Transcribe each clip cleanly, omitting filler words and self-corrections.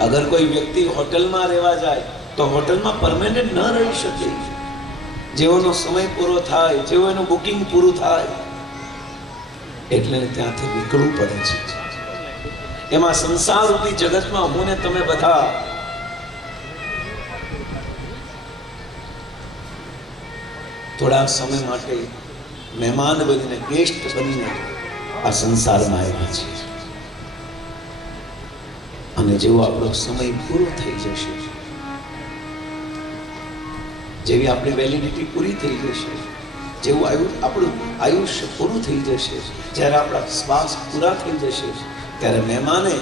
अगर कोई व्यक्ति होटल में रहवा जाए तो होटल में परमानेंट न रही सके। जेवोनो समय पूरो थाय, जेवोनो बुकिंग पूરું थाय એટલે ત્યાંથી નીકળવું પડે છે। એમાં સંસાર રૂપી જગતમાં હું ને તમે બધા થોડા સમય માટે મહેમાન બનીને, ગેસ્ટ બનીને આ સંસારમાં આવ્યા છે। અને જેવો આપણો સમય પૂરો થઈ જશે, જેવી આપણી વેલિડિટી પૂરી થઈ જશે, જેવું આપણું આયુષ્ય પૂરું થઈ જશે, જ્યારે આપણા શ્વાસ પૂરા થઈ જશે, ત્યારે મહેમાને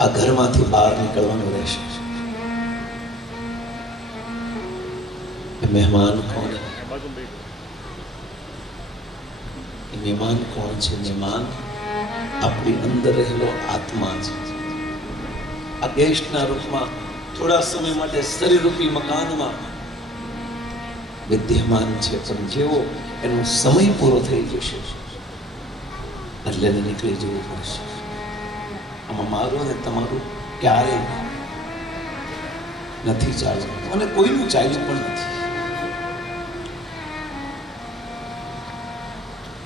આ ઘરમાંથી બહાર નીકળવાનું રહેશે। મહેમાન કોણ? મહેમાન કોણ છે? મહેમાન આપણી અંદર રહેલો આત્મા છે। આ ગેસ્ટના રૂપમાં થોડા સમય માટે શરીરરૂપી મકાનમાં વિદ્યમાન છે, પણ જેવો એનો સમય પૂરો થઈ જશે એટલે નીકળી જવું પડશે। આમાં મારું ને તમારું ક્યારેય નથી ચાલતું અને કોઈનું ચાલ્યું પણ નથી।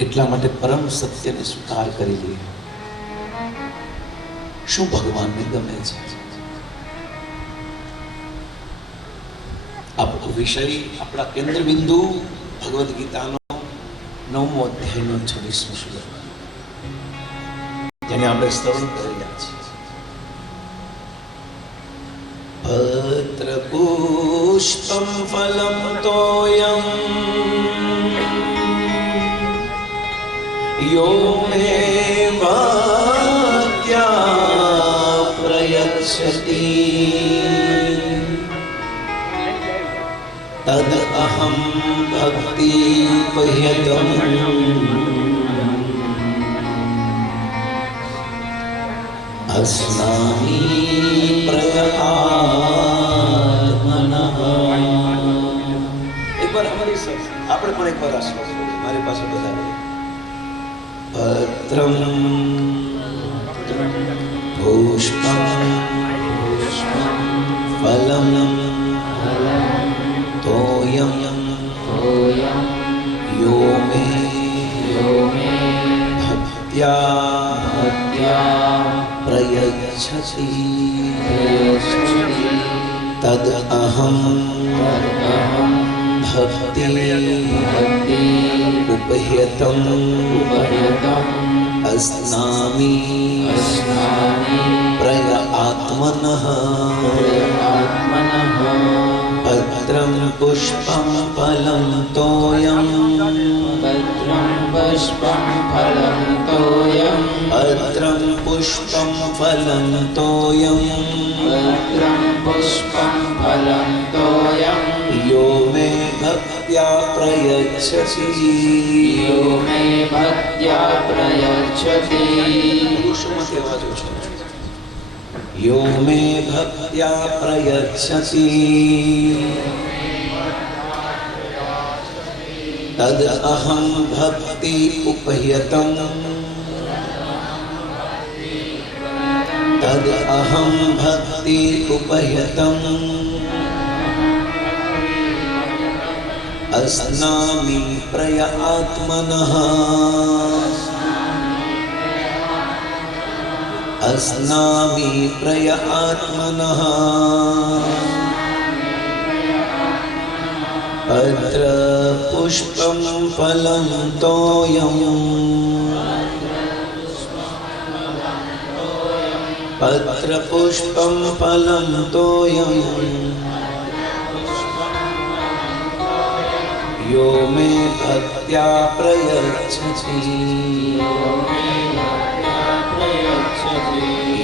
એટલા માટે પરમ સત્યને સ્વીકાર કરી લઈએ। શું ભગવાનને ગમે છે? આપણો વિષય, આપણા કેન્દ્ર બિંદુ ભગવદ્ ગીતાનો 9મો અધ્યાયનો 26મો શ્લોક, જેને આપણે શ્રવણ કરી રહ્યા છીએ। પત્ર પુષ્પમ ફલમ તોયમ યો મે વાત્યા પ્રયચ્છતિ તદ અહમ ભક્તિ પહ્યતમ અસ્નામી પ્રયત્મનઃ। એક વાર અમારી સાથે આપણે પણ એક વાર આ શ્લોક મારી પાસે બધા પત્રમ પુષ્પમ ફલમ તોયમ યો મે ભક્ત્યા પ્રયચ્છતિ તદ અહમ ભક્તિ ઉપહ્યતમ અસ્નામી પ્રયાત્મનઃ। પત્રમ પુષ્પમ ફલમ તોયમ પત્રમ પુષ્પમ ફલમ તોયમ યો મે ભક્ત્યા પ્રયચ્છતિ યો મે ભક્ત્યા પ્રયચ્છતિ તદ અહમ ભક્તિ ઉપહ્યતમ તદ અહમ ભક્તિ ઉપહ્યતમ અસ્નામી પ્રયાત્મનઃ। અસ્નામી પ્રયાત્મનઃ। પત્ર પુષ્પમ ફલમ તોયમ પત્ર પુષ્પમ ફલમ તોયમ યો મે ભક્ત્યા પ્રયચ્છતિ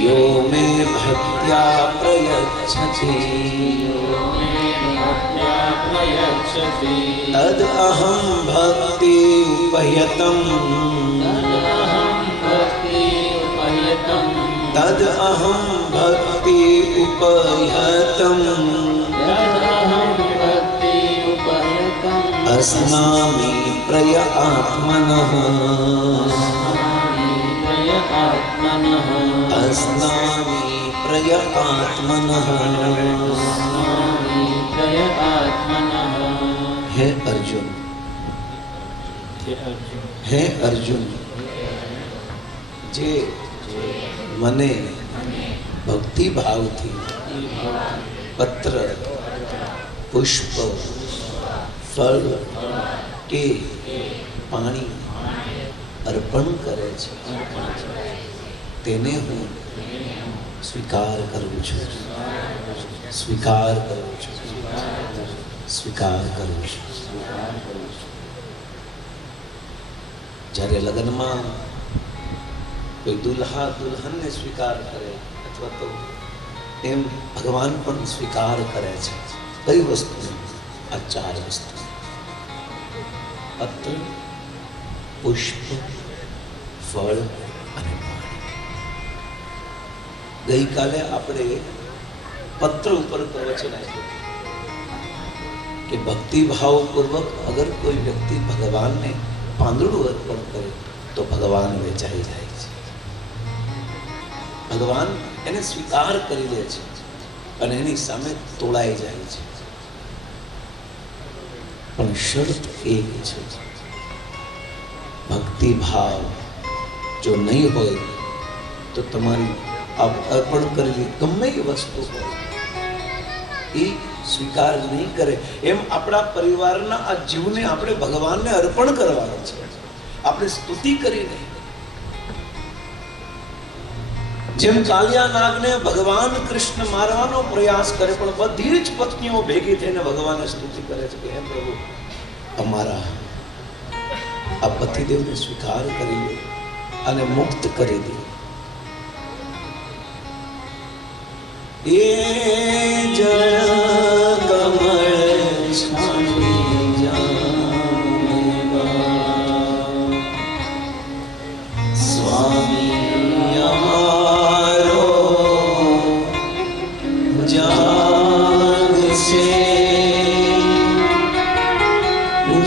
યો મે ભક્ત્યા પ્રયચ્છતિ તદ અહમ ભક્તિ ઉપહ્યતમ તદ અહમ ભક્તિ ઉપહ્યતમ અસ્નામી પ્રયાત્મનઃ અસ્નામી प्रयतात्मनः हे अर्जुन, हे अर्जुन, जे मने भक्ति भाव थी पत्र पुष्प फल के पानी अर्पण करे छे तेने हूँ स्वीकार करूँ छूं, स्वीकार करूँ छूं, स्वीकार करूँ छूं। જ્યારે લગ્નમાં કોઈ દુલ્હા દુલ્હનને સ્વીકાર કરે અથવા તો એમ ભગવાન પણ સ્વીકાર કરે છે કઈ વસ્તુ? આ ચાર વસ્તુ: પત્ર, પુષ્પ, ફળ અને પાણી. ગઈકાલે આપણે પત્ર ઉપર પ્રવચન આપ્યું કે ભક્તિભાવપૂર્વક અગર કોઈ વ્યક્તિ ભગવાનને પાંદડું અર્પણ કરે તો ભગવાન વેચાઈ જાય છે, ભગવાન એને સ્વીકાર કરી લે છે અને એની સામે તોડાઈ જાય છે. પણ શરત એક છે, ભક્તિભાવ જો નહીં હોય તો તમારી અર્પણ કરેલી ગમે એ વસ્તુ હોય એ સ્વીકાર નહીં કરે. એમ આપણા પરિવારના આ જીવને આપણે ભગવાનને અર્પણ કરવાનો છે, આપણે સ્તુતિ કરીને. જેમ કાલિયા નાગને ભગવાન કૃષ્ણ મારવાનો પ્રયાસ કરે પણ બધી જ પત્નીઓ ભેગી થઈને ભગવાનને સ્તુતિ કરે છે કે હે પ્રભુ, અમારા આ પતિદેવને સ્વીકાર કરી લે અને મુક્ત કરી દે. એ જળ કમળ છાડી જામે સ્વામી અમારો જાગશે,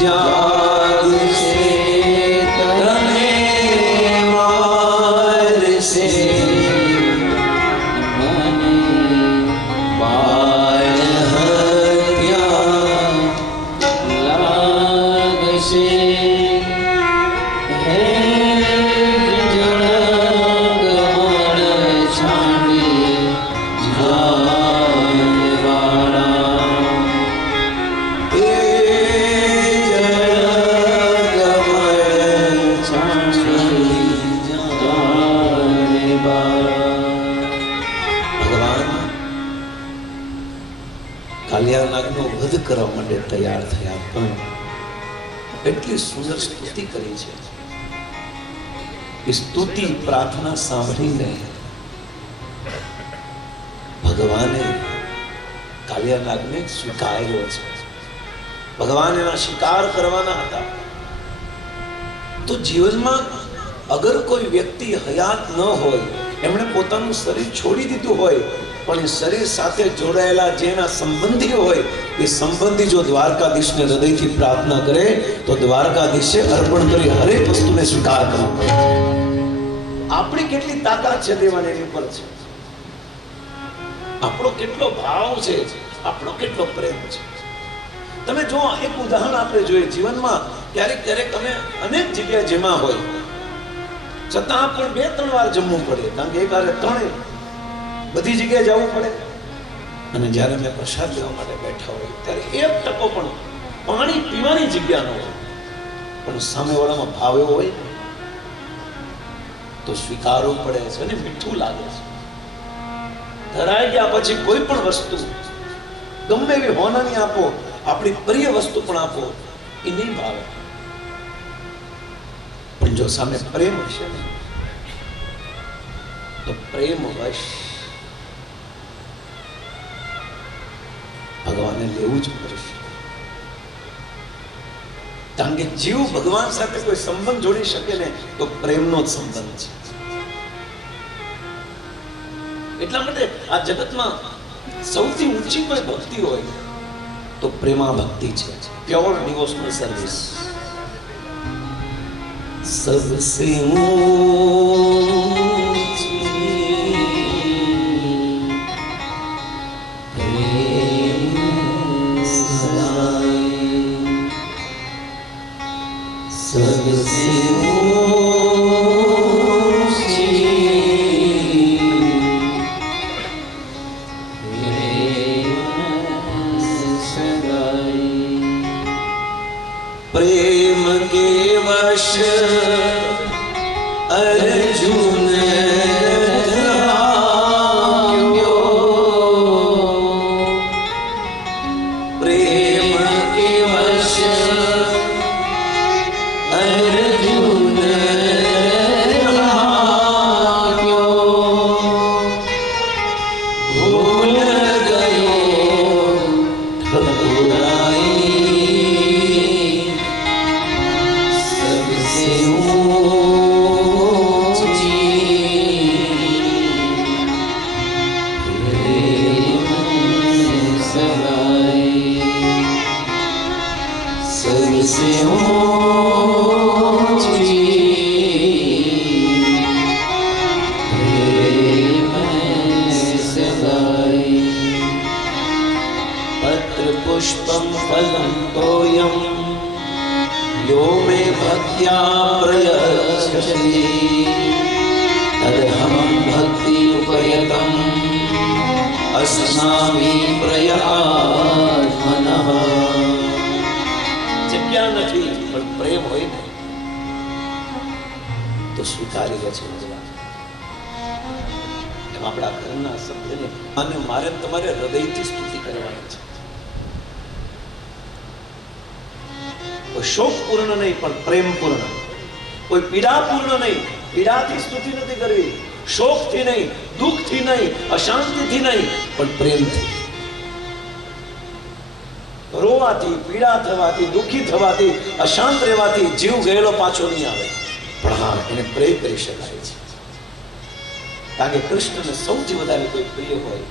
જાગશે તને મારશે કરવા માટે તૈયાર થયા પણ એટલી સુંદર સ્તુતિ કરી છે. એ સ્તુતિ પ્રાર્થના સાંભળીને ભગવાને કાલિયા નાગને સ્વીકાર્યો છે. ભગવાન એના શિકાર કરવાના હતા. તો જીવનમાં અગર કોઈ વ્યક્તિ હયાત ન હોય, એમણે પોતાનું શરીર છોડી દીધું હોય પણ એ શરીર સાથે જોડાયેલા જેના સંબંધી હોય એ સંબંધી જો દ્વારકાધીશને હૃદયથી પ્રાર્થના કરે તો દ્વારકાધીશે અર્પણ કરી હરેક વસ્તુને સ્વીકાર કરવો. આપણી કેટલી તાકાત છે દેવાની એની ઉપર છે, આપણો કેટલો ભાવ છે, આપણો કેટલો પ્રેમ છે. તમે જો એક ઉદાહરણ આપણે જોઈએ જીવનમાં, ક્યારેક ક્યારેક તમે અનેક જગ્યાએ જેમાં હોય છતાં પણ 2-3 વાર જમવું પડે, કારણ કે એક વાર ત્રણે બધી જગ્યાએ જવું પડે. અને જ્યારે મેં પ્રસાદ લેવા માટે બેઠા હોય ત્યારે 1% પણ પાણી પીવાની જગ્યા ન હોય પણ સામેવાળામાં ભાવ એવો હોય તો સ્વીકારવું પડે છે અને મીઠું લાગે છે. ધરાઈ ગયા પછી કોઈ પણ વસ્તુ ગમે એવી હોનાની આપો, આપણી પ્રિય વસ્તુ પણ આપો, એ નહીં ભાવે. પણ જો સામે પ્રેમ હશે ને તો પ્રેમ વશ ભગવાનને લેવું જ પડશે. કારણ કે જીવ ભગવાન સાથે કોઈ સંબંધ જોડી શકે ને તો પ્રેમનો જ સંબંધ છે. એટલા માટે આ જગતમાં સૌથી ઊંચી કોઈ ભક્તિ હોય તો પ્રેમા ભક્તિ છે, પ્યોર ડિવોશનલ સર્વિસ. सबसे ऊंची वश अर्जुन पुष्पं फलं तोयं यो मे भक्त्या प्रयच्छति तदहं भक्तियुपयतम् अस्नामि प्रयात्मनः। जग्या નથી પણ પ્રેમ હોય ને તો સ્વીકારી લે છે ભગવાન. એમ આપણા ઘરના સભ્યને અને મારે તમારે હૃદયથી સ્તુતિ કરવાની છે. કોઈ શોકપૂર્ણ નહીં પણ પ્રેમપૂર્ણ, કોઈ પીડાપૂર્ણ નહીં, પીડાથી સ્તુતિ નથી કરવી, શોકથી નહીં, દુઃખથી નહીં, અશાંતિથી નહીં, પણ પ્રેમથી. રોવાથી, પીડા થવાથી, દુઃખી થવાથી, અશાંત રહેવાથી જીવ ગયેલો પાછો નહીં આવે, પણ હા એને પ્રેમ કરી શકાય છે. કારણ કે કૃષ્ણને સૌથી વધારે કોઈ પ્રિય હોય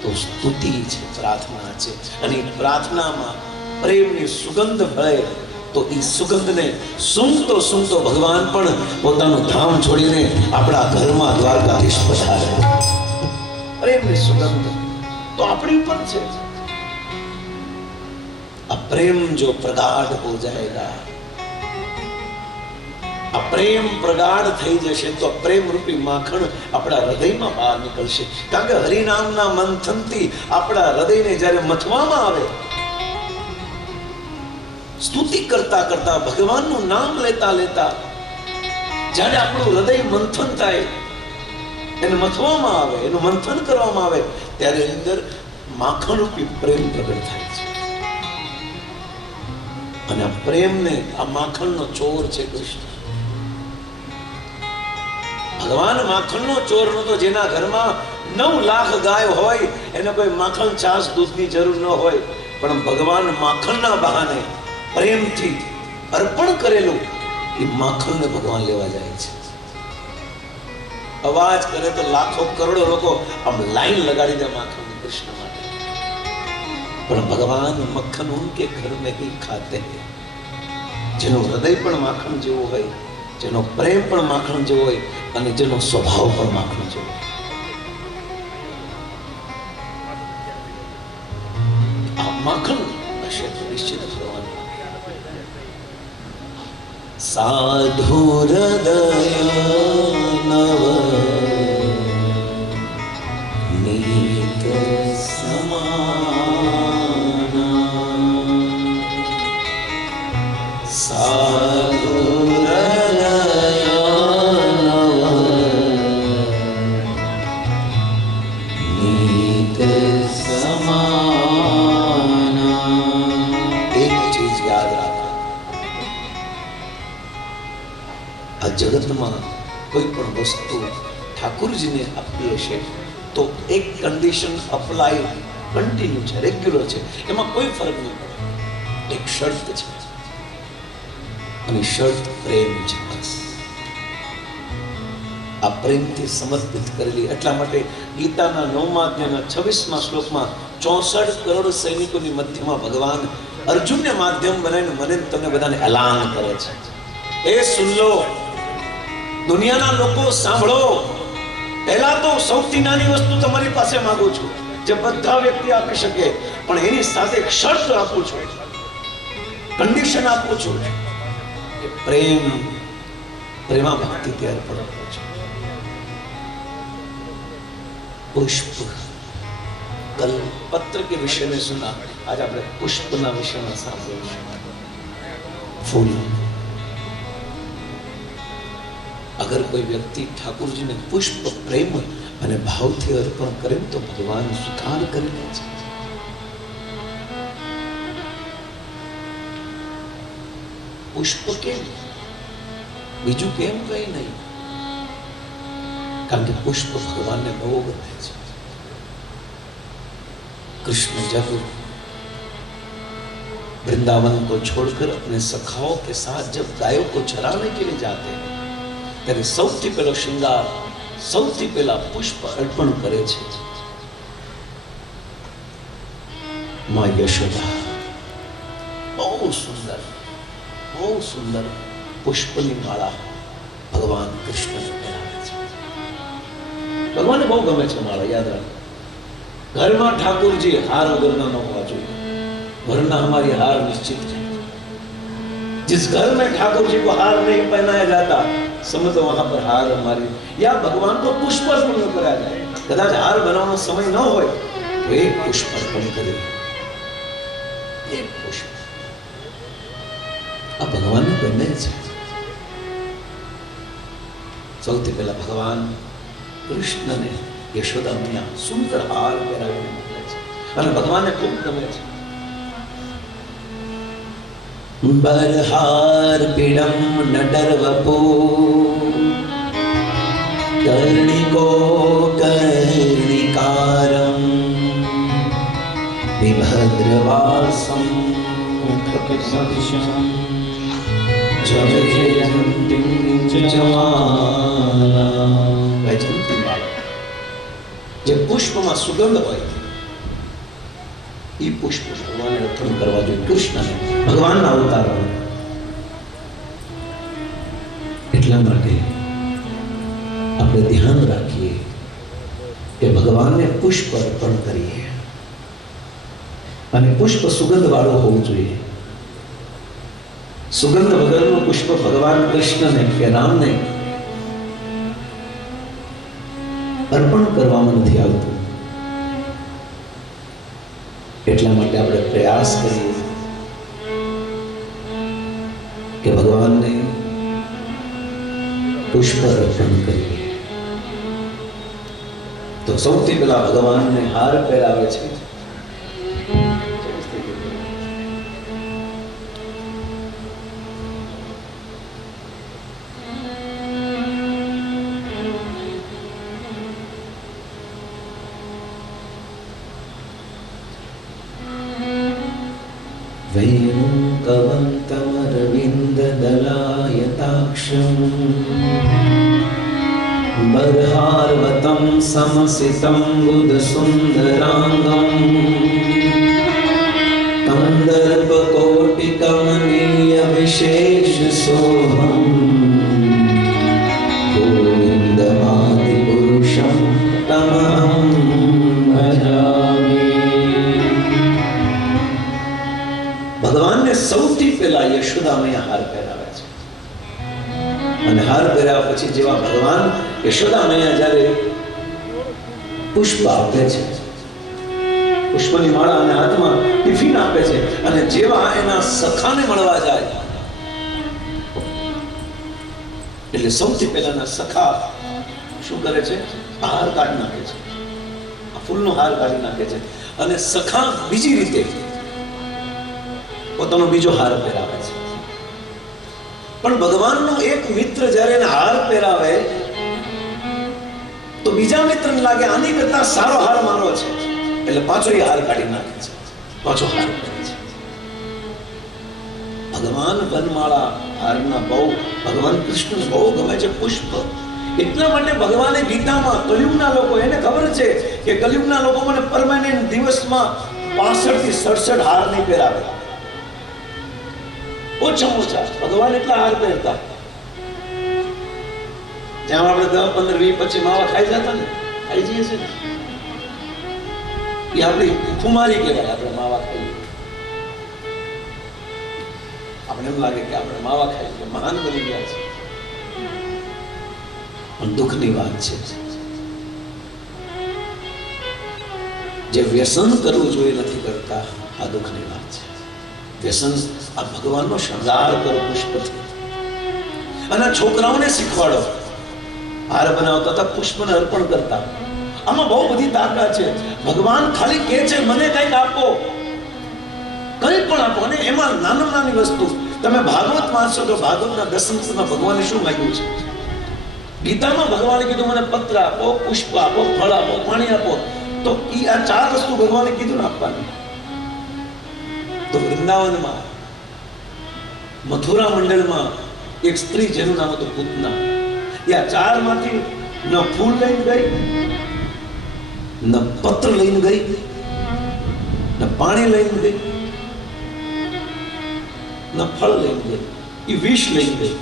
તો સ્તુતિ છે, પ્રાર્થના છે. અને પ્રાર્થનામાં પ્રેમની સુગંધ ભળે તો એ સુગંધને સૂંઘતો સૂંઘતો ભગવાન પણ પોતાનું ધામ છોડીને આપણા ઘરમાં દ્વારકાધીશ પધારે. પ્રેમની સુગંધ તો આપણી ઉપર છે. આ પ્રેમ જો પ્રગાઢ હો જાયેગા, આ પ્રેમ પ્રગાઢ થઈ જશે તો પ્રેમ રૂપી માખણ આપણા હૃદયમાં બહાર નીકળશે. કારણ કે હરિનામના મંથનથી આપણા હૃદયને જ્યારે મથવામાં આવે, સ્તુતિ કરતા કરતા, ભગવાનનું નામ લેતા લેતા જ્યારે આપણું હૃદય મંથન થાય, એને મથવામાં આવે, એનું મંથન કરવામાં આવે, ત્યારે અંદર માખણ રૂપી પ્રેમ પ્રગટ થાય છે. અને આ પ્રેમને, આ માખણનો ચોર છે કૃષ્ણ. ભગવાન માખણનો ચોર નતો. જેના ઘરમાં 9 લાખ ગાય હોય એને કોઈ માખણ છાસ દૂધની જરૂર ન હોય, પણ ભગવાન માખણના બહાને પ્રેમથી અર્પણ કરેલું એ માખણને ભગવાન લેવા જાય છે. અવાજ કરે તો લાખો કરોડો લોકો આમ લાઈન લગાડી દે માખણ કૃષ્ણ માટે, પણ ભગવાન મક્ખન ઉનકે ઘર મેં ही ખાતે हैं. જેનું હૃદય પણ માખણ જેવું હોય, જેનો પ્રેમ પણ માખણ જેવો હોય, અને જેનો સ્વભાવ પણ માખણ જેવો હોય, આ માખણ હશે તો નિશ્ચિત ભગવાન. સાધુ હૃદય નવ નીત સમાના, સાધુ હૃદય નવ નીત સમાના. એક ચીજ યાદ રાખો, આ જગતમાં કોઈ પણ વસ્તુ ઠાકુરજીને આપી હશે તો એક કન્ડિશન અપ્લાય કન્ટિન્યુ છે, રેગ્યુલર છે, એમાં કોઈ ફરક નહીં પડે. એક શરત છે, અને શરત પ્રેમ છે. આ પ્રેમથી સમર્પિત કરેલી. એટલા માટે ગીતાના 9મા અધ્યાયના 26મા શ્લોકમાં 64 કરોડ સૈનિકોની મધ્યમાં ભગવાન અર્જુનને માધ્યમ બનાવીને મને તમને બધાને એલાન કરે છે, એ સુન લો, દુનિયાના લોકો સાંભળો. પહેલા તો સૌથી નાની વસ્તુ તમારી પાસે માંગુ છું, જે બધા વ્યક્તિ આપી શકે, પણ એની સાથે એક શરત આપું છું, કન્ડિશન આપું છું કે પ્રેમા ભક્તિ ત્યારે પણ આપું છું. પુષ્પ कल पत्र के विषय में सुना, आज આપણે પુષ્પના વિષયમાં સાંભળ્યું. ફૂલ अगर कोई व्यक्ति ठाकुर जी ने पुष्प प्रेम અને ભાવથી અર્પણ કરે તો ભગવાન સ્વીકાર કરી લે છે. પુષ્પ કેમ? બીજું કેમ કઈ નહીં, કારણ કે પુષ્પ ભગવાનને બહુ ગમે છે. कृष्ण जब वृंदावन को छोड़कर अपने सखाओं के साथ जब गायों को चराने के लिए जाते हैं ત્યારે સૌથી પહેલો શ્રૃંગાર, સૌથી પહેલા પુષ્પ અર્પણ કરે છે માં યશોદા. બહુ સુંદર પુષ્પની માળા ભગવાન કૃષ્ણને પહેરાવે છે. ભગવાનને બહુ ગમે છે માળા, યાદ રાખો. ઘરમાં ઠાकुरजी हार वगैरह न होना चाहिए, वरना हमारी हार निश्चित है. जिस घर में ठाकुर जी को हार नहीं पहनाया जाता, समझो वहां पर हार हमारी, या भगवान को पुष्प अर्पण कराया जाए. कदाच हार बनाने समय न हो तो एक पुष्प अर्पण करे, एक पुष्प. अब भगवान ने गमे છે. સૌથી પહેલા ભગવાન કૃષ્ણને यशोदा मैया सुंदर हार પહેરાવીને મોકલે છે અને ભગવાનને ખૂબ ગમે છે. बरहार पीड़म नडर वपो कर्णिको कर्णिकारम विभद्रवासम कपिसदिशम जयजयन्तीं जमाला. वैजयंती माला જે પુષ્પમાં સુગંધ હોય એ પુષ્પ ભગવાનને અર્પણ કરવા જોઈએ. કૃષ્ણને ભગવાનના અવતાર હોય એટલા માટે આપણે ધ્યાન રાખીએ કે ભગવાનને પુષ્પ અર્પણ કરીએ અને પુષ્પ સુગંધ વાળું હોવું જોઈએ. સુગંધ વગરનું પુષ્પ ભગવાન કૃષ્ણને કે રામને અર્પણ કરવામાં નથી આવતું. એટલા માટે આપણે પ્રયાસ કરીએ કે ભગવાનને પુષ્પ અર્પણ કરીએ. તો સૌથી પહેલા ભગવાનને હાર પહેરાવે છે. वेणुकवन्तमरविन्ददलायताक्षम् बर्हार्वतं समसितं बुधसुन्दराङ्गम् कन्दर्पकोटिकमनीयविशेषशोभम् गोविन्दमादिपुरुषं तमहं भजामि. भगवान ने સૌથી પહેલા યશોદા મૈયા હાર પહેરાવે છે અને હાર પહેરાવ્યા પછી જેવા ભગવાન યશોદા મૈયા જ્યારે પુષ્પ આપે છે, પુષ્પની માળા અને હાથમાં ટિફિન આપે છે અને જેવા એના સખાને મળવા જાય એટલે સૌથી પહેલાના સખા શું કરે છે? હાર કાઢી નાખે છે, આ ફૂલનો હાર કાઢી નાખે છે અને સખા બીજી રીતે પોતાનો બીજો હાર પહેરાવે છે. પણ ભગવાનનો એક મિત્ર જ્યારે એને હાર પહેરાવે તો બીજા મિત્રને લાગે આની કરતા સારો હાર મારો છે એટલે પાછો એ હાર કાઢી નાખે છે, પાછો હાર પહેરે છે. ભગવાન વનમાળા હારના બહુ ભગવાન કૃષ્ણને બહુ ગમે છે પુષ્પ. એટલા માટે ભગવાને ગીતામાં કલિયુગના લોકો, એને ખબર છે કે કલિયુગના લોકો મને પરમેનન્ટ દિવસમાં 65 થી 67 હાર નહીં પહેરાવે, ઓછામાં ઓછા. ભગવાન એટલા હાર પહેરતા. જ્યાં આપણે 10, 15, 20, 25 માવા ખાઈ જતા ને, ખાઈ જઈએ છે ને, એ આપણી ખુમારી કહેવાય. આપણે માવા ખાઈએ, આપણે એમ લાગે કે આપણે માવા ખાઈ મહાન બની ગયા છે. પણ દુઃખની વાત છે, જે વ્યસન કરવું જોઈએ નથી કરતા, આ દુઃખની વાત છે. વ્યસન આ ભગવાનનો શણગાર કરો પુષ્પથી અને છોકરાઓને શીખવાડો હાર બનાવતા હતા, પુષ્પને અર્પણ કરતા. આમાં બહુ બધી તાકાત છે. ભગવાન ખાલી કહે છે મને કંઈક આપો, કંઈ પણ આપો. અને એમાં નાની નાની વસ્તુ. તમે ભાગવત વાંચશો તો ભાગવતના 10 ભગવાને શું માંગ્યું છે? ગીતામાં ભગવાને કીધું મને પત્ર આપો, પુષ્પ આપો, ફળ આપો, પાણી આપો. તો આ 4 વસ્તુ ભગવાને કીધું ને આપવાની. તો વૃંદાવનમાં મથુરા મંડળમાં એક સ્ત્રી જેનું નામ હતું પૂતના. એ 4 માંથી ન ફૂલ લઈને ગઈ, ન પત્ર લઈને ગઈ, ન પાણી લઈને ગઈ, ન ફળ લઈને ગઈ. એ વિષ લઈને ગઈ,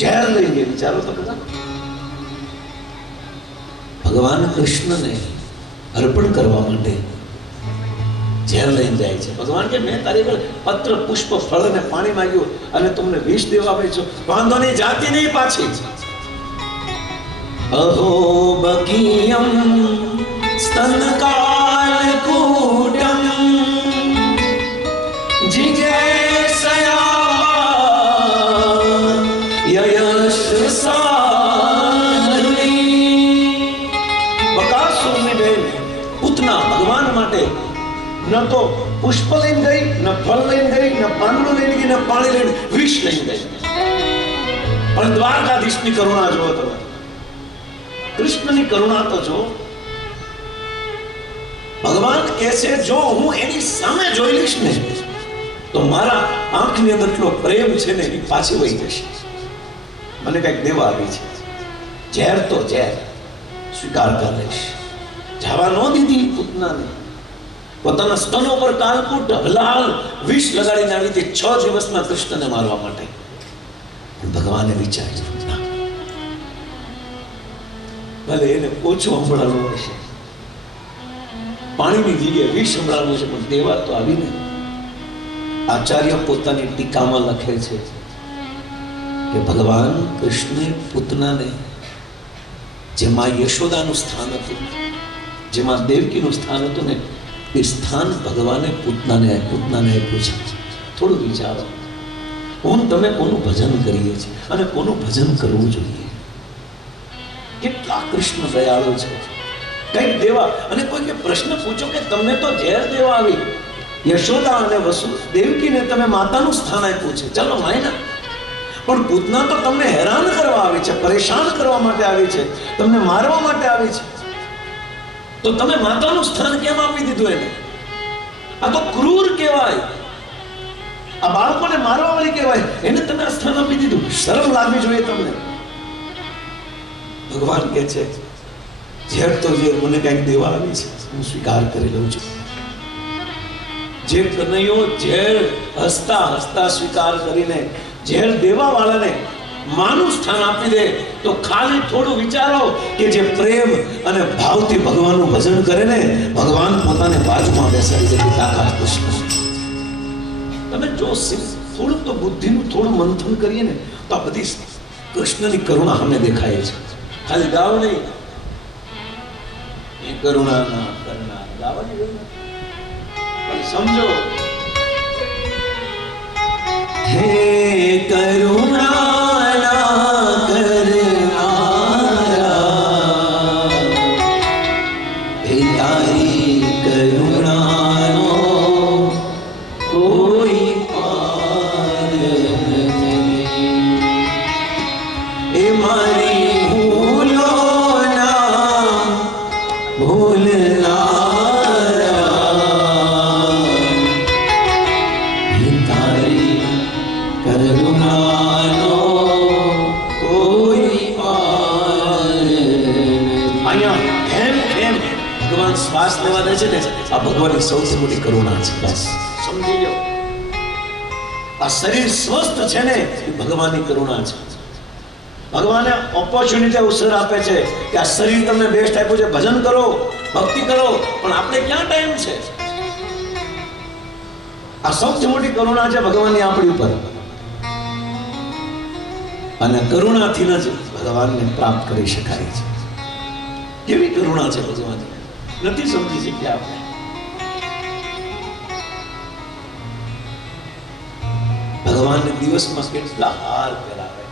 ઝેર લઈને ગઈ. વિચારો તો બધા. ભગવાન કૃષ્ણને અર્પણ કરવા માટે ઝેર લઈને જાય છે. ભગવાન કે મેં તારી પત્ર, પુષ્પ, ફળ અને પાણી માંગ્યું અને તમને વિષ દેવા આવે છો. વાંધો નહીં, જાતિ નહીં પાછી. અહો બકીયમ સ્તનકાલ કૂટમ જિજ્ઞાસયા યયશ સાહની. બકાસુરની બેન પૂતના ભગવાન માટે ન તો પુષ્પ લઈને ગઈ, ન ફળ લઈને ગઈ, ન પાંદડું લઈને ગઈ, ન પાણી લઈને, વિષ લઈને ગઈ. પણ દ્વારકાધીશની કરુણા જુઓ તમે, કૃષ્ણની કરુણા તો જો. ભગવાન કહે છે જો હું એની સામે જોઈ લઈશ ને તો મારા આંખની અંદર એટલો પ્રેમ છે ને એ પાછી વહી જશે. મને કઈક દેવા આવી છે, ઝેર તો ઝેર સ્વીકાર કરી લઈશ. જવા ન દીધી પૂતનાને. પોતાના સ્તનો પર કાલકૂટ હલાલ વિષ લગાડીને આવી હતી 6 દિવસમાં કૃષ્ણને મારવા માટે. ભગવાને વિચાર્યું ના, ભલે એને ઓછું સંભળાવવું હશે, પાણીની જગ્યાએ વિષ સંભળાવવું છે, પણ દેવા તો આવીને. આચાર્ય પોતાની ટીકામાં લખે છે કે ભગવાન કૃષ્ણે પૂતનાને જેમાં યશોદાનું સ્થાન હતું, જેમાં દેવકીનું સ્થાન હતું ને, એ સ્થાન ભગવાને પૂતનાને આપ્યું છે. થોડું વિચારો, હું તમે કોનું ભજન કરીએ છીએ અને કોનું ભજન કરવું જોઈએ. કેટલા કૃષ્ણ દયાળુ છે. કંઈક દેવા. અને કોઈ પ્રશ્ન પૂછો કે તમને તો ઝેર દેવા આવી, યશોદા અને વસુ દેવકીને તમે માતાનું સ્થાન આપ્યું છે, ચાલો માયના. પણ પૂતના તો તમને હેરાન કરવા આવી છે, પરેશાન કરવા માટે આવી છે, તમને મારવા માટે આવી છે. તો તમે માતાનું સ્થાન કેમ આપી દીધું એને? આ તો ક્રૂર કહેવાય. આ બાળકોને મારવા વાળી કહેવાય, એને તમે આ સ્થાન આપી દીધું. શરમ લાગવી જોઈએ તમને. ભગવાન કહે છે ઝેર તો ઝેર, મને કંઈક દેવા આવી છે, હું સ્વીકાર કરી લઉં છું. જે કનૈયો ઝેર હસતા હસતા સ્વીકાર કરીને ઝેર દેવા વાળાને માનું સ્થાન આપી દે, તો ખાલી થોડું વિચારો કે જે પ્રેમ અને ભાવથી ભગવાનનું ભજન કરે ને, ભગવાન પોતાને બાજુમાં બેસાડી દે. તાકાત કૃષ્ણ. તમે જો થોડું તો બુદ્ધિનું થોડું મંથન કરીએ ને તો આ બધી કૃષ્ણની કરુણા સામે દેખાય છે. ખાલી ગાવ નહીં, એ કરુણા ના કરુણા ગાવાની જરૂર નથી. પણ સમજો, હે કરુણા ના કરનારા, હે તારી કરુણાનો કોઈ પાર નહીં. એ મારી ભૂલોના ભૂલનારા, હે તારી કરુણાનો કોઈ પાર નહીં. અહીંયા એમ ભગવાન શ્વાસ લેવા દે છે ને, આ ભગવાનની સૌથી મોટી કરુણા છે. બસ સમજી લો, આ શરીર સ્વસ્થ છે ને એ ભગવાનની કરુણા છે. ભગવાને ઓપોર્ચ્યુનિટી અવસર આપે છે કે આ શરીર તમને બેસ્ટ આપ્યું છે, ભજન કરો, ભક્તિ કરો, પણ આપણે ક્યાં ટાઈમ છે? આ સૌથી મોટી કરુણા છે ભગવાનની આપણી ઉપર. અને કરુણાથી જ ભગવાનને પ્રાપ્ત કરી શકાય છે. કેવી કરુણા છે ભગવાનની, નથી સમજી શક્યા આપણે. ભગવાનને દિવસમાં કેટલા હાર કરાવે,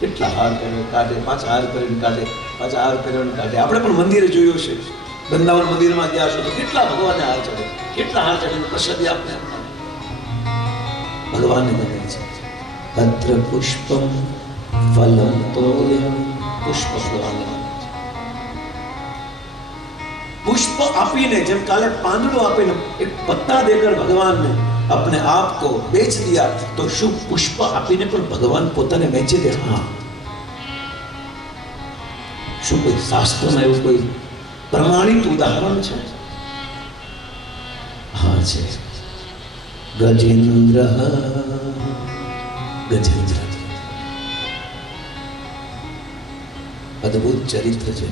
કેટલા હાર કરે કાઢે, પાછા હાર કરીને કાઢે, પાછા હાર કરીને કાઢે. આપણે પણ મંદિરે જોયું છે, વૃંદાવન મંદિરમાં ગયા છો તો કેટલા ભગવાનને હાર ચડે, કેટલા હાર ચડે પ્રસાદી આપને ભગવાનને ગમે છે. પત્ર પુષ્પમ ફલમ તોયમ, પુષ્પ ભગવાનને પુષ્પ આપીને, જેમ કાલે પાંદડું આપીને એક પત્તા દેकर भगवान ने अपने आप को बेच दिया, तो शुभ पुष्प આપીને પણ ભગવાન પોતાને વેચી દે. હા, શું કોઈ શાસ્ત્રમાં એવું કોઈ પ્રમાણિત ઉદાહરણ છે? હા છે. ગજેન્દ્ર, ગજેન્દ્ર અદ્ભુત ચરિત્ર છે,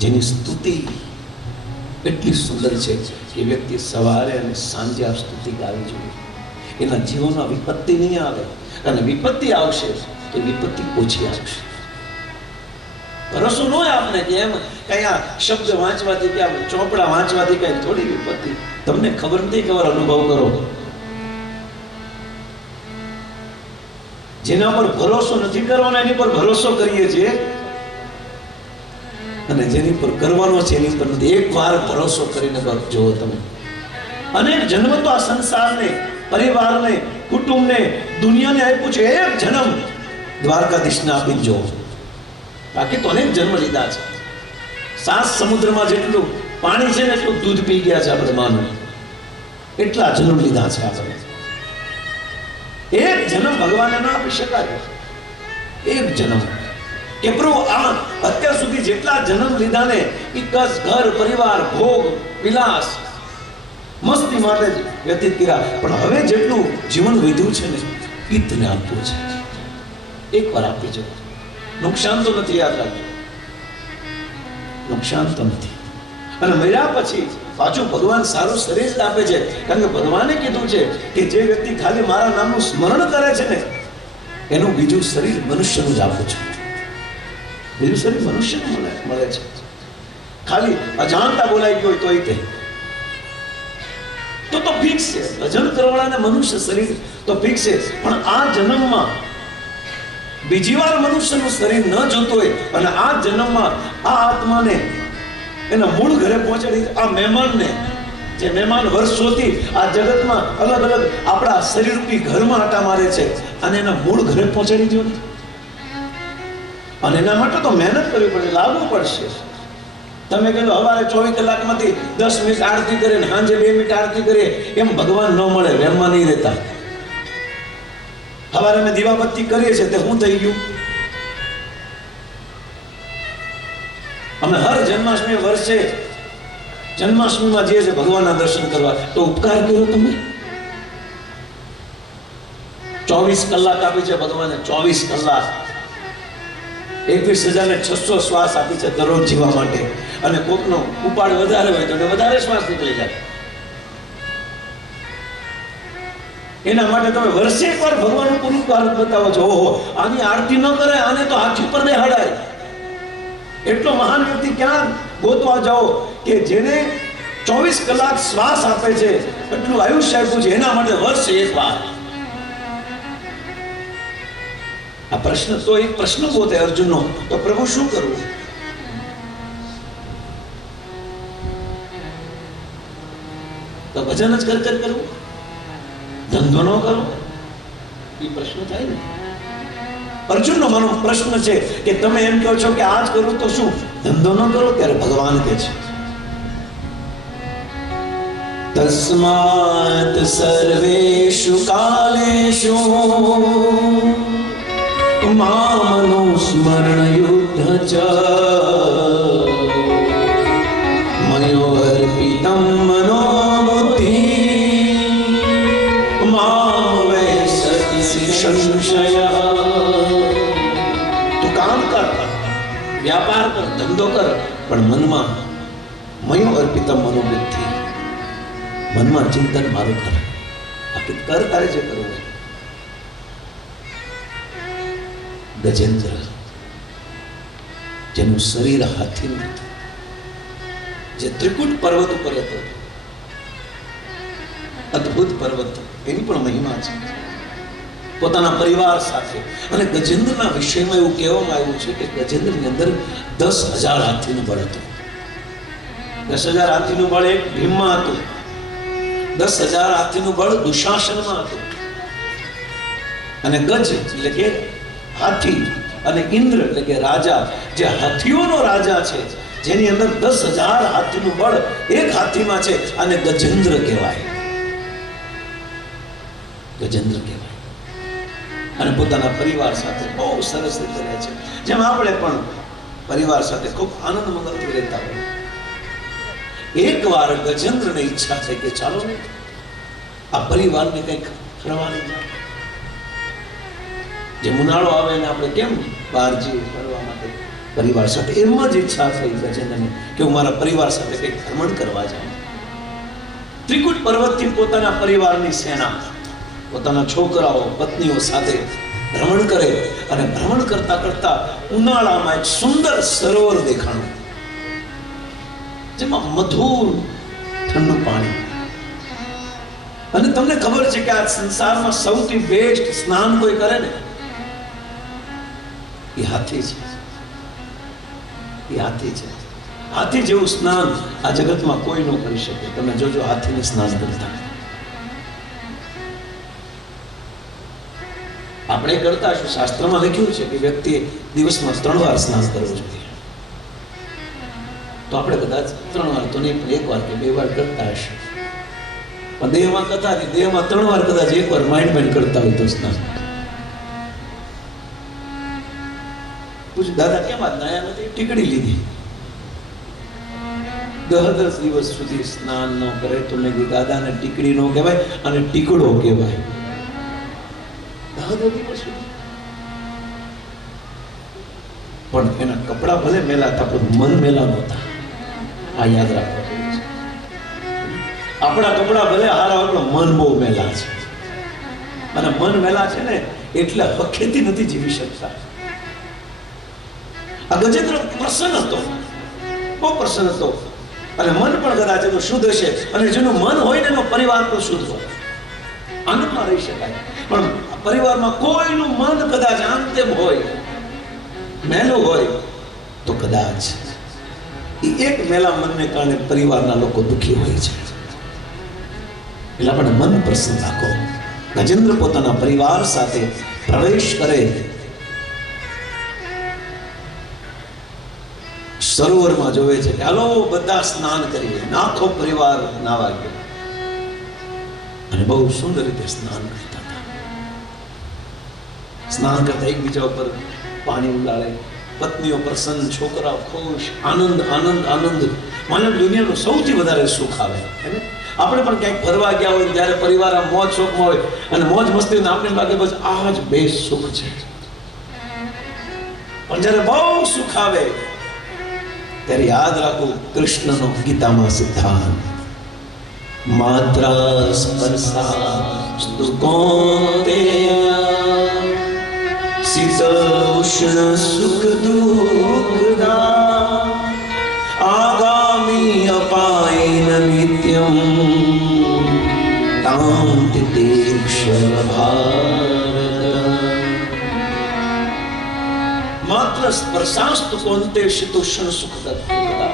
જેની સ્તુતિ એટલી સુંદર છે કે વ્યક્તિ સવારે અને સાંજે આ સ્તુતિ ગાવી જોઈએ. એના જીવનમાં વિપત્તિ નહીં આવે, અને વિપત્તિ આવશે તો વિપત્તિ ઓછી આવશે. ભરોસો ન હોય આપને કે એમ કઈ આ શબ્દ વાંચવાથી કે ચોપડા વાંચવાથી કઈ થોડી વિપત્તિ. તમને ખબર નથી, ખબર અનુભવ કરો. જેના પર ભરોસો નથી કરવાનો એની પર ભરોસો કરીએ છીએ, અને જેની પર કરવાનો છે એની પર નથી. એક વાર ભરોસો કરીને જુઓ તમે. અનેક જન્મ તો આ સંસારને, પરિવારને, કુટુંબને, દુનિયાને આપ્યું છે. એક જન્મ દ્વારકાધીશને આપી જો, બાકી તો અનેક જન્મ લીધા છે. 7 સમુદ્રમાં જેટલું પાણી છે ને એટલું દૂધ પી ગયા છે આપણે માનો, એટલા જન્મ લીધા છે આપણે. એક જન્મ ભગવાનને ના આપી શકાય. એક જન્મ કે પ્રભુ આ અત્યાર સુધી જેટલા જન્મ લીધા ને એ કસ ઘર પરિવાર ભોગ વિલાસ મસ્તી માટે વ્યતીત કર્યા, પણ હવે જેટલું જીવન વધ્યું છે ને એ તને આપવું છે. એક વાર આપી જવું. નુકસાન તો નથી, યાદ રાખજો, નુકસાન તો નથી. અને મર્યા પછી પાછું ભગવાન સારું શરીર જ આપે છે, કારણ કે ભગવાને કીધું છે કે જે વ્યક્તિ ખાલી મારા નામનું સ્મરણ કરે છે ને એનું બીજું શરીર મનુષ્યનું જ આપું છું. બીજું શરીર મનુષ્યનું મળે છે. ખાલી અજાણતા બોલાઈ ગયો તો તે તો ફિક્સ છે. ભજન કરવાળાને મનુષ્ય શરીર તો ફિક્સ છે, પણ આ જન્મમાં બીજી વાર મનુષ્યનું શરીર ન જોતું હોય અને આ જન્મમાં આ આત્માને એના મૂળ ઘરે પહોંચાડી, આ મહેમાનને, જે મહેમાન વર્ષોથી આ જગતમાં અલગ અલગ આપણા શરીરરૂપી ઘરમાં આટા મારે છે, અને એના મૂળ ઘરે પહોંચાડી દો. અને એના માટે તો મહેનત કરવી પડે, લાવવું પડશે. તમે કહ્યું સવારે 24 કલાકમાંથી 10 મિનિટ આરતી કરે ને સાંજે 2 મિનિટ આરતી કરે, એમ ભગવાન ન મળે, વેમમાં નહીં રહેતા. સવારે અમે દીવાબત્તી કરીએ છીએ તે શું થઈ ગયું? અમે હર જન્માષ્ટમી વર્ષે જન્માષ્ટમીમાં જઈએ છીએ ભગવાનના દર્શન કરવા, તો ઉપકાર કર્યો તમે. 24 કલાક આપી છે ભગવાને, 24 કલાક 21,600 શ્વાસ આપી છે દરરોજ જીવવા માટે. અને કોકનો ઉપાડ વધારે હોય તો વધારે શ્વાસ નીકળી જાય. એના માટે તમે વર્ષે એકવાર ભગવાનનું પૂરું કાર્ય બતાવો છો. ઓહો, આની આરતી ન કરે, આને તો હાથી પર બેહાડાય. એટલો મહાન વ્યક્તિ ક્યાં ગોતવા જાઓ કે જેને 24 કલાક શ્વાસ આપે છે, એટલું આયુષ્ય આપ્યું છે, એના માટે વર્ષે એકવાર. આ પ્રશ્ન તો એક પ્રશ્ન ગોતે અર્જુનનો, તો પ્રભુ શું કરવું? તો ભજન જ કર કરવું, ધંધો ન કરો, એ પ્રશ્ન થાય ને. અર્જુનનો માનો પ્રશ્ન છે કે તમે એમ કહો છો કે આ જ કરું તો શું, ધંધો ન કરો? ત્યારે ભગવાન કહે છે તસ્માત સર્વેષુ કાલેષુ મામનુસ્મરણ યુદ્ધ ચ મયો અર્પિતમ મનો બુદ્ધિ મામ વૈસતિ સંશય. તું કામ કર, વ્યાપાર કર, ધંધો કર, પણ મનમાં મયો અર્પિતમ મનો બુદ્ધિ, મનમાં ચિંતન મારું કર. બાકી કર તારે જે કરવું. ગજેન્દ્ર, જેનું શરીર હાથીનું હતું, જે ત્રિકુટ પર્વત ઉપર હતો, અદ્ભુત પર્વત, એની પણ મહિમા છે. પોતાના પરિવાર સાથે. અને ગજેન્દ્રના વિષયમાં એવું કહેવામાં આવ્યું છે કે ગજેન્દ્રની અંદર 10,000 હાથીનું બળ હતું. 10,000 હાથીનું બળ એક ભીમમાં હતું, 10,000 હાથીનું બળ દુશાસનમાં હતું. અને ગજ એટલે કે હાથી અને ઇન્દ્ર એટલે કે રાજા, જે હાથીઓનો રાજા છે, જેની અંદર 10,000 હાથીનું બળ એક હાથીમાં છે, અને ગજેન્દ્ર કહેવાય. ગજેન્દ્ર કહેવાય. અને પોતાના પરિવાર સાથે બહુ સરસ રીતે રહે છે, જેમ આપણે પણ પરિવાર સાથે ખૂબ આનંદ મંગલથી રહેતા હોય. એકવાર ગજેન્દ્રને ઈચ્છા થઈ કે ચાલો ને આ પરિવારને કંઈક ફરવાની જાય. જે ઉનાળો આવે ને આપણે કેમ બહાર જઈએ ફરવા માટે પરિવાર સાથે, એમ જ ઈચ્છા થઈ ગજેન્દ્રને કે હું મારા પરિવાર સાથે કંઈક ભ્રમણ કરવા જાઉં. ત્રિકૂટ પર્વતથી પોતાના પરિવારની સેના, પોતાના છોકરાઓ પત્નીઓ સાથે ભ્રમણ કરે. અને ભ્રમણ કરતા કરતા ઉનાળામાં એક સુંદર સરોવર દેખાણું, જેમાં મધુર ઠંડુ પાણી. અને તમને ખબર છે કે આ સંસારમાં સૌથી બેસ્ટ સ્નાન કોઈ કરે ને, એ હાથી છે. એ હાથી છે. હાથી જેવું સ્નાન આ જગતમાં કોઈ ન કરી શકે. તમે જોજો હાથીને સ્નાન કરતા. આપણે કરતા હશું, શાસ્ત્રમાં લખ્યું છે કે વ્યક્તિએ દિવસમાં 3 વાર સ્નાન કરવું જોઈએ. તો આપણે કદાચ 3 વાર તો નહીં, પણ 1 વાર કે 2 વાર કરતા હશે. પણ દેહમાં કથા હતી, દેહમાં 3 વાર કદાચ 1 વાર માઇન્ડ કરતા હોય તો સ્નાન. પૂછ્યું દાદા કેમ આજ નાયા નથી? ટીકડી લીધી. 10 દિવસ સુધી સ્નાન ન કરે તો મેં કીધું દાદાને ટીકડી નો કહેવાય અને ટીકડો કહેવાય. 10 દિવસ સુધી. પણ એના કપડા ભલે મેલા હતા પણ મન મેલા નહોતા. આ યાદ રાખવા જેવું છે. આપણા કપડા ભલે હારા હોય પણ મન બહુ મેલા છે. અને મન મેલા છે ને એટલે હખેથી નથી જીવી શકતા. આ ગજેન્દ્ર પ્રસન્ન હતો, બહુ પ્રસન્ન હતો. અને મન પણ કદાચ એનું શુદ્ધ હશે, અને જેનું મન હોય ને એનો પરિવાર પણ શુદ્ધ હોય, આનંદમાં રહી શકાય. પણ પરિવારમાં કોઈનું મન કદાચ આમ તેમ હોય, મેલું હોય, તો કદાચ એ એક મેલા મનને કારણે પરિવારના લોકો દુઃખી હોય છે. એટલે આપણે મન પ્રસન્ન રાખો. ગજેન્દ્ર પોતાના પરિવાર સાથે પ્રવેશ કરે. સરોવરમાં જોવે છે કે હાલો બધા સ્નાન કરીએ. આખો પરિવાર નાવા ગયો અને બહુ સુંદર રીતે સ્નાન કરતા હતા. સ્નાન કરતા એકબીજા ઉપર પાણી ઉડાડે, પત્નીઓ પ્રસન્ન, છોકરાઓ ખુશ, આનંદ આનંદ આનંદ. માનવ દુનિયાનું સૌથી વધારે સુખ આવે. આપણે પણ ક્યાંક ફરવા ગયા હોય ત્યારે પરિવાર આ મોજ શોખમાં હોય અને મોજ મસ્તી આપણે લાગે બસ આ જ બેસ્ટ સુખ છે. પણ જ્યારે બહુ સુખ આવે ત્યારે યાદ રાખો કૃષ્ણનો ગીતામાં સિદ્ધાંત, માત્રા સ્પર્શાસ્તુ કૌંતેય શીતોષ્ણ સુખ દુઃખદા આગામી અપાયેન નિત્યમ તામ તિતિક્ષવ ભારત. માત્ર સ્પર્શાસ્તુ કૌંતેય શીતોષ્ણ સુખ દુઃખદા.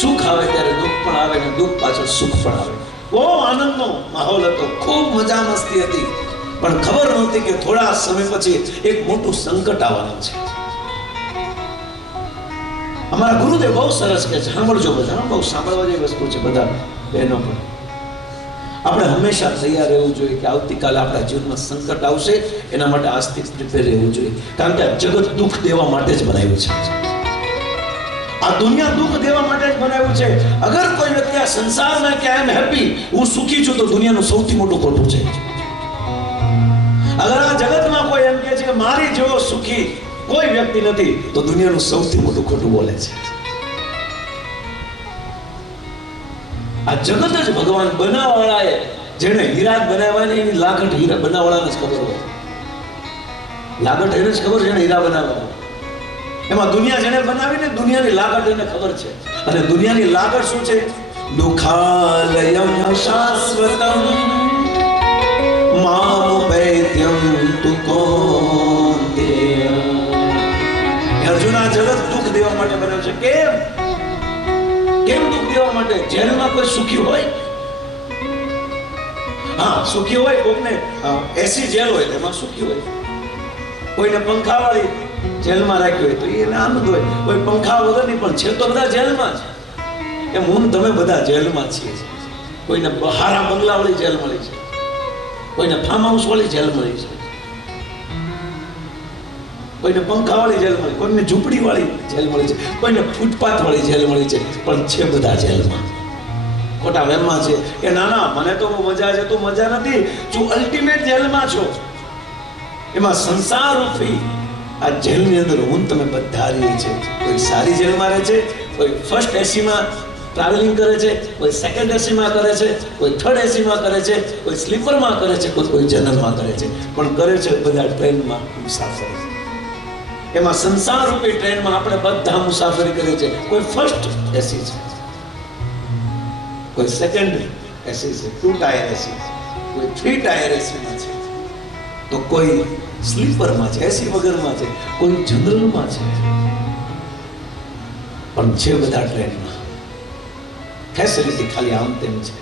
સુખ આવે ત્યારે દુઃખ પણ આવે ને દુઃખ પાછળ સુખ પણ આવે. બહુ આનંદનો માહોલ હતો, ખૂબ મજા મસ્તી હતી. પણ ખબર નહોતી કે થોડા સમય પછી એક મોટું સંકટ આવવાનું છે. અમારા ગુરુદેવ બહુ સરસ કહે છે, સાંભળજો બધા, બહુ સાંભળવા જેવી વસ્તુ છે બધા બહેનો પણ. આપણે હંમેશા તૈયાર રહેવું જોઈએ કે આવતીકાલે આપણા જીવનમાં સંકટ આવશે, એના માટે આજથી પ્રિપેર રહેવું જોઈએ. કારણ કે આ જગત દુઃખ દેવા માટે જ બનાવ્યું છે. આ દુનિયા દુઃખ દેવા માટે જ બનાવ્યું છે. અગર કોઈ વ્યક્તિ આ સંસારમાં કે આઈ એમ હેપી, હું સુખી છું, તો દુનિયાનું સૌથી મોટું ખોટું છે. અગર આ જગતમાં કોઈ એમ કહે છે કે મારી જેવો સુખી કોઈ વ્યક્તિ નથી, તો દુનિયાનું સૌથી મોટું ખોટું બોલે છે. આ જગત જ ભગવાન બનાવવાળાએ જેને હીરા બનાવ્યા ને એની લાગટ હીરા બનાવવાળાને જ ખબર હોય. લાગટ એને જ ખબર છે જેને હીરા બનાવ્યા. એમાં દુનિયા જેને બનાવીને દુનિયાની લાગટ એને ખબર છે. અને દુનિયાની લાગટ શું છે? દુઃખાલયમ શાશ્વતમ મામુપૈત્યમ છે. કેમ દુઃખ દેવા માટે? જેલમાં કોઈ સુખી હોય? હા, સુખી હોય. કોકને એસી જેલ હોય એમાં સુખી હોય. કોઈને પંખા વાળી જેલમાં રાખ્યું હોય તો એને આનંદ હોય. કોઈ પંખા વગરની, પણ છે તો બધા જેલમાં છે. એમ હું તમે બધા જેલમાં છીએ. કોઈને હારા બંગલા વાળી જેલ મળી છે, કોઈને ફાર્મ હાઉસ વાળી જેલ મળી છે, કોઈને પંખા વાળી જેલ મળી, કોઈને ઝૂંપડી વાળી જેલ મળી છે, કોઈને ફૂટપાથ વાળી જેલ મળી છે, પણ છે બધા જેલમાં. ખોટા વહેમમાં છે કે ના ના મને તો બહુ મજા છે. તો મજા નથી, તું અલ્ટિમેટ જેલમાં છો. એમાં સંસાર રૂપી આ જેલની અંદર હું તમે બધા રહીએ છે. કોઈ સારી જેલમાં રહે છે, કોઈ ફર્સ્ટ એસીમાં ટ્રાવેલિંગ કરે છે, કોઈ સેકન્ડ એસીમાં કરે છે, કોઈ થર્ડ એસીમાં કરે છે, કોઈ સ્લીપરમાં કરે છે, કોઈ જનરલમાં કરે છે, પણ કરે છે બધા ટ્રેનમાં મુસાફરી. એમાં સંસાર રૂપી ટ્રેનમાં આપણે બધા મુસાફરી કરીએ છીએ. કોઈ ફર્સ્ટ એસી છે, કોઈ સેકન્ડ એસી છે, 2 ટાયર એસી, કોઈ 3 ટાયર એસીમાં છે, તો કોઈ સ્લીપરમાં છે, એસી વગરમાં છે, કોઈ જનરલમાં છે, પણ છે બધા ટ્રેનમાં. ફેસિલિટી ખાલી આમ તેમ છે.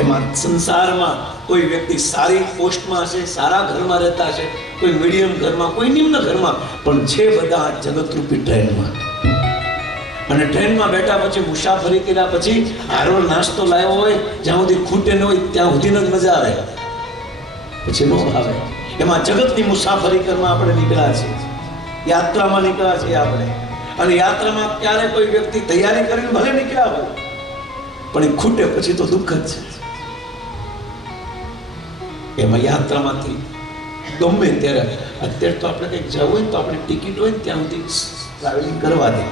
એમાં સંસારમાં કોઈ વ્યક્તિ સારી પોસ્ટમાં છે, સારા ઘરમાં રહેતા છે, કોઈ મીડિયમ ઘરમાં, કોઈ નિમ્ન ઘરમાં, પણ છે બધા જગતરૂપી ટ્રેનમાં. અને ટ્રેનમાં બેઠા પછી મુસાફરી કર્યા પછી હારો નાસ્તો લાવ્યો હોય, જ્યાં સુધી ખૂટે ન હોય ત્યાં સુધીનો જ મજા આવે, પછી નો આવે. એમાં જગતની મુસાફરી કરવા આપણે નીકળ્યા છીએ, યાત્રામાં નીકળ્યા છીએ આપણે. અને યાત્રામાં ક્યારે કોઈ વ્યક્તિ તૈયારી કરીને ભલે નીકળ્યા હોય, પણ એ ખૂટે પછી તો દુઃખ જ છે. એમાં યાત્રામાંથી ગમે ત્યારે, અત્યારે તો આપણે કંઈક જવું હોય તો આપણે ટિકિટ હોય ને ત્યાં સુધી ટ્રાવેલિંગ કરવા દે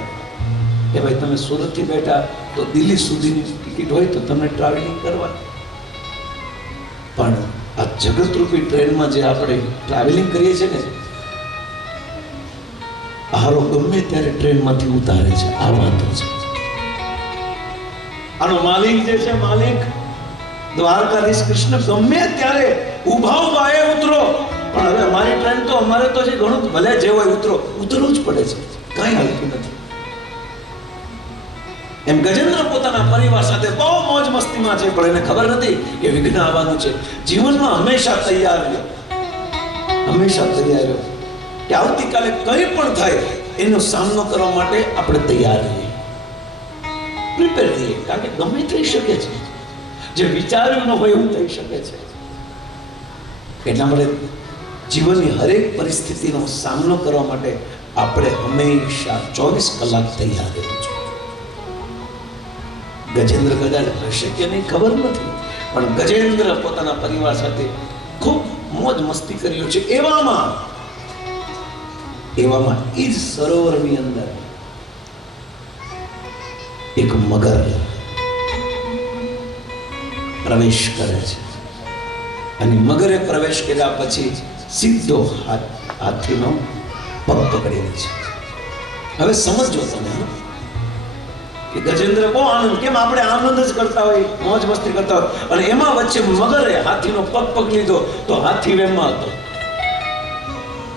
કે ભાઈ તમે સુરતથી બેઠા તો દિલ્હી સુધીની ટિકિટ હોય તો તમને ટ્રાવેલિંગ કરવા દે. પણ આ જગતરૂપી ટ્રેનમાં જે આપણે ટ્રાવેલિંગ કરીએ છીએ ને, હારો ગમે ત્યારે ટ્રેનમાંથી ઉતારે છે. આ વાતો છે. આનો માલિક જે છે, માલિક દ્વારકાધીશ કૃષ્ણ ગમે ત્યારે ઉભા એ ઉતરો. પણ હવે અમારી ટ્રેન તો અમારે તો જે ઘણું ભલે જે હોય ઉતરવું જ પડે છે, કાંઈ હાલતું નથી. એમ ગજેન્દ્ર પોતાના પરિવાર સાથે બહુ મોજ મસ્તીમાં છે, પણ એને ખબર નથી કે વિઘ્ન આવવાનું છે. જીવનમાં હંમેશા તૈયાર રહ્યો, હંમેશા તૈયાર રહ્યો કે આવતીકાલે કંઈ પણ થાય એનો સામનો કરવા માટે આપણે તૈયાર રહીએ, પ્રિપેર રહીએ. કારણ કે ગમે થઈ શકે છે, જે વિચાર્યું ન હોય એવું થઈ શકે છે. એટલા માટે જીવનની હરેક પરિસ્થિતિનો સામનો કરવા માટે આપણે હંમેશા 24 કલાક તૈયાર રહેવું જોઈએ. ગજેન્દ્ર કદાચ હશે કે નહીં ખબર નથી, પણ ગજેન્દ્ર પોતાના પરિવાર સાથે ખૂબ મોજ મસ્તી કર્યો છે. એવામાં એ જ સરોવરની અંદર એક મગર પ્રવેશ કરે છે. અને મગરે પ્રવેશ કર્યા પછી સીધો હાથીનો પગ પકડી લે છે. હવે સમજો તમે કે ગજેન્દ્ર બહુ આનંદ, કેમ આપણે આનંદ જ કરતા હોય, મોજ મસ્તી કરતા હોય, અને એમાં વચ્ચે મગરે હાથીનો પગ પકડી લીધો તો હાથી વેમમાં હતો.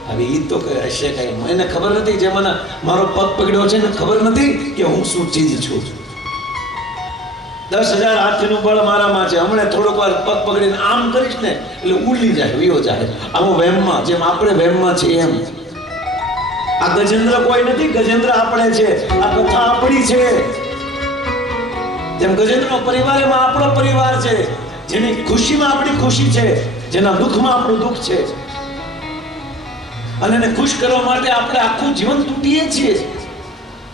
હવે એ તો હશે કઈ, એને ખબર નથી જે મને મારો પગ પકડ્યો છે ને ખબર નથી કે હું શું ચીજ છું. 10,000 હાથીનું બળ મારામાં છે, હમણાં થોડોક વાર પગ પકડીને આમ કરીશ ને એટલે ઉડી જાય, વિયો જાય. આમ વેમમાં, જેમ આપણે વેમમાં છીએ એમ. આ ગજેન્દ્ર કોઈ નથી, ગજેન્દ્ર આપણે છે. આ કથા આપણી છે. જેમ ગજેન્દ્રનો પરિવાર એમાં આપણો પરિવાર છે. જેની ખુશીમાં આપણી ખુશી છે, જેના દુઃખમાં આપણું દુઃખ છે. અને એને ખુશ કરવા માટે આપણે આખું જીવન તૂટીએ છીએ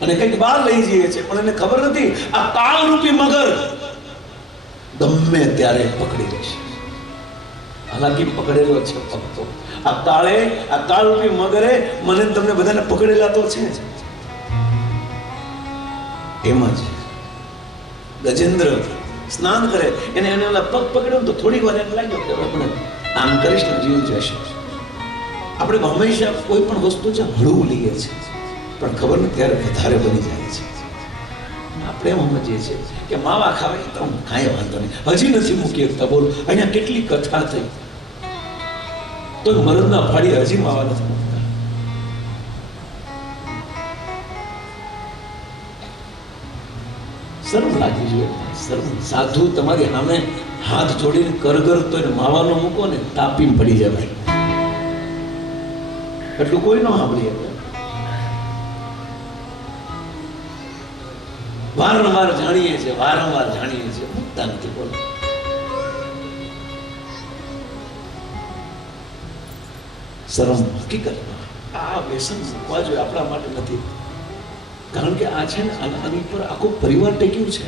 અને કંઈક બહાર લઈ જઈએ છીએ, પણ એને ખબર નથી આ કાળરૂપી મગર ગમે ત્યારે પકડી લેશે. હાલાકી પકડેલો છે પગ તો. આ કાળરૂપી મગરે મને તમને બધાને પકડેલા તો છે. એમાં જ ગજેન્દ્ર સ્નાન કરે, એને ઓલા પગ પકડ્યો તો થોડી વાર એમ લાગ્યો કે આપણે આમ કરીશ ને જીવ જશે. આપણે હંમેશા કોઈ પણ વસ્તુ છે હળવું લઈએ છીએ, પણ ખબર નથી ત્યારે વધારે બની જાય છે. આપણે એમ સમજીએ છીએ કે માવા ખાવાય તો કાંઈ વાંધો નહીં, હજી નથી મૂકી શકતા. બોલો, અહીંયા કેટલી કથા થઈ તો મરદના ફાડી હજી માવા નથી મૂકતા. શરમ લાગવી જોઈએ. શરમ. સાધુ તમારી સામે હાથ જોડીને કરગરતો એને માવાનો મૂકો ને તાપીને પડી જાય. એટલું કોઈ ન સાંભળી શકે. વારંવાર જાણીએ છીએ, વારંવાર જાણીએ છીએ, મુકતા નથી. બોલો, શરમ. હકીકતમાં આ વ્યસન મૂકવા જોઈએ, આપણા માટે નથી. કારણ કે આ છે ને, આની પર આખું પરિવાર ટેક્યું છે,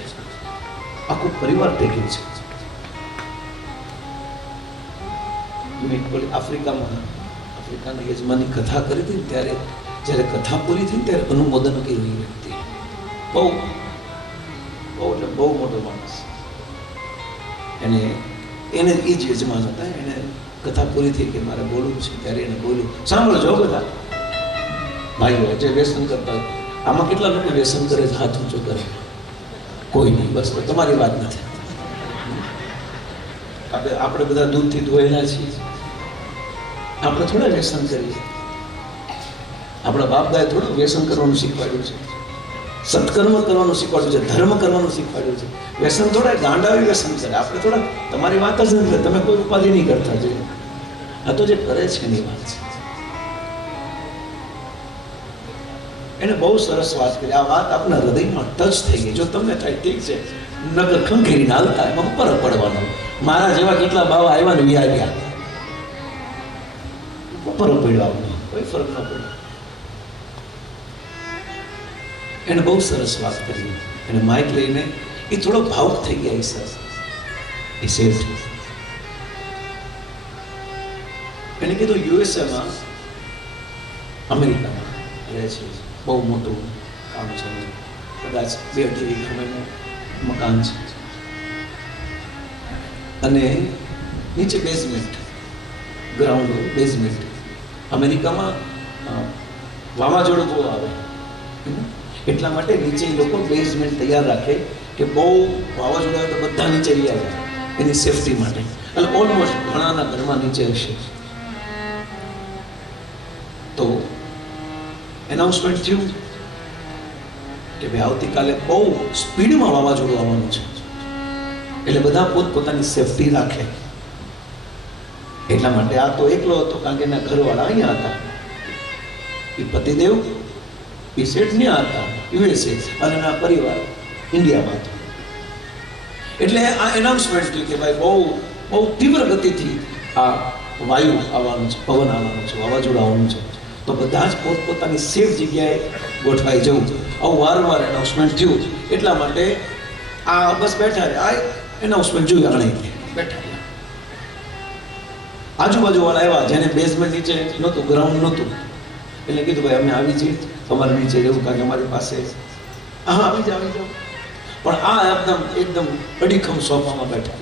આખું પરિવાર ટેક્યું છે. આફ્રિકાના યજમાની કથા કરી હતી ને, ત્યારે જ્યારે કથા પૂરી થઈ ત્યારે અનુમોદન કર્યું. વ્યક્તિ બહુ એટલે બહુ મોટો માણસ, એને એ જ યજમાન હતા. એને કથા પૂરી થઈ કે મારે બોલવું છે, ત્યારે એને બોલ્યું, સાંભળજો બધા ભાઈઓ જે વ્યસન કરતા, આમાં કેટલા લોકો વ્યસન કરે છે? હાથ ઊંચો કરે. કોઈ નહીં. બસ તમારી વાત નથી. આપણે બધા દૂધથી ધોયેલા છીએ. આપણે થોડા વ્યસન કરીએ. આપણા બાપ દાએ થોડું વ્યસન કરવાનું શીખવાડ્યું છે, સત્કર્મ કરવાનું શીખવાડ્યું છે, ધર્મ કરવાનું શીખવાડ્યું છે. વ્યસન થોડા ગાંડાવી વ્યસન કરે. આપણે થોડા, તમારી વાત જ નથી. તમે કોઈ ઉપાધિ નહીં કરતા. જે આ તો જે કરે છે એની વાત છે. એને બહુ સરસ વાત કરી. આ વાત આપના હૃદયમાં ટચ થઈ ગઈ. જો તમને થાય ઠીક છે, નગર ખંખેરીને હાલતા, એમાં ફરક પડવાનો. મારા જેવા કેટલા બાવા આવ્યા ને વ્યા ગયા, ફરક પડ્યો આવવાનો, કોઈ ફરક ન પડ્યો. એને બહુ સરસ વાત કરી. એને માઇક લઈને એ થોડો ભાવુક થઈ ગયા. સર એ શેઠ એને કીધું, યુએસએમાં, અમેરિકામાં રહે છે, બહુ મોટું કામ છે, કદાચ 2-2 વીઘાનું મકાન છે, અને નીચે બેઝમેન્ટ, ગ્રાઉન્ડ બેઝમેન્ટ. અમેરિકામાં વાવાઝોડું બહુ આવે, એટલા માટે નીચે લોકો બેઝમેન્ટ તૈયાર રાખે કે બહુ વાવાઝોડું આવે તો બધા નીચે લઈ આવે, એની સેફટી માટે. એટલે ઓલમોસ્ટ ઘણાના ઘરમાં નીચે હશે. તો એનાઉન્સમેન્ટ થયું કે ભાઈ આવતીકાલે બહુ સ્પીડમાં વાવાઝોડું આવવાનું છે, એટલે બધા પોતપોતાની સેફટી રાખે. એટલા માટે આ તો એકલો હતો, કારણ કે એના ઘરવાળા અહીંયા હતા. એ પતિદેવ, એ શેઠ ત્યાં હતા યુએસએ, અને એના પરિવાર ઇન્ડિયામાં હતો. એટલે આ એનાઉન્સમેન્ટ થયું કે ભાઈ બહુ તીવ્ર ગતિથી આ વાયુ આવવાનું છે, પવન આવવાનું છે, વાવાઝોડું આવવાનું છે. તો બધા જ પોતપોતાની સેફ જગ્યાએ ગોઠવાઈ જવું. આવું વારંવાર એનાઉન્સમેન્ટ થયું. એટલા માટે આ બસ બેઠા રહ્યા. આ એનાઉન્સમેન્ટ જોયું, આણે બેઠા રહ્યા. આજુબાજુવાળા આવ્યા, જેને બેઝમેન્ટ નીચે નહોતું, ગ્રાઉન્ડ નહોતું, એટલે કીધું ભાઈ અમે આવી છીએ, તમારે નીચે રહેવું, કારણ કે અમારી પાસે. હા, આવી જાઓ. પણ આ એકદમ અડીખમ સોફામાં બેઠા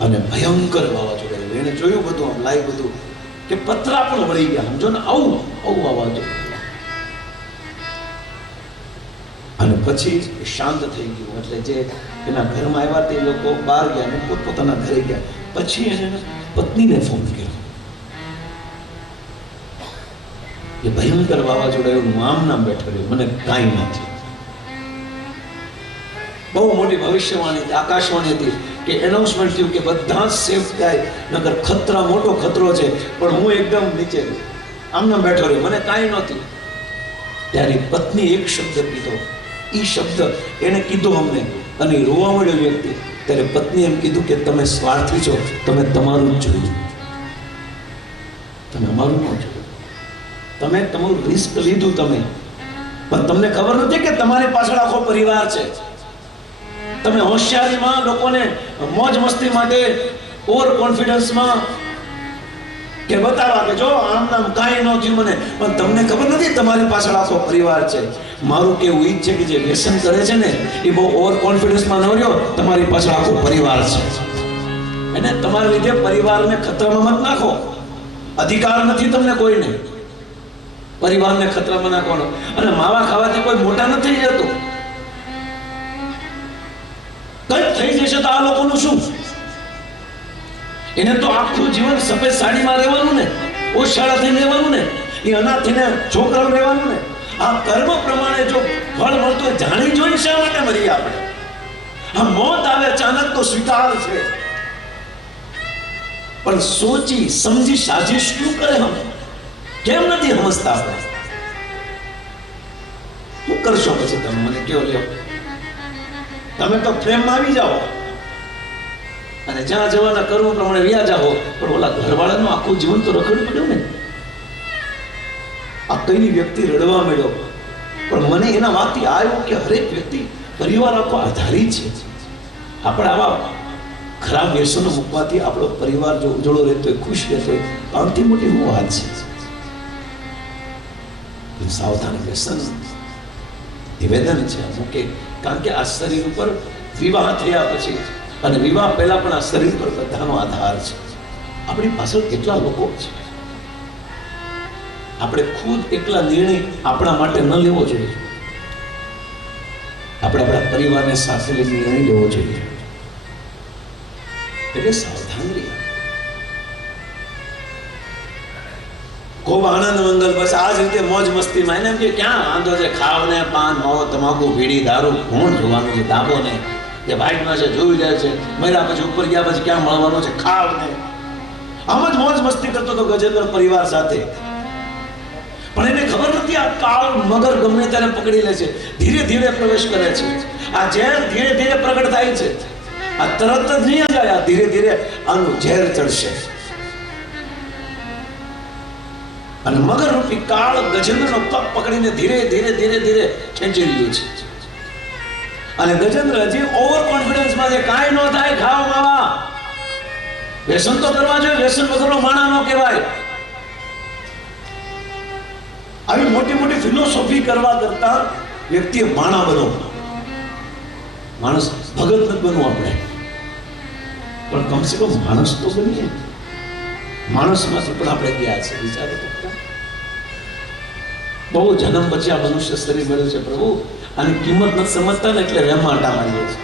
અને ભયંકર વાવાઝોડું. એને જોયું બધું, આમ લાઈ બધું, કે પતરા પણ વળી ગયા. સમજો ને, આવું વાવાઝોડું. અને પછી શાંત થઈ ગયું. એટલે જે એના ઘરમાં આવ્યા તે લોકો બહાર ગયા અને પોતપોતાના ઘરે ગયા. પછી એને પત્નીને ફોન કર્યો. એ ભયંકર વાવાઝોડા એવું આમ બેઠો રહ્યો, મને કાંઈ નથી. બહુ મોટી ભવિષ્યવાણી હતી, આકાશવાણી હતી, કે એનાઉન્સમેન્ટ થયું કે બધા જ સેફ થાય, નગર ખતરા, મોટો ખતરો છે, પણ હું એકદમ નીચે આમનામ બેઠો રહ્યો, મને કાંઈ નહોતી. ત્યારે પત્ની એક શબ્દ કીધો. એ શબ્દ એને કીધો અમને, અને રોવા મળ્યો વ્યક્તિ. ત્યારે પત્ની એમ કીધું કે તમે સ્વાર્થી છો, તમે તમારું જ જોયું, તમે અમારું ન જોયું. તમે તમારું રિસ્ક લીધું, પણ તમને ખબર નથી કે તમારી પાછળ આખો પરિવાર છે. તમે હોશિયારીમાં લોકોને મોજ મસ્તી માટે, ઓવર કોન્ફિડન્સમાં કે બતાવવા કે જો આમ કાંઈ ન થયું મને, પણ તમને ખબર નથી તમારી પાછળ આખો પરિવાર છે. મારું કેવું ઈ છે કે જે વ્યસન કરે છે ને, એ બહુ ઓવર કોન્ફિડન્સમાં ન રહ્યો, તમારી પાછળ આખો પરિવાર છે. અને તમારા લીધે પરિવારને ખતરામાં મત નાખો. અધિકાર નથી તમને કોઈને પરિવારને ખતરામાં નાખવાનો. અને માવા ખાવાથી કોઈ મોટા નથી થઈ જતું. કંઈક થઈ જશે તો આ લોકોનું શું? એને તો આખું જીવન સફેદ સાડીમાં રહેવાનું ને, ઓછાળાથી રહેવાનું ને, એ અનાથીને છોકરાઓ રહેવાનું ને. આ કર્મ પ્રમાણે જો ફળ મળતું હોય, શા માટે મરીએ આપણે? આ મોત આવે અચાનક તો સ્વીકાર છે, પણ સોચી સમજી સાજિશ ક્યું કરે? હમ કેમ નથી સમજતા આપણે? શું કરશો પછી તમે મને કયો? લ્યો, તમે તો પ્રેમમાં આવી જાઓ અને જ્યાં જવાના કરવું પ્રમાણે વ્યા જાઓ, પણ ઓલા ઘરવાળાનું આખું જીવન તો રખડવું પડ્યું ને. આ કઈ વ્યક્તિ રડવા મળ્યો, પણ મને એના વાતથી આવ્યું કે હરેક વ્યક્તિ પરિવાર આખો આધારિત છે. આપણે આવા ખરાબ વ્યસનો મૂકવાથી આપણો પરિવાર જો ઉજળો રહેતો હોય, ખુશ રહેતો હોય, આમથી મોટી હું વાત છે. સાવધાન, વ્યસન નિવેદન છે મૂકે, કારણ કે આ શરીર ઉપર વિવાહ થયા પછી અને વિવાહ પહેલા પણ આ શરીર પર બધાનો આધાર છે. આપણી પાછળ કેટલા લોકો છે. આપણે ખુદ એકલા નિર્ણય આપણા માટે ન લેવો જોઈએ. આપણે આપણા પરિવારને સાથે લઈને નિર્ણય લેવો જોઈએ. એટલે સાવધાન રહીએ. ખૂબ આનંદ મંગલ, બસ આ જ રીતે મોજ મસ્તીમાં. એને કે ક્યાં વાંધો છે? ખાવ ને પાન, માવો, તમાકુ, બીડી, દારૂ, કોણ જોવાનું છે? દાબો ને જે વાઇટમાં છે જોઈ જાય છે, મહિના પછી ઉપર ગયા પછી ક્યાં મળવાનું છે? ખાવ ને આમ જ મોજ મસ્તી કરતો તો ગજેન્દ્ર પરિવાર સાથે. પણ એને ખબર નથી આ કાળ મગર ગમે ત્યારે પકડી લે છે, ધીરે ધીરે પ્રવેશ કરે છે. આ ઝેર ધીરે ધીરે પ્રગટ થાય છે. આ તરત જ નહીં જાય, આ ધીરે ધીરે આનું ઝેર ચડશે. અને મગર રૂપી કાળ ગજેન્દ્રનો પગ પકડીને ધીરે ધીરે ધીરે ધીરે ખેંચી લીધું છે. અને ગજેન્દ્ર હજી ઓવર કોન્ફિડન્સમાં છે, કાંઈ ન થાય, ખાવ માવા, વ્યસન તો કરવા જોઈએ, વ્યસન વગરનો માણા ન કહેવાય. આવી મોટી મોટી ફિલોસોફી કરવા કરતા વ્યક્તિએ માણા બનો. માણસ ભગત નથી બનવું આપણે, પણ કમસે કમ માણસ તો બનીએ. માણસમાંથી પણ આપણે ગયા છે, વિચારો તો. બહુ જન્મ પછી આ મનુષ્ય શરીર મળ્યું છે પ્રભુ, આની કિંમત નથી સમજતા ને એટલે વેમાટા મારીએ છે.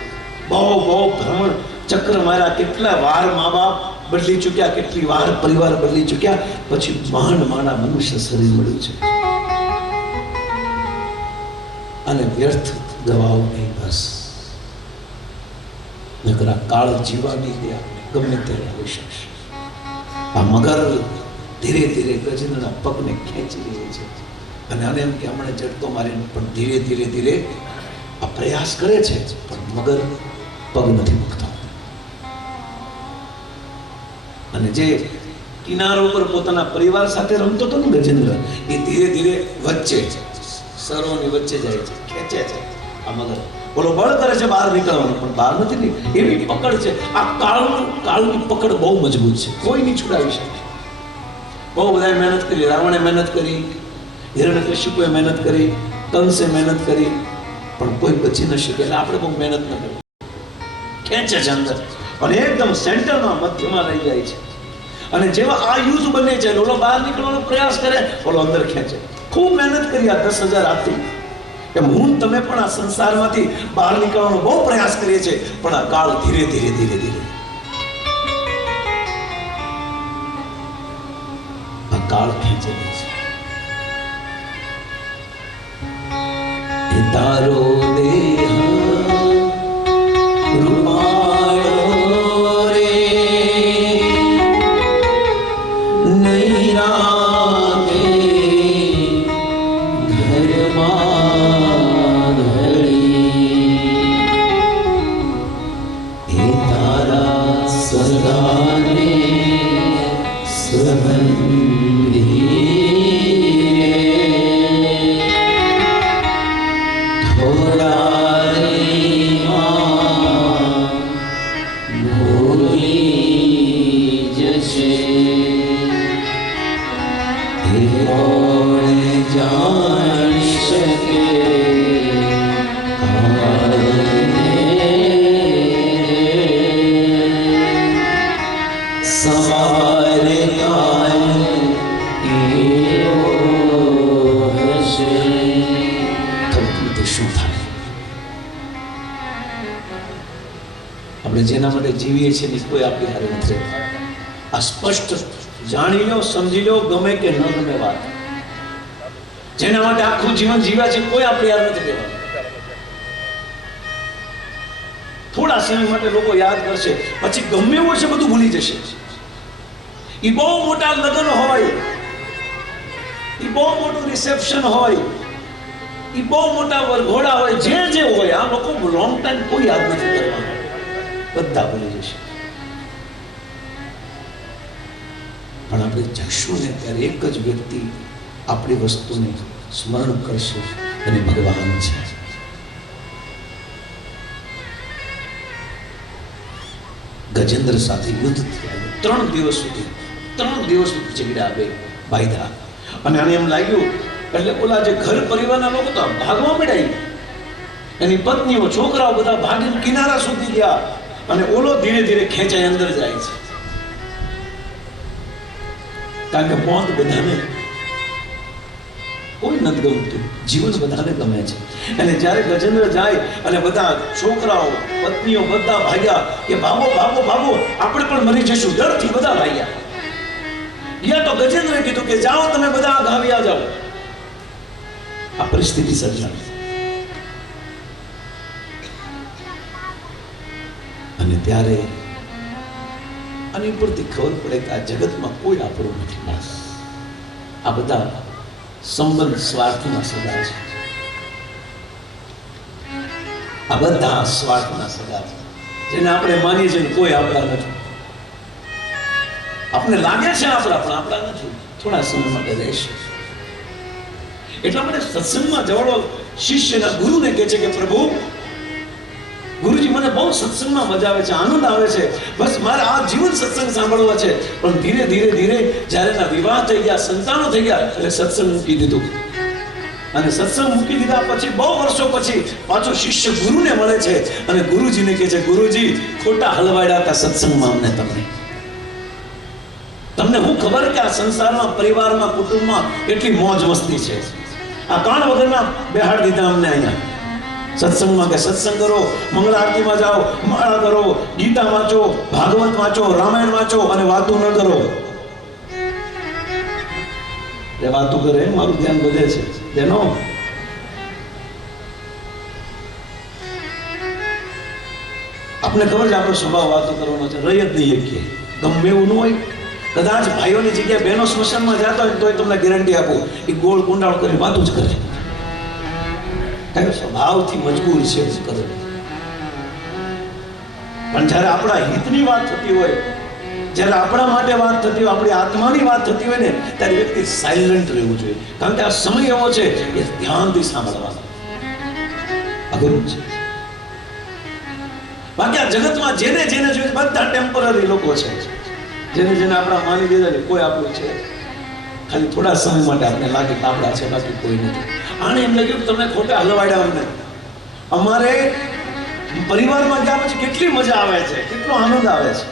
બહુ ભ્રમણ ચક્ર માર્યા, કેટલા વાર મા બાપ બદલી ચૂક્યા, કેટલી વાર પરિવાર બદલી ચૂક્યા, પછી માંડ માંડા મનુષ્ય શરીર મળ્યું છે. અને વ્યર્થ ગવાઓ નહીં, બસ. નકર આ કાળ જીવાની દે ગમે ત્યારે હોઈ શકશે. આ મગર ધીરે ધીરે ગજેન્દ્રના પગને ખેંચી રહી છે. અને આને એમ કે હમણાં ઝટકો મારીને પણ ધીરે ધીરે ધીરે આ પ્રયાસ કરે છે, પણ મગર પગ નથી મૂકતો. અને જે કિનારો ઉપર પોતાના પરિવાર સાથે રમતો હતો ને ગજેન્દ્ર, એ ધીરે ધીરે વચ્ચે સરોની વચ્ચે જાય છે, ખેંચે છે. આ મગર બોલો બળ કરે છે બહાર નીકળવાનું, પણ બહાર નથી નીકળતી. એવી પકડ છે. આ કાળની પકડ બહુ મજબૂત છે, કોઈ નહીં છોડાવી શકે. બહુ બધાએ મહેનત કરી, રાવણે મહેનત કરી, હિરણ્યકશિપુએ મહેનત કરી, કંસે મહેનત કરી, પણ કોઈ બચી ન શકે. એટલે આપણે બહુ મહેનત ન કરી, ખેંચે છે અંદર અને એકદમ સેન્ટરમાં મધ્યમાં લઈ જાય છે. અને જેવા આ યુદ્ધ બને છે, ઓલો બહાર નીકળવાનો પ્રયાસ કરે, ઓલો અંદર ખેંચે. ખૂબ મહેનત કરી આ 10,000 હાથી. એમ હું તમે પણ આ સંસારમાંથી બહાર નીકળવાનો બહુ પ્રયાસ કરીએ છીએ, પણ આ કાળ ધીરે ધીરે ધીરે ધીરે આ કાળ ખેંચે છે. તારો દેહ રૂપાળો રે નહીં રાખે ઘરમાં ધરી, એ તારા સદાને સંબંધી જેના માટે જીવીએ છીએ ને કોઈ આપણી હારે નથી. આ સ્પષ્ટ જાણી લો, સમજી લો, ગમે કે ન ગમે વાત. જેના માટે આખું જીવન જીવ્યા છે કોઈ આપણી હારે નથી રહેવાનું. થોડા સમય માટે લોકો યાદ કરશે, પછી ગમે એવું છે બધું ભૂલી જશે. એ બહુ મોટા લગ્ન હોય, એ બહુ મોટું રિસેપ્શન હોય, એ બહુ મોટા વરઘોડા હોય, જે હોય, આ લોકો લોંગ ટાઈમ કોઈ યાદ નથી કરવાનું, બધા ભૂલી જશે. પણ આપણે જઈશું ને ત્યારે એક જ વ્યક્તિ આપણી વસ્તુને સ્મરણ કરશે, અને ભગવાન છે. ગજેન્દ્ર સાથે યુદ્ધ થયા, 3 દિવસ સુધી ઝઘડા બે બાયધા. અને આને એમ લાગ્યું, એટલે ઓલા જે ઘર પરિવારના લોકો તો ભાગવા મળ્યા, એની પત્નીઓ છોકરાઓ બધા ભાગીને કિનારા સુધી ગયા, અને ઓલો ધીરે ધીરે ખેંચાઈ અંદર જાય છે. કારણ કે મોત બધાને કોઈ નથી ગમતું, જીવન બધાને ગમે છે. અને જ્યારે ગજેન્દ્ર જાય અને બધા છોકરાઓ પત્નીઓ બધા ભાગ્યા કે ભાગો ભાગો ભાગો, આપણે પણ મરી જઈશું, ડરથી બધા ભાગ્યા. ગયા તો ગજેન્દ્રએ કીધું કે જાઓ તમે બધા ગાવ્યા જાઓ. આ પરિસ્થિતિ સર્જાણી. અને ત્યારે આની ઉપરથી ખબર પડે કે આ જગતમાં કોઈ આપણું નથી. બસ આ બધા સંબંધ સ્વાર્થના સગા છે. આ બધા સ્વાર્થના સગા છે, જેને આપણે માનીએ છીએ કોઈ આપણા નથી. આપણે લાગે છે આપણા, પણ આપણા નથી. થોડા સમય માટે રહેશે. એટલા માટે સત્સંગમાં જવાડો શિષ્યના ગુરુને કહે છે કે પ્રભુ, ગુરુજી મને બહુ સત્સંગમાં મજા આવે છે, આનંદ આવે છે, બસ મારે આ જીવન સત્સંગ સાંભળવા છે. પણ ધીરે ધીરે ધીરે જ્યારે એના વિવાહ થઈ ગયા, સંતાનો થઈ ગયા, એટલે સત્સંગ મૂકી દીધું. અને સત્સંગ મૂકી દીધા પછી બહુ વર્ષો પછી પાછો શિષ્ય ગુરુને મળે છે, અને ગુરુજીને કહે છે, ગુરુજી ખોટા હલવાડ્યા હતા સત્સંગમાં અમને. તમને હું ખબર કે આ સંસારમાં, પરિવારમાં, કુટુંબમાં કેટલી મોજ મસ્તી છે. આ કાન વગરના બેહાડ દીધા અમને અહીંયા સત્સંગમાં, કે સત્સંગ કરો, મંગળ આરતીમાં જાઓ, માળા કરો, ગીતા વાંચો, ભાગવત વાંચો, રામાયણ વાંચો, અને વાતો ન કરો. એ વાતો કરે મારું ધ્યાન વધે છે. તેનો આપણે ખબર છે આપણો સ્વભાવ વાતો કરવાનો છે, રહી જ નહીં શકીએ. ગમે એવું ન હોય, કદાચ ભાઈઓની જગ્યાએ બહેનો સ્મશાનમાં જતા હોય તો તમને ગેરંટી આપું, એ ગોળ કુંડાળ કરી વાતો જ કરે. સ્વભાવથી મજબૂર છે કરે. પણ જ્યારે આપણા હિતની વાત થતી હોય, જ્યારે આપણા માટે વાત થતી હોય, આપણી આત્માની વાત થતી હોય ને, ત્યારે વ્યક્તિ સાયલન્ટ રહેવું જોઈએ. કારણ કે આ સમય એવો છે કે ધ્યાનથી સાંભળવાનો અઘરું છે. બાકી આ જગતમાં જેને જેને જોઈએ બધા ટેમ્પરરી લોકો છે, જેને આપણા માની દીધા છે, કોઈ આપણું છે. ખાલી થોડા સમય માટે આપણે લાગે કે આપણા છે, બાકી કોઈ નથી. આને એમ લાગ્યું કે તમને ખોટા હલવાડ્યા અમને. અમારે પરિવારમાં ગયા પછી કેટલી મજા આવે છે, કેટલો આનંદ આવે છે,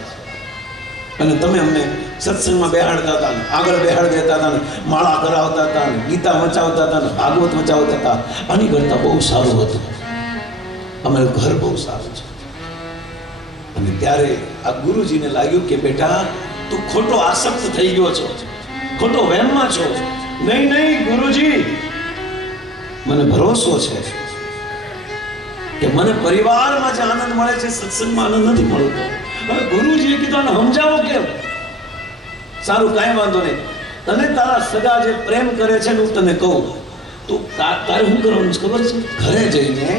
અને તમે અમને સત્સંગમાં બેહાડતા હતા, આગળ બેહાડ દેતા હતા, માળા કરાવતા હતા, ગીતા વચાવતા હતા, ભાગવત વચાવતા હતા. આની કરતા બહુ સારું હતું. અમારું ઘર બહુ સારું છે. અને ત્યારે આ ગુરુજીને લાગ્યું કે બેટા તું ખોટો આસક્ત થઈ ગયો છો, ખોટો વહેમમાં છો. નહીં ગુરુજી, મને ભરોસો છે કે મને પરિવારમાં જે આનંદ મળે છે, સત્સંગમાં આનંદ નથી મળતો. હવે ગુરુજીએ કીધું આને સમજાવો કેમ? સારું, કાંઈ વાંધો નહીં, તને તારા સગા જે પ્રેમ કરે છે ને હું તને કહું, તું તારે શું કરવાનું છે ખબર છે? ઘરે જઈને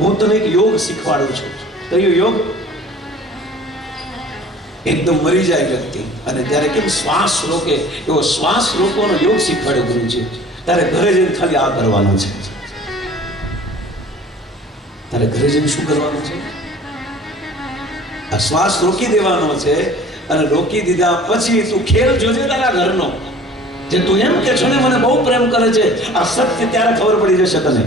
હું તને એક યોગ શીખવાડું છું. કયો યોગ? એકદમ મરી જાય વ્યક્તિ અને ત્યારે કેમ શ્વાસ રોકે, એવો શ્વાસ રોકવાનો યોગ શીખવાડ્યો ગુરુજી. તારે ઘરે જઈને ખાલી આ કરવાનું છે. તારે ઘરે જઈને શું કરવાનું છે? આ શ્વાસ રોકી દેવાનો છે. અને રોકી દીધા પછી તું ખેલ જોજે તારા ઘરનો. જે તું એમ કે છો ને મને બહુ પ્રેમ કરે છે, આ સત્ય ત્યારે ખબર પડી જશે તને.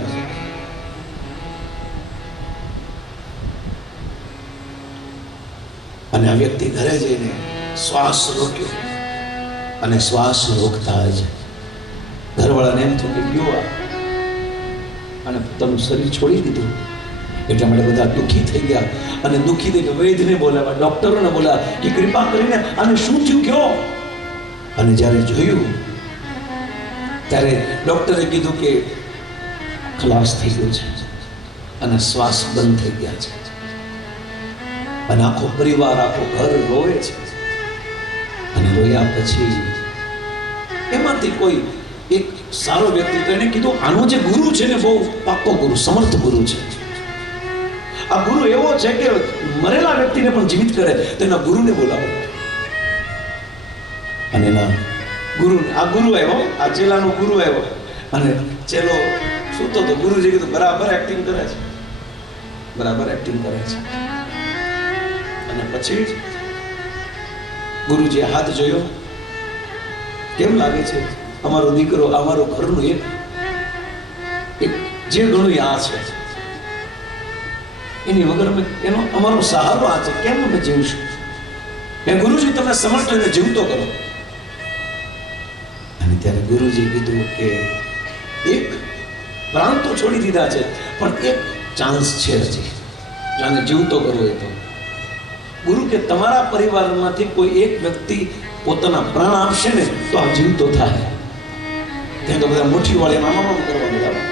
અને આ વ્યક્તિ ઘરે જઈને શ્વાસ રોક્યો અને શ્વાસ રોકતા જ ઘરવાળાને એમ થયું કે ગયો અને પોતાનું શરીર છોડી દીધું. એટલા માટે બધા દુઃખી થઈ ગયા અને દુઃખી થઈ વૈદ્યને બોલાવ્યા, ડોક્ટરોને બોલાવ્યા કે કૃપા કરીને આને શું થયું કયો. અને જ્યારે જોયું ત્યારે ડોક્ટરે કીધું કે ખલાસ થઈ ગયો છે અને શ્વાસ બંધ થઈ ગયા છે. અને આખો પરિવાર, આખો ઘર રોવે છે. અને રોયા પછી એમાંથી કોઈ એક સારો વ્યક્તિ તો એને કીધું, આનો જે ગુરુ છે ને બહુ પાક્કો ગુરુ, સમર્થ ગુરુ છે. આ ગુરુ એવો છે કે મરેલા વ્યક્તિને પણ જીવિત કરે. તો એના ગુરુને બોલાવો. અને એના ગુરુ, આ ગુરુ આવ્યો, આ ચેલાનો ગુરુ આવ્યો. અને ચેલો સૂતો તો ગુરુજી કીધું બરાબર એક્ટિંગ કરે છે, બરાબર એક્ટિંગ કરે છે. અને પછી ગુરુજીએ હાથ જોયો, કેમ લાગે છે અમારો દીકરો, અમારો ઘરનું એક જે ઘણું આ છે એની વગર એનો અમારો સહારો આ છે, કેમ અમે જીવશું? એ ગુરુજી તમે સમર્થ એને જીવતો કરો. અને ત્યારે ગુરુજી કીધું કે એક પ્રાણ તો છોડી દીધા છે, પણ એક ચાન્સ છે હજી, જાને જીવતો કરવો એ તો. ગુરુ કે તમારા પરિવારમાંથી કોઈ એક વ્યક્તિ પોતાના પ્રાણ આપશે ને તો આ જીવતો થાય. ત્યાં તો બધા મુઠ્ઠી વાળે મામા કરવા મળ્યા.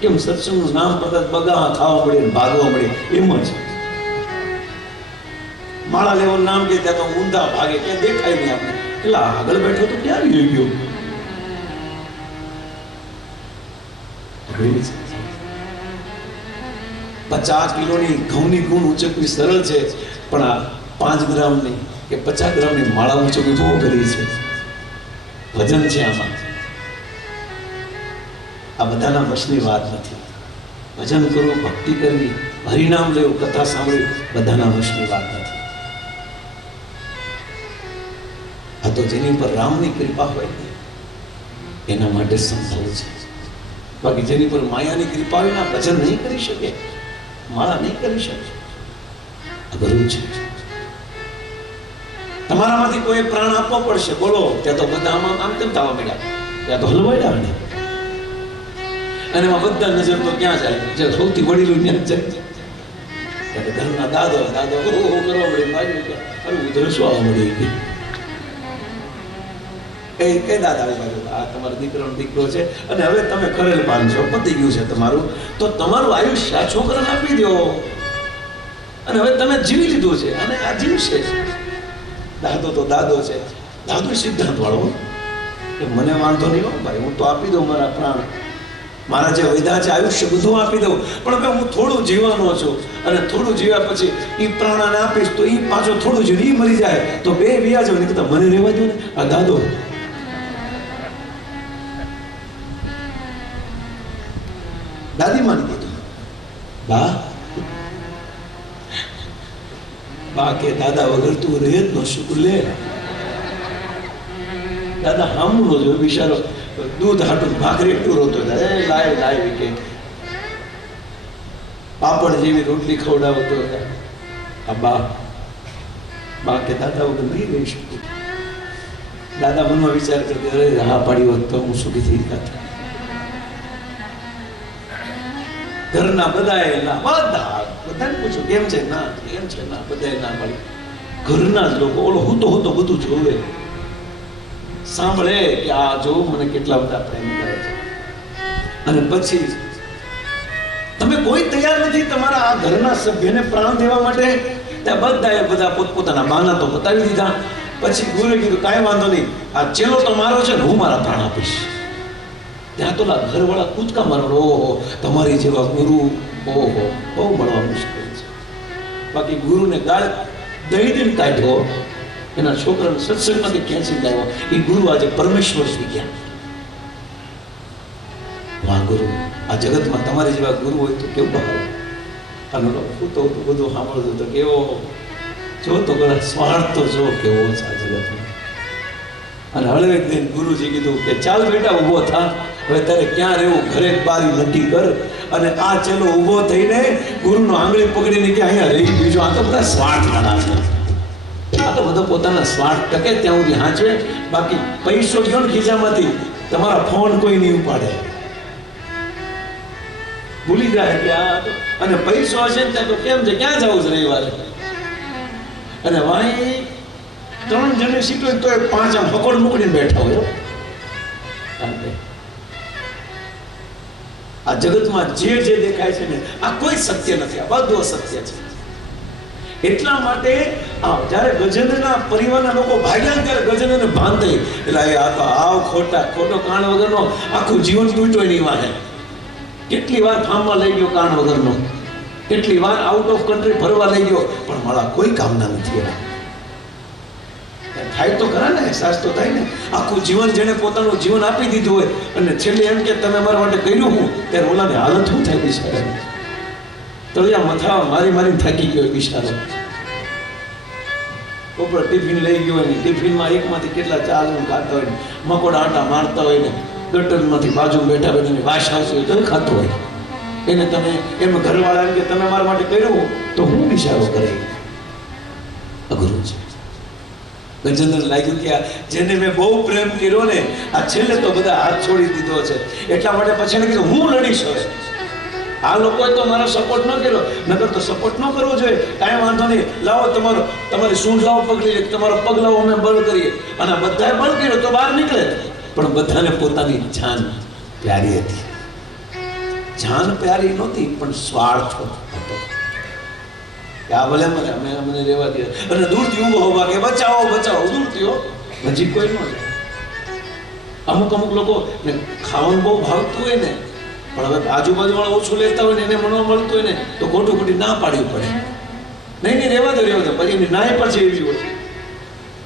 કેમ સત્સંગનું નામ પડતા બગા ખાવા મળે, ભાગવા મળે, એમ જ. માળા લેવાનું નામ કે ત્યાં તો ઊંધા ભાગે, ક્યાં દેખાય નહીં આપણે. એટલે આગળ બેઠો તો ક્યાં આવી ગયો? 50 કિલોની ઘઉંની ગુણ ઉચકવી સરળ છે, પણ આ 5 ગ્રામની કે 50 ગ્રામની માળા ઉચકવી બહુ કરી છે. વજન છે આમાં. આ બધાના વશની વાત નથી. ભજન કરવું, ભક્તિ કરવી, હરિનામ લેવું, કથા સાંભળવી બધાના વશની વાત નથી. આ તો જેની પર રામની કૃપા હોય એના માટે સંભવ છે. બાકી જેની પર માયાની કૃપા હોય ના ભજન નહીં કરી શકે, માળા નહીં કરી શકે. અઘરું છે. તમારામાંથી કોઈ પ્રાણ આપવો પડશે, બોલો. ત્યાં તો બધા આમ તેમ થવા મળ્યા, ત્યાં તો હલવાડ્યા. અને એમાં બધા નજર તો ક્યાં જાય? જે સૌથી વડીલું ત્યાં જાય. ત્યારે ઘરના દાદો કરવા મળે, ઉધરસો આવવા મળી. એ દાદા આ તમારો દીકરો છે અને હવે તમે કરેલ પાનશો, પતી ગયું છે તમારું, તો તમારું આયુષ્ય આ છોકરાને આપી દો અને હવે તમે જીવી લીધું છે અને આ જીવશે. દાદો તો દાદો છે, દાદો સિદ્ધાંત વાળો કે મને વાંધો નહીં હો ભાઈ, હું તો આપી દઉં મારા પ્રાણ, મારા જે વૈધા છે આયુષ્ય બધું આપી દઉં, પણ હવે હું થોડું જીવવાનો છું અને થોડું જીવ્યા પછી એ પ્રાણને આપીશ તો એ પાછો થોડું જીવ એ મરી જાય તો બે વ્યાજ હોય. નહીં તો મને રહેવા દો ને. આ દાદો દાદી માની કીધું, બા કે દાદા વગર તું રહે જ નો શું લે. દાદા હામું જો બિચારો દૂધ હાટું ભાખરી એટલું રોતો થાય, લાય કે પાપડ જેવી રોટલી ખવડાવતો હતા. આ બા કે દાદા વગર નહીં રહી શકું. દાદા મનમાં વિચાર કરતી, અરે હા પાડી હોત તો હું સુખી થઈ ગયા. ઘરના બધાને પૂછો કેમ છે, ના કેમ છે, ના બધાએ ના પાડી. ઘરના જ લોકો ઓલો હું તો બધું જોવે, સાંભળે કે આ જો મને કેટલા બધા પ્રેમ કરે છે. અને પછી તમે કોઈ તૈયાર નથી તમારા આ ઘરના સભ્યને પ્રાણ દેવા માટે. ત્યાં બધા પોતપોતાના બહાના તો બતાવી દીધા. પછી ગુરુએ કીધું કાંઈ વાંધો નહીં, આ ચેલો તો મારો છે ને હું મારા પ્રાણ આપીશ. ત્યાં તો ઘરવાળા કૂદકા મારો, ઓહો તમારી જેવા ગુરુ ઓહો બહુ મળવા મુશ્કેલ છે. બાકી ગુરુને ગાળ દઈને કાઢ્યો, એના છોકરાને સત્સંગમાંથી ખેંચી લાવ્યો. એ ગુરુ આજે પરમેશ્વર થઈ ગયા. વાહ ગુરુ, આ જગતમાં તમારી જેવા ગુરુ હોય તો કેવું બહાર. અને હું તો બધું સાંભળતું તો કેવો જો તો સ્વાર્થ તો જો કેવો છે આ જગતમાં. અને હળવે દિન ગુરુજી કીધું કે ચાલ બેટા ઊભો થા, હવે તારે ક્યાં રહેવું, ઘરે બારી નક્કી કર. અને આ ચેલો ઊભો થઈને ગુરુનો આંગળી પકડીને કે અહીંયા રહી બીજો. આ તો બધા સ્વાર્થ વાળા છે. આ તો બધો પોતાના સ્વાર્થ ટકે ત્યાં સુધી હાંચવે. બાકી પૈસો ગયો ને ખીચામાંથી, તમારા ફોન કોઈ નહીં ઉપાડે, ભૂલી જાય કે આ. અને પૈસો હશે ને ત્યાં તો કેમ છે, ક્યાં જવું છે રવિવારે. અને વાંહી 3 જણની સીટ હોય તો 5 આમ પકડ મૂકીને બેઠા હોય. આ જગતમાં જે દેખાય છે ને આ કોઈ સત્ય નથી, આ બધું અસત્ય છે. એટલા માટે જ્યારે ગજેન્દ્રના પરિવારના લોકો ભાગ્યા ત્યારે ગજેન્દ્રને ભાન થઈ, એટલે આ તો આવ ખોટો કાન વગરનો આખું જીવન તૂટ્યો એની વાહે. કેટલી વાર ફાર્મમાં લઈ ગયો કાન વગરનો, કેટલી વાર આઉટ ઓફ કન્ટ્રી ફરવા લઈ ગયો, પણ મારા કોઈ કામના નથી. થાય તો ખરા ને, અહેસાસ તો થાય ને. આખું જીવન જેને પોતાનું જીવન આપી દીધું હોય અને છેલ્લે એમ કે તમે મારા માટે કર્યું હું, ત્યારે ઓલાની હાલત શું થાય બિચારા? તળિયા મથા મારીને થાકી ગયો બિચારો. ઉપર ટિફિન લઈ ગયો હોય ને, ટિફિનમાં એકમાંથી કેટલા ચાર ખાતા હોય ને, મકોડા આટા મારતા હોય ને, ગટરમાંથી બાજુ બેઠા બેઠા વાસ આવશે તો ખાતો હોય. એને તમે એમ ઘરવાળા એમ કે તમે મારા માટે કર્યું, તો હું બિચારો કરે? અઘરું છે. ગજેન્દ્ર લાગ્યું કે જેને મેં બહુ પ્રેમ કર્યો ને, આ છેલ્લે તો બધા હાથ છોડી દીધો છે. એટલા માટે પછી કીધું હું લડીશ હવે. આ લોકોએ તો મારો સપોર્ટ ન કર્યો, નકર તો સપોર્ટ ન કરવો જોઈએ. કાંઈ વાંધો નહીં, લાવો તમારી સૂંઢ લાવો, પગલી તમારો પગ લાવો, અમે બળ કરીએ. અને બધાએ બળ કર્યો તો બહાર નીકળે. પણ બધાને પોતાની જાન પ્યારી હતી. જાન પ્યારી નહોતી, પણ સ્વાર્થ હતો. આ ભલે મને રહેવા દે, અને દૂરથી ઊભો હોવા કે બચાવો દૂરથી હો, નજીક કોઈ ન જાય. અમુક લોકો ખાવાનું બહુ ભાવતું હોય ને, પણ હવે આજુબાજુવાળા ઓછું લેતા હોય ને, એને મનવા મળતું હોય ને, તો ખોટી ના પાડવી પડે. નહીં રહેવા દો. પછી એની નાય પછી એવી હોય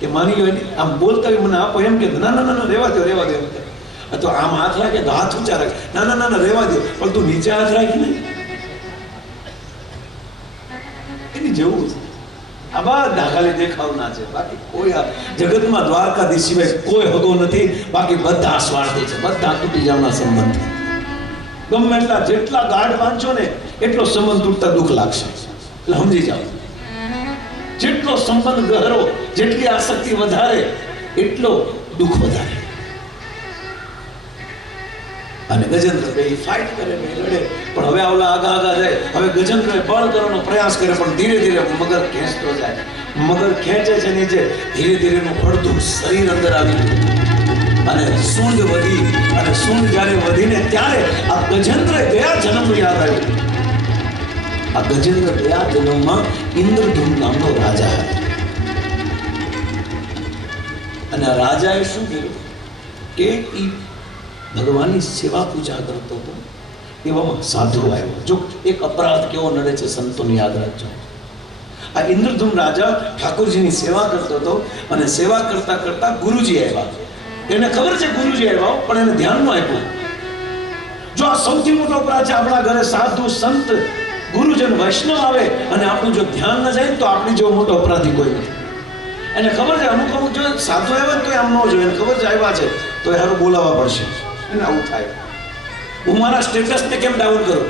કે માની ગયો આમ બોલતા હોય, મને આપો એમ કે ના રહેવા દો. તો આમ હાથ રાખે તો હાથ ઊંચા રાખે, ના રહેવા દો, પણ તું નીચે હાથ રાખી નહીં. એની જેવું છે. આ બધા ખાલી દેખાવના છે. બાકી કોઈ આ જગતમાં દ્વારકાધીશ સિવાય કોઈ હગો નથી. બાકી બધા સ્વાર્થી છે, બધા તૂટી જવાના સંબંધ. ગમે એટલા જેટલા ગાઢ બાંધશો ને, એટલો સંબંધ તૂટતા દુઃખ લાગશે. એટલે સમજી જાઓ, જેટલો સંબંધ ગહરો, જેટલી આસક્તિ વધારે, એટલો દુઃખ વધારે. અને ગજેન્દ્ર બે ફાઇટ કરે, લડે, પણ હવે આવલા આગા જાય. હવે ગજેન્દ્ર બળ કરવાનો પ્રયાસ કરે, પણ ધીરે ધીરે મગર ખેંચતો જાય. મગર ખેંચે છે નીચે, ધીરે ધીરે નું અડધું શરીર અંદર આવી ગયું. અને સૂંઢ વધી, અને સૂંઢ જ્યારે વધીને ત્યારે આ ગજેન્દ્ર ગયા જન્મનું યાદ આવ્યું. આ ગજેન્દ્ર ગયા જન્મમાં ઇન્દ્રધૂમ નામનો રાજા હતો. અને આ રાજાએ શું કર્યું કે ભગવાનની સેવા પૂજા કરતો હતો. એવામાં સાધુ આવ્યો. જો એક અપરાધ કેવો નડે છે, સંતોને યાદ રાખજો. આ ઇન્દ્રધૂમ રાજા ઠાકોરજીની સેવા કરતો હતો, અને સેવા કરતા કરતા ગુરુજી આવ્યા. એને ખબર છે ગુરુજી આવ્યા, પણ એને ધ્યાન ન આપ્યું. જો આ સૌથી મોટો અપરાધ છે આપણા ઘરે, સાધુ સંત ગુરુજન વૈષ્ણવ આવે અને આપણું જો ધ્યાન ન જાય, તો આપણી જેવો મોટો અપરાધી કોઈ નથી. એને ખબર છે અમુક જો સાધુ આવ્યા તો આમ ન જોઈએ, એને ખબર છે આવ્યા છે તો એ હારું બોલાવવા પડશે. એને આવું થાય. હું મારા સ્ટેટસને કેમ ડાઉન કરું?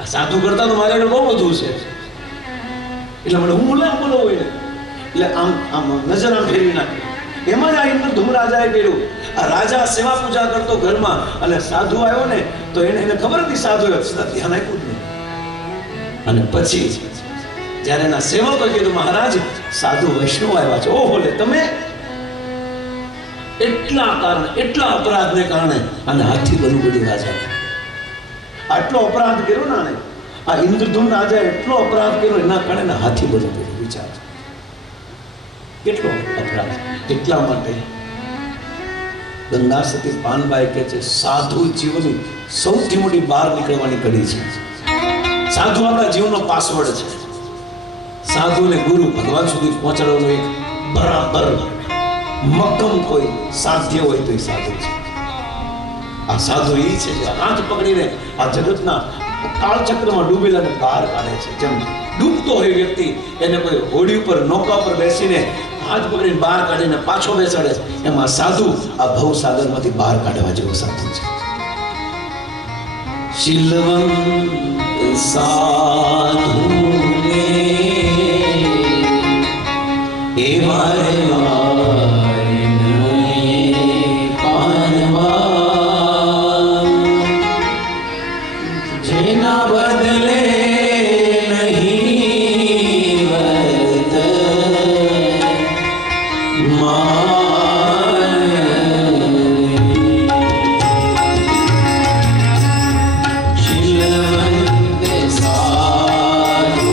આ સાધુ કરતા તો મારે બહુ બધું છે, એટલે મને હું બોલાવું હોય ને, એટલે આમ નજર આમ ફેરવી નાખી. એમાં જ આ ઇન્દ્રધૂમ રાજાએ કર્યું. આ રાજા સેવા પૂજા કરતો ઘરમાં, અને સાધુ આવ્યો ને, તો એને ખબર હતી સાધુ આવ્યો, ધ્યાન આપ્યું જ નહીં. અને પછી જ્યારે એના સેવકોએ કીધું, મહારાજ સાધુ વૈષ્ણવ આવ્યા છે. ઓહો, લે તમે એટલા અપરાધને કારણે અને હાથી બનવું બધું રાજા. આટલો અપરાધ કર્યો ને આ ઇન્દ્રધૂમ રાજા, એટલો અપરાધ કર્યો એના કારણે હાથી બનવું પડ્યું. વિચાર કેટલો અપરાધ. એટલા માટે ગંગા સતી પાનબાઈ કહે છે, સાધુ જીવનની સૌથી મોટી બહાર નીકળવાની કડી છે. સાધુ આપણા જીવનનો પાસવર્ડ છે. સાધુને ગુરુ ભગવાન સુધી પહોંચાડવાનો એક બરાબર મક્કમ કોઈ સાધ્ય હોય તો એ સાધુ છે. આ સાધુ એ છે જે હાથ પકડીને આ જગતના કાળચક્રમાં ડૂબેલાને બહાર કાઢે છે. જેમ ડૂબતો હોય વ્યક્તિ, એને કોઈ હોડી ઉપર નૌકા પર બેસીને હાથ પકડીને બહાર કાઢીને પાછો બેસાડે છે, એમાં સાધુ આ ભવસાગરમાંથી બહાર કાઢવા જેવો સાધુ છે. શીલવંત સાધુ જેના બદલે નહીં વર્ત શીલવંત સાધુ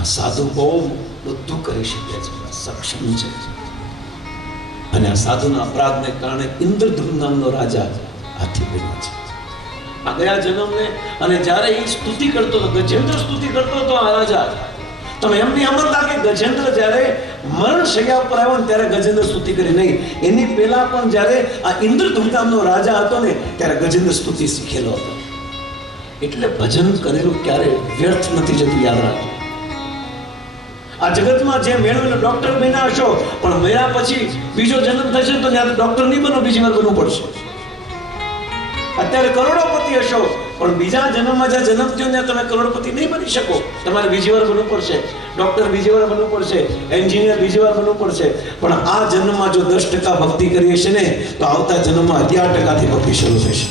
આ સાધુ બહુ બધું કરી શકે છે, સક્ષમ છે. અને આ સાધુના અપરાધને કારણે ઇન્દ્રધ્રુવ નામનો રાજા હાથી બન્યો છે. આ ગયા જન્મને અને જ્યારે એ સ્તુતિ કરતો હતો, ગજેન્દ્ર સ્તુતિ કરતો હતો આ રાજા, તમે એમની અમરતા કે ગજેન્દ્ર જ્યારે મરણ શૈયા ઉપર આવ્યો ને ત્યારે ગજેન્દ્ર સ્તુતિ કરી નહીં, એની પહેલા પણ જ્યારે આ ઇન્દ્રધ્રુવ નામનો રાજા હતો ને ત્યારે ગજેન્દ્ર સ્તુતિ શીખેલો હતો. એટલે ભજન કરેલું ક્યારે વ્યર્થ નથી જતું, યાદ રાખજો. આ જગતમાં જે મેળવેલો ડોક્ટર બન્યા હશો, પણ મર્યા પછી બીજો જન્મ થશે તો ત્યાં ડોક્ટર નહીં બનો, બીજી વાર બનવું પડશે. અત્યારે કરોડોપતિ હશો, પણ બીજા જન્મમાં જ્યાં જન્મ થયો ત્યાં તમે કરોડપતિ નહીં બની શકો, તમારે બીજી વાર બનવું પડશે. ડોક્ટર બીજી વાર બનવું પડશે, એન્જિનિયર બીજી વાર બનવું પડશે. પણ આ જન્મમાં જો 10% ભક્તિ કરીએ છીએ ને તો આવતા જન્મમાં 11% ભક્તિ શરૂ થશે.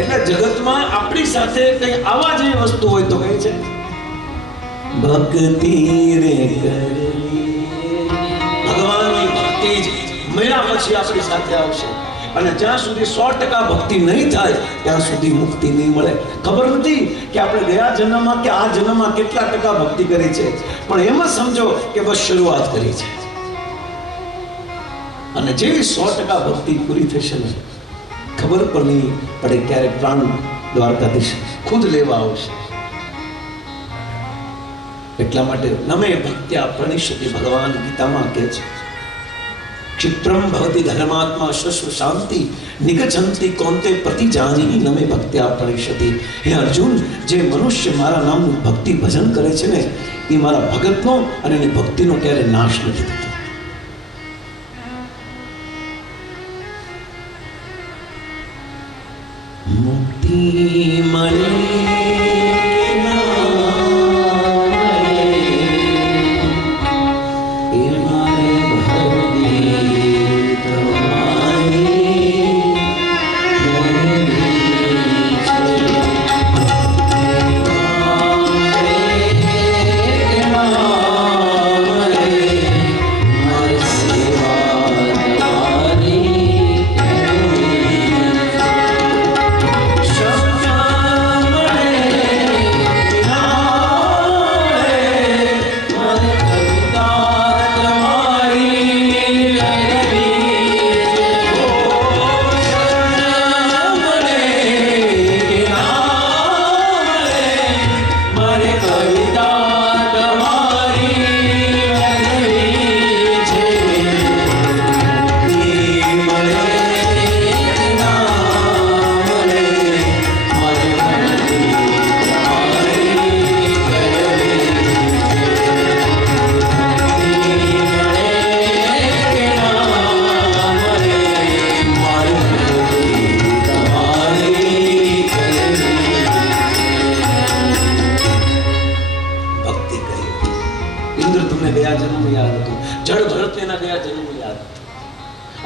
એટલે જગતમાં આપણી સાથે કઈ આવા જેવી વસ્તુ હોય તો કઈ છે ભક્તિ રે કરવી. ભગવાનની ભક્તિ જ મળ્યા પછી આપણી સાથે આવશે. અને જ્યાં સુધી 100% ભક્તિ નહીં થાય ત્યાં સુધી મુક્તિ નહીં મળે. ખબર નથી કે આપણે ગયા જન્મમાં કે આ જન્મમાં કેટલા ટકા ભક્તિ કરી છે, પણ એમ જ સમજો કે બસ શરૂઆત કરી છે. અને જેવી 100% ભક્તિ પૂરી થશે ને ખબર પણ નહીં પડે ક્યારે પ્રાણ દ્વારકાધીશ ખુદ લેવા આવશે. એટલા માટે નમે ભક્ત્યા પ્રણિષ્યતિ, ભગવાન ગીતામાં કહે છે ક્ષિપ્રમ ભવતિ ધર્માત્મા શશ્વ શાંતિ નિગછંતિ કોંતે પ્રતિજાની નમે ભક્ત્યા પ્રણિષ્યતિ. હે અર્જુન, જે મનુષ્ય મારા નામનું ભક્તિ ભજન કરે છે ને એ મારા ભગતનો અને એની ભક્તિનો ક્યારે નાશ નથી થતો. મુક્તિ મળે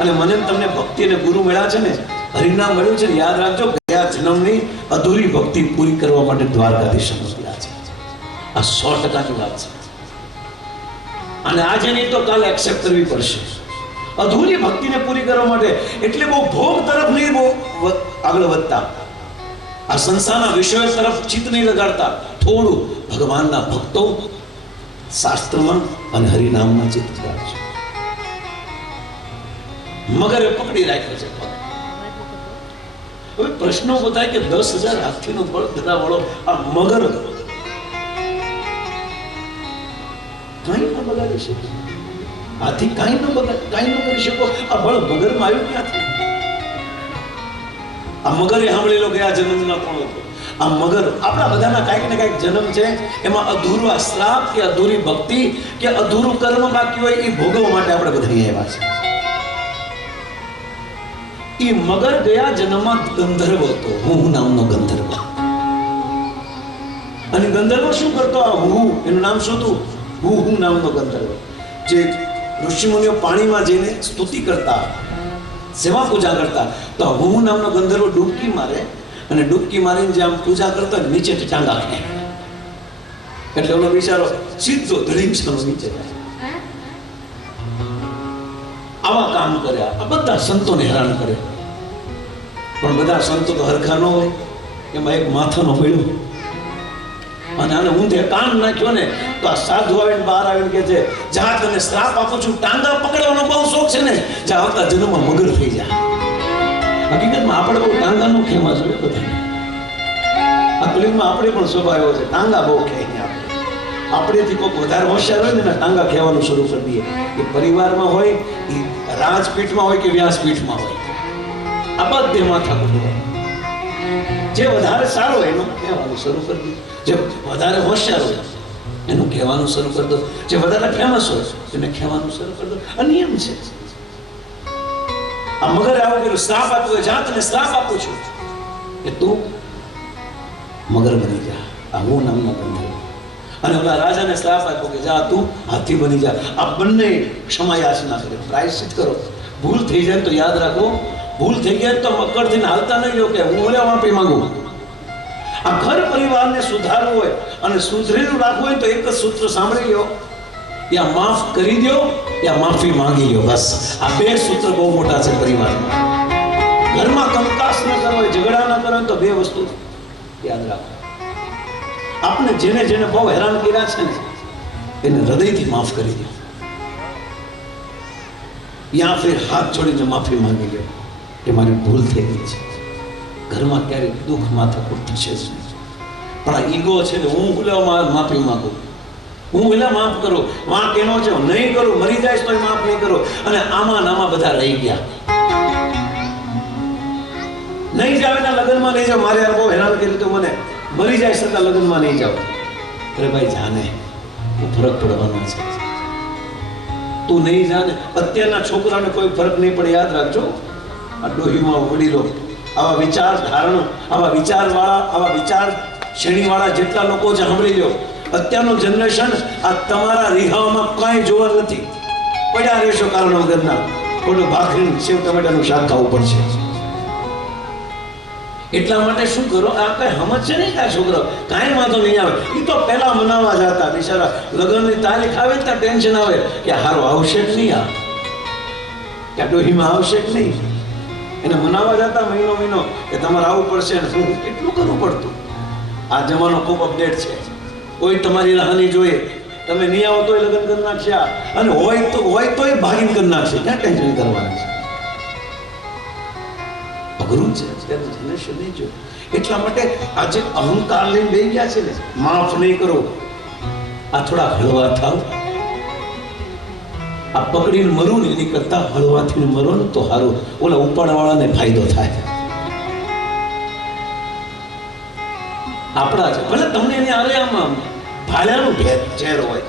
અને મને તમને ભક્તિ અને ગુરુ મળ્યા છે ને, હરિનામ મળ્યું છે ને, યાદ રાખજો ગયા જન્મની અધૂરી ભક્તિ પૂરી કરવા માટે દ્વારકાધીશ મોકલ્યા છે. આ 100%ની વાત છે. અને આજે નહીં તો કાલે એક્સેપ્ટ કરવી પડશે અધૂરી ભક્તિને પૂરી કરવા માટે. એટલે બહુ ભોગ તરફ નહીં બહુ આગળ વધતા, આ સંસારના વિષયો તરફ ચિત્ત નહીં લગાડતા, થોડું ભગવાનના ભક્તો શાસ્ત્રમાં અને હરિનામમાં ચિત્ત લગાડશે. મગરે પકડી રાખ્યો છે. હવે પ્રશ્નો બતાય કે 10,000 હાથીનો બળ ધરા વાળો આ મગર કઈ ન બગાડી શકે, હાથી કઈ ન કરી શકો. આ બળ મગરમાં આવ્યું ક્યાંથી? આ મગરે સાંભળેલો ગયા જન્મના કોણ હતો? આ મગર આપણા બધાના કાંઈક ને કાંઈક જન્મ છે, એમાં અધૂરો શ્રાપ કે અધૂરી ભક્તિ કે અધૂરું કર્મ બાકી હોય એ ભોગવવા માટે આપણે બધા આવ્યા છે. એ મગર ગયા જન્મમાં ગંધર્વ હતો, હું નામનો ગંધર્વ. અને ગંધર્વ શું કરતો? આ હું એનું નામ શું હતું? હું નામનો ગંધર્વ. જે ઋષિમુનિઓ પાણીમાં જઈને સ્તુતિ કરતા, સેવા પૂજા કરતા, તો હું નામનો ગંધર્વ ડૂબકી મારે અને ડૂબકી મારીને જે આમ પૂજા કરતા નીચે ટાંગા ખાય, એટલે ઓલો બિચારો સીધો ધડીંગસાનો નીચે જાય. આવા કામ કર્યા. આ બધા સંતોને હેરાન કરે, પણ બધા સંતો તો હરખા ન હોય. એમાં એક માથાનો મળ્યો અને આને ઊંધે કાન નાખ્યો ને તો આ સાધુ આવીને બહાર આવીને કે છે, જા તને શ્રાપ આપું છું, ટાંગા પકડવાનો બહુ શોખ છે ને, જા આવતા જન્મમાં મગર થઈ જા. હકીકતમાં આપણે બહુ ટાંગાનો ખેમા જોઈએ બધાને. આ કલિયુગમાં આપણે પણ સ્વભાવ એવો છે, ટાંગા બહુ ખેંચીએ આપણેથી કોઈક વધારે હોશિયાર હોય ને ટાંગા ખેવાનું શરૂ કરી દઈએ. એ પરિવારમાં હોય, એ રાજપીઠમાં હોય કે વ્યાસપીઠમાં હોય, આ બધે માથા કૂટવા. જે વધારે સારો હોય એનું કહેવાનું શરૂ કરી દો, જે વધારે હોશિયાર હોય એનું કહેવાનું શરૂ કરી દો, જે વધારે ફેમસ હોય એને કહેવાનું શરૂ કરી દો. આ નિયમ છે. આ મગર આવું કર્યું, શ્રાપ આપ્યો, જા તને શ્રાપ આપું છું કે તું મગર બની જા, આ હું નામનો ગંધર્વ. અને ઓલા રાજાને શ્રાપ આપ્યો કે જા તું હાથી બની જા. આ બંને ક્ષમા યાચના કરે, પ્રાયશ્ચિત કરો. ભૂલ થઈ જાય તો યાદ રાખો, ભૂલ થઈ ગયા તો મકર થઈને હાલતા નહીં લો કે હું ઓલા માફી માંગુ. આ ઘર પરિવારને સુધારવું હોય અને સુધરેલું રાખવું હોય તો એક જ સૂત્ર સાંભળી લો, યા માફ કરી દો યા માફી માંગી લો. બસ આ બે સૂત્ર બહુ મોટા છે પરિવારમાં. ઘરમાં કંકાસ ન કરો, ઝઘડા ન કરો તો બે વસ્તુ યાદ રાખો. આપણે જેને જેને બહુ હેરાન કર્યા છે ને એને હૃદયથી માફ કરી દો, યા ફિર હાથ જોડીને માફી માંગી લો કે મારી ભૂલ થઈ ગઈ છે. ઘરમાં ક્યારેક દુઃખ માથાકૂટ થશે જ નહીં. પણ આ ઈગો છે ને, હું ભૂલ્યો માફી માંગુ, હું ભૂલ્યા માફ કરો, વાંક એનો છે નહીં કરું, મરી જાય તો માફ નહીં કરો. અને આમાં નામાં બધા રહી ગયા. નહીં જાવ એના લગ્નમાં નહીં જાવ, મારે યાર બહુ હેરાન કરી તો મને મરી જાય છતાં લગ્નમાં નહીં જાવ. અરે ભાઈ જાને ફરક પડવાનો છે, તું નહીં જાને. અત્યારના છોકરાને કોઈ ફરક નહીં પડે, યાદ રાખજો. આ ડોહીમાં વડીલો આવા વિચાર ધારણો, આવા વિચારવાળા, આવા વિચાર શ્રેણીવાળા જેટલા લોકો છે સાંભળી લો. અત્યારનું જનરેશન આ તમારા રીહામાં કાંઈ જોવા નથી. પડ્યા રહેશો કારણ વગરના. ખોટું ભાખરી સેવ ટમેટાનું શાક ખાવું પડશે. એટલા માટે શું કરો, આ કઈ સમજ છે નહીં. આ છોકરો કાંઈ વાંધો નહીં આવે, એ તો પહેલા મનાવવા જતા બિચારા. લગ્નની તારીખ આવે ત્યાં ટેન્શન આવે કે હારો આવશે કે નહીં, આ ડોહીમાં આવશે કે નહીં. એને મનાવવા જતા મહિનો મહિનો કે તમારે આવવું પડશે ને શું એટલું કરવું પડતું. આ જમાનો ખૂબ અપડેટ છે. કોઈ તમારી રાહની જોઈએ, તમે નહીં આવો તોય લગ્ન કરી નાખશે, અને હોય તોય ભાગીને કરી નાખશે. ક્યાં ટેન્શન કરવાનું છે? અઘરું છે અત્યારે જનરેશન નહીં જો. એટલા માટે આજે અહંકાર લઈને બેસી ગયા છે ને, માફ નહીં કરો. આ થોડા હળવા થાવ. આ પકડીને મરું ને એની કરતા હળવાથી મરો ને તો સારું. ઓલા ઉપાડવાળાને ફાયદો થાય. આપણા છે ભલે તમને એની આરે આમાં ભાળ્યાનું ઝેર હોય,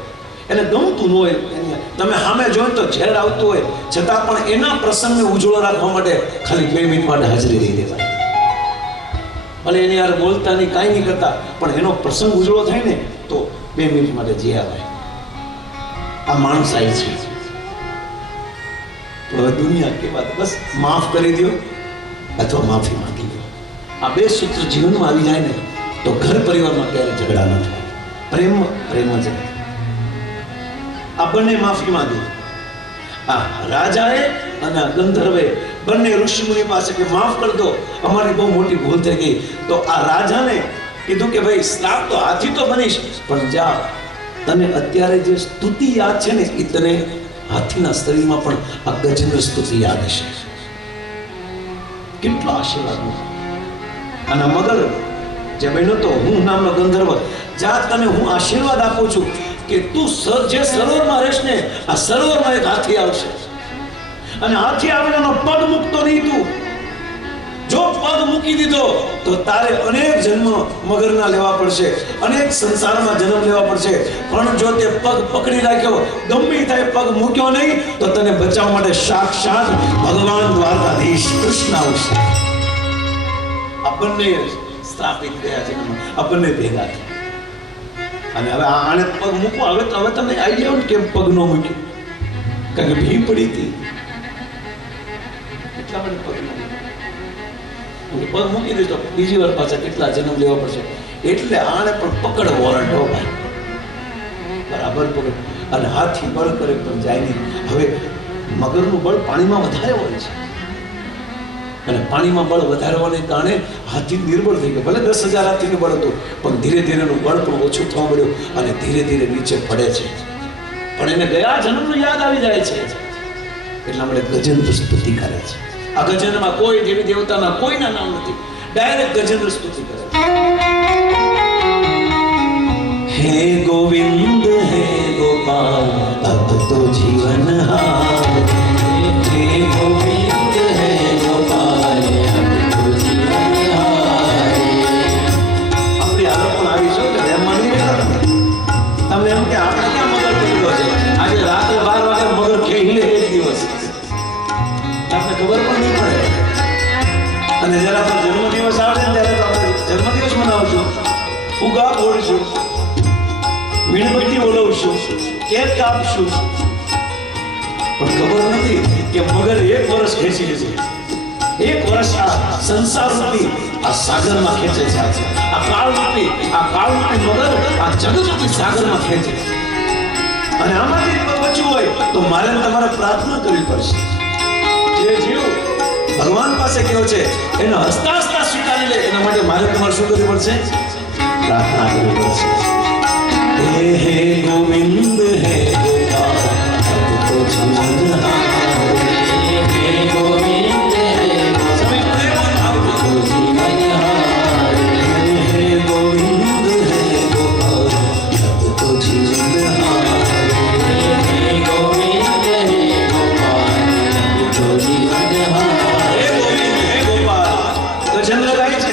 એને ગમતું ન હોય, તમે સામે જોઈ તો ઝેર આવતું હોય, છતાં પણ એના પ્રસંગને ઉજળો રાખવા માટે ખાલી 2 મિનિટ માટે હાજરી દઈ દેવાય. ભલે એની યાર બોલતા નહીં, કાંઈ નહીં કરતા, પણ એનો પ્રસંગ ઉજળો થાય ને તો 2 મિનિટ માટે જે આવે. આ માણસાઈ છે. હવે દુનિયા કે વાત, બસ માફ કરી દો અથવા માફી માંગી દો. આ બે સૂત્ર જીવનમાં આવી જાય ને તો ઘર પરિવારમાં ક્યારે ઝઘડા ન થાય. પ્રેમ જ આ બંને માફી માંગી. આ રાજાએ અને ગંધર્વે બંને ઋષિમુનિ પાસે કે માફ કરી દો, અમારી બહુ મોટી ભૂલ થઈ ગઈ. તો આ રાજાને કીધું કે ભાઈ શ્રાપ તો હાથી તો બનીશ, પણ જા તને અત્યારે જે સ્તુતિ યાદ છે ને એ તને હાથીના શરીરમાં પણ આ ગજેન્દ્ર સ્તુતિ યાદ હશે. કેટલો આશીર્વાદ. અને મગર જે બન્યો તો હું નામનો ગંધર્વ, જા તને હું આશીર્વાદ આપું છું કે તું જે સરોવરમાં રહેશ ને, આ સરોવરમાં એક હાથી આવશે. અને હાથી આવે એનો પગ મૂકતો નહીં તું. જો પગ મૂકી દીધો તો તારે અનેક જન્મ મગરના લેવા પડશે, અનેક સંસારમાં જન્મ લેવા પડશે. પણ જો તે પગ પકડી રાખ્યો, ગમે થાય પગ મૂક્યો નહીં, તો તને બચાવવા માટે સાક્ષાત ભગવાન દ્વારકાધીશ કૃષ્ણ આવશે. આ બંને સ્થાપિત થયા છે, આ બંને ભેગા થયા. અને હવે આને પગ મૂકવો, હવે તમને આઈડિયા હોય કેમ પગ ન મૂક્યો? કારણ કે ભી પડી હતી એટલા માટે પગ ન મૂક્યો. પગ મૂકી દીધો, બીજી વાર પાછા કેટલા જન્મ લેવા પડશે. એટલે આને પણ પકડ વોરંટ હો ભાઈ, બરાબર પકડ. અને હાથથી બળ કરે પણ જાય નહીં. હવે મગરનું બળ પાણીમાં વધારે હોય છે, અને પાણીમાં બળ વધારવાને કારણે હાથી નિર્બળ થઈ ગયો. ભલે 10,000 હાથીનું બળ હતું, પણ ધીરે ધીરે એનું બળ પણ ઓછું થવા મળ્યું અને ધીરે ધીરે નીચે પડે છે. પણ એને ગયા જન્મનું યાદ આવી જાય છે. એટલા માટે ગજેન્દ્ર સ્તુતિ કરે છે. આ ગજેન્દ્રમાં કોઈ દેવી દેવતાના કોઈના નામ નથી, ડાયરેક્ટ ગજેન્દ્ર સ્તુતિ કરે છે. હે ગોવિંદ હે ગોપાલ અબ તો જીવન હાર, હે ગોવિંદ હે ગોપાલ અબ તો જીવન હાર. આપણી હાલત પણ આવી છે કે એમ માની રહ્યા તમે એમ કે આપણે ક્યાં મગર પકડ્યો છે. આજે રાત્રે 12 વાગે મગર ખેલે એક દિવસ આપણે ખબર પણ નહીં પડે. અને જયારે આપણો જન્મદિવસ આવે ને ત્યારે તો આપણે જન્મદિવસ મનાવશું, ફુગા ફોડીશું, મીણબત્તી બોલાવશું, કેક કાપશું, પણ ખબર નથી કે મગર 1 વર્ષ ખેંચી લે છે. 1 વર્ષ આ સંસાર રૂપી આ સાગરમાં ખેંચે છે. આ કાળ રૂપી મગર આ જગત રૂપી સાગરમાં ખેંચે છે. અને આમાંથી બચવું હોય તો મારે તમારે પ્રાર્થના કરવી પડશે. જે જીવ ભગવાન પાસે કેવો છે એનો હસતા હસતા સ્વીકારી લે, એના માટે મારે તમારે શું કરવું પડશે? પ્રાર્થના કરવી પડશે. हे गोविंद हे गोपाल अब तो जीवन हार, हे गोविंद हे गोपाल अब तो जीवन हार, हे गोविंद हे गोपाल अब तो जीवन हार, हे गोविंद हे गोपाल अब तो जीवन हार. हे गोविंद हे गोपाल ગજેન્દ્ર ગાય છે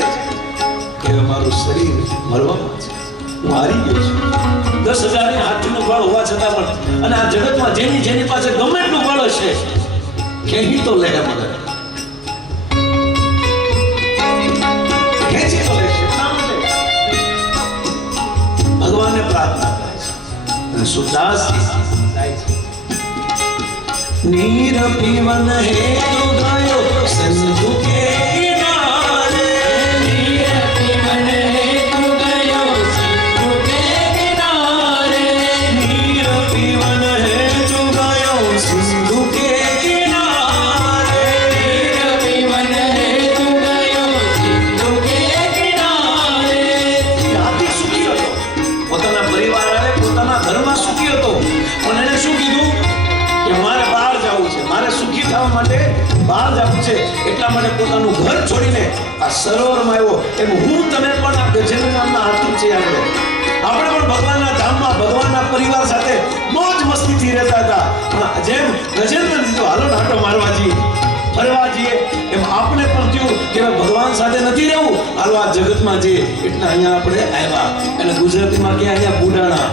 કે મારું શરીર મરવાનું છે, હું હારી ગયો છું. 10,000 હાથીનું બળ હોવા છતાં પણ, અને આ જગતમાં જેની પાસે ગમે એટલું બળ હશે ખેંચી તો લે મગર, ખેંચી તો લેશે. ભગવાનને પ્રાર્થના કરે છે અને સુદાસ નીર પીવન હેતુ ગયો સિંધુ કે કિનારે, નીર પીવન હેતુ ગયો સિંધુ કે કિનારે, નીર પીવન હેતુ ગયો સિંધુ કે કિનારે, નીર પીવન હેતુ ગયો સિંધુ કે કિનારે. હાથી સુખી હતો, પોતાના પરિવાર અને પોતાના ઘરમાં સુખી હતો, પણ એને શું કીધું કે મારે બહાર જવું છે, મારે સુખી થવા માટે બહાર જવું છે. એટલા માટે પોતાનું ઘર છોડીને આ સરોવરમાં આવ્યો. એમ હું તમે પણ આ ગજેન્દ્ર નામના હાથી છે. આપણે પણ ભગવાનના ધામમાં ભગવાનના પરિવાર સાથે મોજ મસ્તીથી રહેતા હતા. પણ જેમ ગજેન્દ્ર દીધો હાલો નાટો મારવા જઈએ, ફરવા જઈએ, એમ આપણે પણ થયું કે ભગવાન સાથે નથી રહેવું, હાલો આ જગતમાં જઈએ. એટલે અહીંયા આપણે આવ્યા. અને ગુજરાતીમાં કે અહીંયા બુડાણા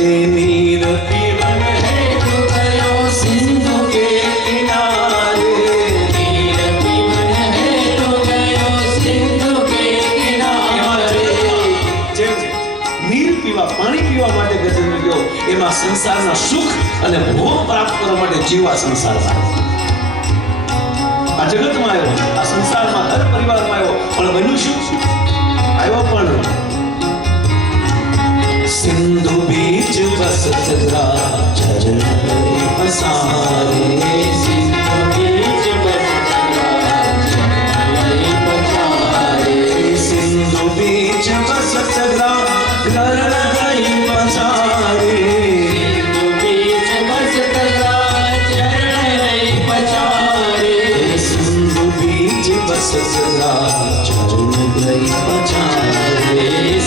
નીર પીવન હેતુ ગયો સિંધુ કે કિનારે, નીર પીવન હેતુ ગયો સિંધુ કે કિનારે. જેમ નીર પીવા, પાણી પીવા માટે ગજેન્દ્ર ગયો, એમાં સંસારના સુખ અને ભોગ પ્રાપ્ત કરવા માટે જીવા સંસારમાં આ જગતમાં આવ્યો, આ સંસારમાં ઘર પરિવારમાં આવ્યો. પણ બન્યું શું? આવ્યો પણ सिंधु बीच बसत ग्राम चरण पसारे, सिंधु बीच बसत ग्राम चरण पसारे, सिंधु बीच बसत ग्राम चरण पसारे, सिंधु बीच बसत ग्राम चरण पसारे, सिंधु बीच बसत ग्राम चरण पसारे,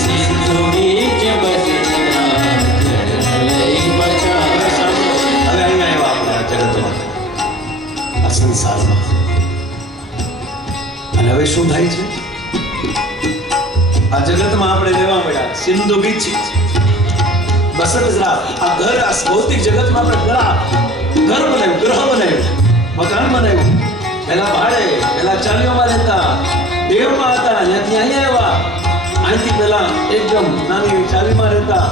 सिंधु बीच बसत સંસારમાં. અને હવે શું થાય છે? આ જગતમાં આપણે રહેવા મળ્યા. સિંધુ બીચ બસત ગ્રામ, આ ઘર, આ ભૌતિક જગતમાં આપણે ઘર બનાવ્યું, ગ્રહ બનાવ્યું, મકાન બનાવ્યું. પહેલા ભાડે, પહેલા ચાલીઓમાં રહેતા, દેવમાં હતા, ત્યાંથી અહીંયા આવ્યા. અહીંથી પહેલા એકદમ નાની ચાલીમાં રહેતા,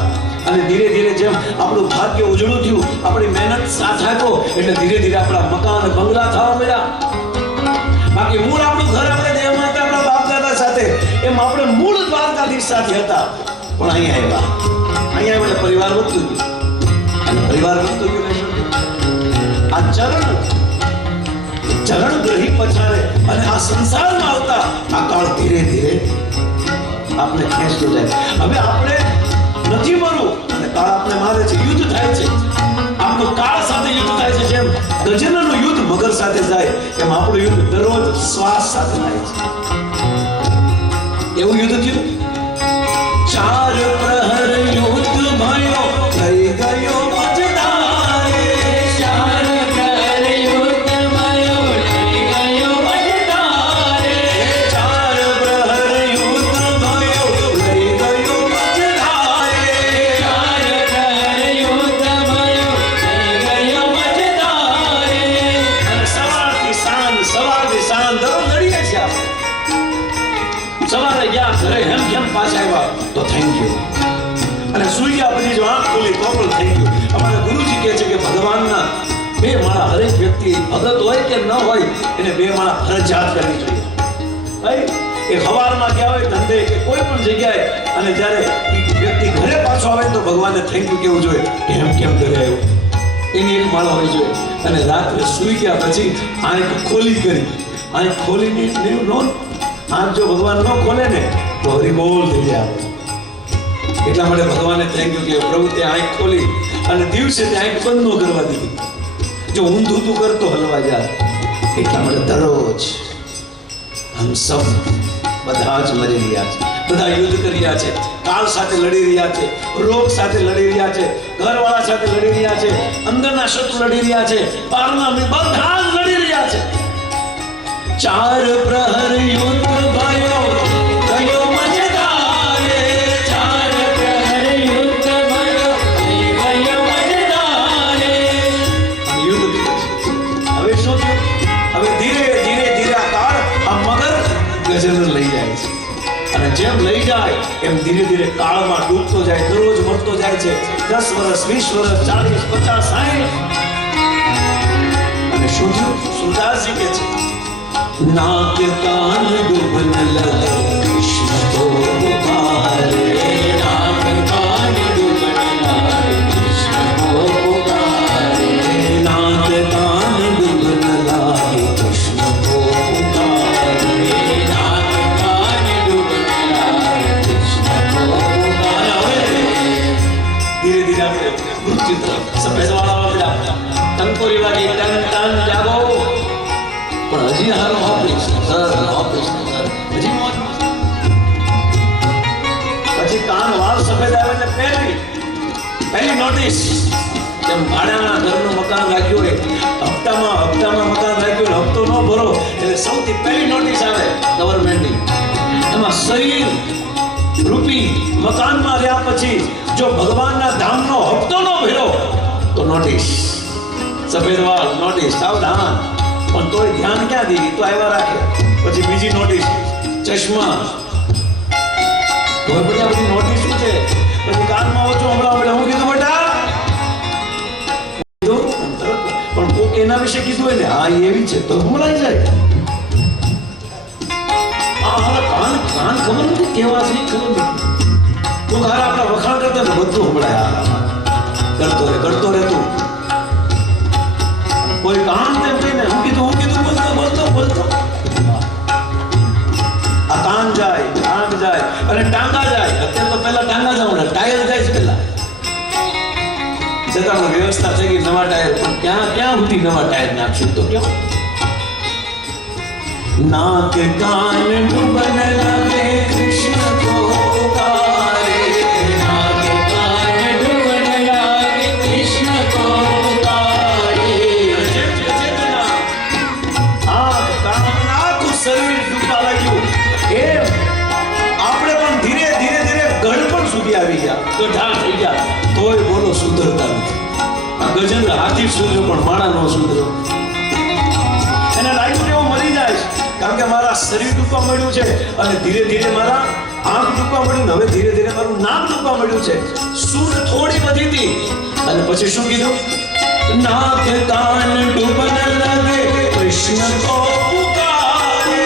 અને ધીરે ધીરે જેમ આપણું ભાગ્ય ઉજળું થયું, આપણી મહેનત સાથ આપ્યો, એટલે ધીરે ધીરે આપણા મકાન બંગલા થવા મળ્યા. બાકી મૂળ આપણું ઘર આપણે દેહમાં હતા, આપણા બાપ દાદા સાથે, એમ આપણે મૂળ દ્વારકાધીશ સાથે હતા. પણ અહીંયા આવ્યા એટલે પરિવાર વધતું ગયું, અને પરિવાર વધતું ગયું. આ આ ચરણ ગ્રહી પછારે અને આ સંસારમાં આવતા આ કાળ ધીરે ધીરે આપણે ખેંચતો જાય. હવે આપણે નથી મરવું અને કાળ આપણે મારે છે, યુદ્ધ થાય છે. આપણું કાળ સાથે યુદ્ધ થાય છે. જેમ ગજેન્દ્રનું યુદ્ધ મગર સાથે જાય એમ આપણું યુદ્ધ દરરોજ શ્વાસ સાથે થાય છે. એવું યુદ્ધ થયું. 4 પ્રહર યુદ્ધ ભયો થઈ ગયો મજદારે. 4 પ્રહર યુદ્ધ ભયો થઈ ગયો મજદારે. 4 પ્રહર યુદ્ધ ભયો થઈ ગયો મજદારે. 4 પ્રહર યુદ્ધ ભયો થઈ ગયો મજદારે. સવારથી સાંજ દરરોજ લડીએ છીએ આપણે. સવારે ગયા ઘરે હેમ પાછા આવ્યા તો થેન્ક યુ, અને સુઈ ગયા પછી જો આંખ ખોલી તો પણ થેન્ક યુ. અમારા ગુરુજી કહે છે કે ભગવાનના 2 માળા હરેક વ્યક્તિ ભગત હોય કે ન હોય એને 2 માળા ફરજિયાત કરવી જોઈએ. ભાઈ એ સવારમાં ગયા હોય ધંધે કે કોઈ પણ જગ્યાએ અને જ્યારે એ વ્યક્તિ ઘરે પાછો આવે તો ભગવાનને થેન્ક યુ કહેવું જોઈએ કે કેમ ઘરે આવ્યો, એની એક માળા હોવી જોઈએ. અને રાત્રે સુઈ ગયા પછી આંખ ખોલી કરી, આંખ ખોલીને આંખ જો ભગવાન ન ખોલે ને તો હરિબોલ થઈ જાય. એટલા માટે ભગવાને થેન્ક યુ કે પ્રભુ તે આંખ ખોલી અને દિવસે તે આંખ બંધ ન કરવા દીધી. જો ઊંધું તું કરતો હલવા જાય. એટલા માટે દરરોજ હમ સબ બધા જ મરી રહ્યા છે, બધા યુદ્ધ કરી રહ્યા છે, કાળ સાથે લડી રહ્યા છે, રોગ સાથે લડી રહ્યા છે, ઘરવાળા સાથે લડી રહ્યા છે, અંદરના શત્રુ લડી રહ્યા છે, બહારના બધા જ લડી રહ્યા છે. 4 પ્રહર યુદ્ધ ભયો ગયો મજદારે. 4 પ્રહર યુદ્ધ ભયો થઈ ગયો મજદારે. યુદ્ધ હવે શું થયું? હવે ધીરે ધીરે આ કાળ આ મગર ગજેન્દ્ર લઈ જાય છે, અને જેમ લઈ જાય એમ ધીરે ધીરે કાળમાં ડૂબતો જાય, દરરોજ મરતો જાય છે. 10 વર્ષ 20 વર્ષ 40 50 60. અને શું થયું? સુરદાસજી કહે છે नाक कान डूबन लगे कृष्ण को पुकारे. नाक कान डूबन लगे कृष्ण को पुकारे. नाक कान डूबन लगे कृष्ण को पुकारे. नाक कान डूबन लगे कृष्ण को पुकारे. धीरे धीरे આપણે મૃત્યુ તરફ સફેદ વાળા વાળા ટંકોરી વાળી ટન ટન જાગો. પણ હજી હારો ઓપરેશન હજી મોત. પછી કાન વાળ સફેદ આવે એટલે પહેલી નોટિસ. જેમ ભાડાના ઘરનું મકાન રાખ્યું હોય, હપ્તામાં મકાન રાખ્યું હોય, હપ્તો ન ભરો એટલે સૌથી પહેલી નોટિસ આવે ગવર્મેન્ટની. એમાં શરીર રૂપી મકાનમાં રહ્યા પછી જો ભગવાનના ધામનો હપ્તો ન ભર્યો તો નોટિસ. સફેદ વાળ નોટિસ, સાવધાન. પણ તોય ધ્યાન ક્યાં દીધી તો આવ્યા રાખે. પછી બીજી નોટિસ ચશ્મા. હવે બધા બધી નોટિસ શું છે? પછી કાનમાં ઓછો હમણાં હું કીધું બેટા પણ કોક એના વિશે કીધું હોય ને હા એવી છે તો હમણાં જાય. કાન ખબર નથી કેવા છે ખબર નથી. કોક હાર આપણા વખાણ કરતા ને બધું હમણાં કરતો રે તું. કોઈ કાન તેમ કહીને હું કીધું બોલતો. આ કાન જાય, આંખ જાય અને ટાંગા જાય. અત્યારે તો પહેલા ટાંગા જવું ને ટાયર જાય છે પહેલા. છતાં વ્યવસ્થા થઈ ગઈ નવા ટાયર, પણ ક્યાં સુધી નવા ટાયર નાખશું તો ક્યાં? નાક કાન ડૂબન લગે કૃષ્ણ को पुकारे. नाक कान डूबन लगे कृष्ण को पुकारे. શરીર ડૂબવા લાગ્યું. એમ આપણે પણ ધીરે ધીરે ગઢ પણ સુધી આવી ગયા, ગઢા થઈ ગયા, તોય બોલો સુધરતા નથી. આ ગજેન્દ્ર હાથી સુધર્યો પણ માણા નો સુધર્યો. એને લાગ્યું કે હું મરી જાય કારણ કે મારા શરીર ડૂબવા મળ્યું છે અને ધીરે ધીરે મારા આંખ ડૂબવા મળ્યું, હવે ધીરે ધીરે મારું નાક ડૂબવા મળ્યું છે. સૂર થોડી વધી હતી અને પછી શું કીધું? નાક કાન ડૂબન લગે કૃષ્ણ કો પુકારે.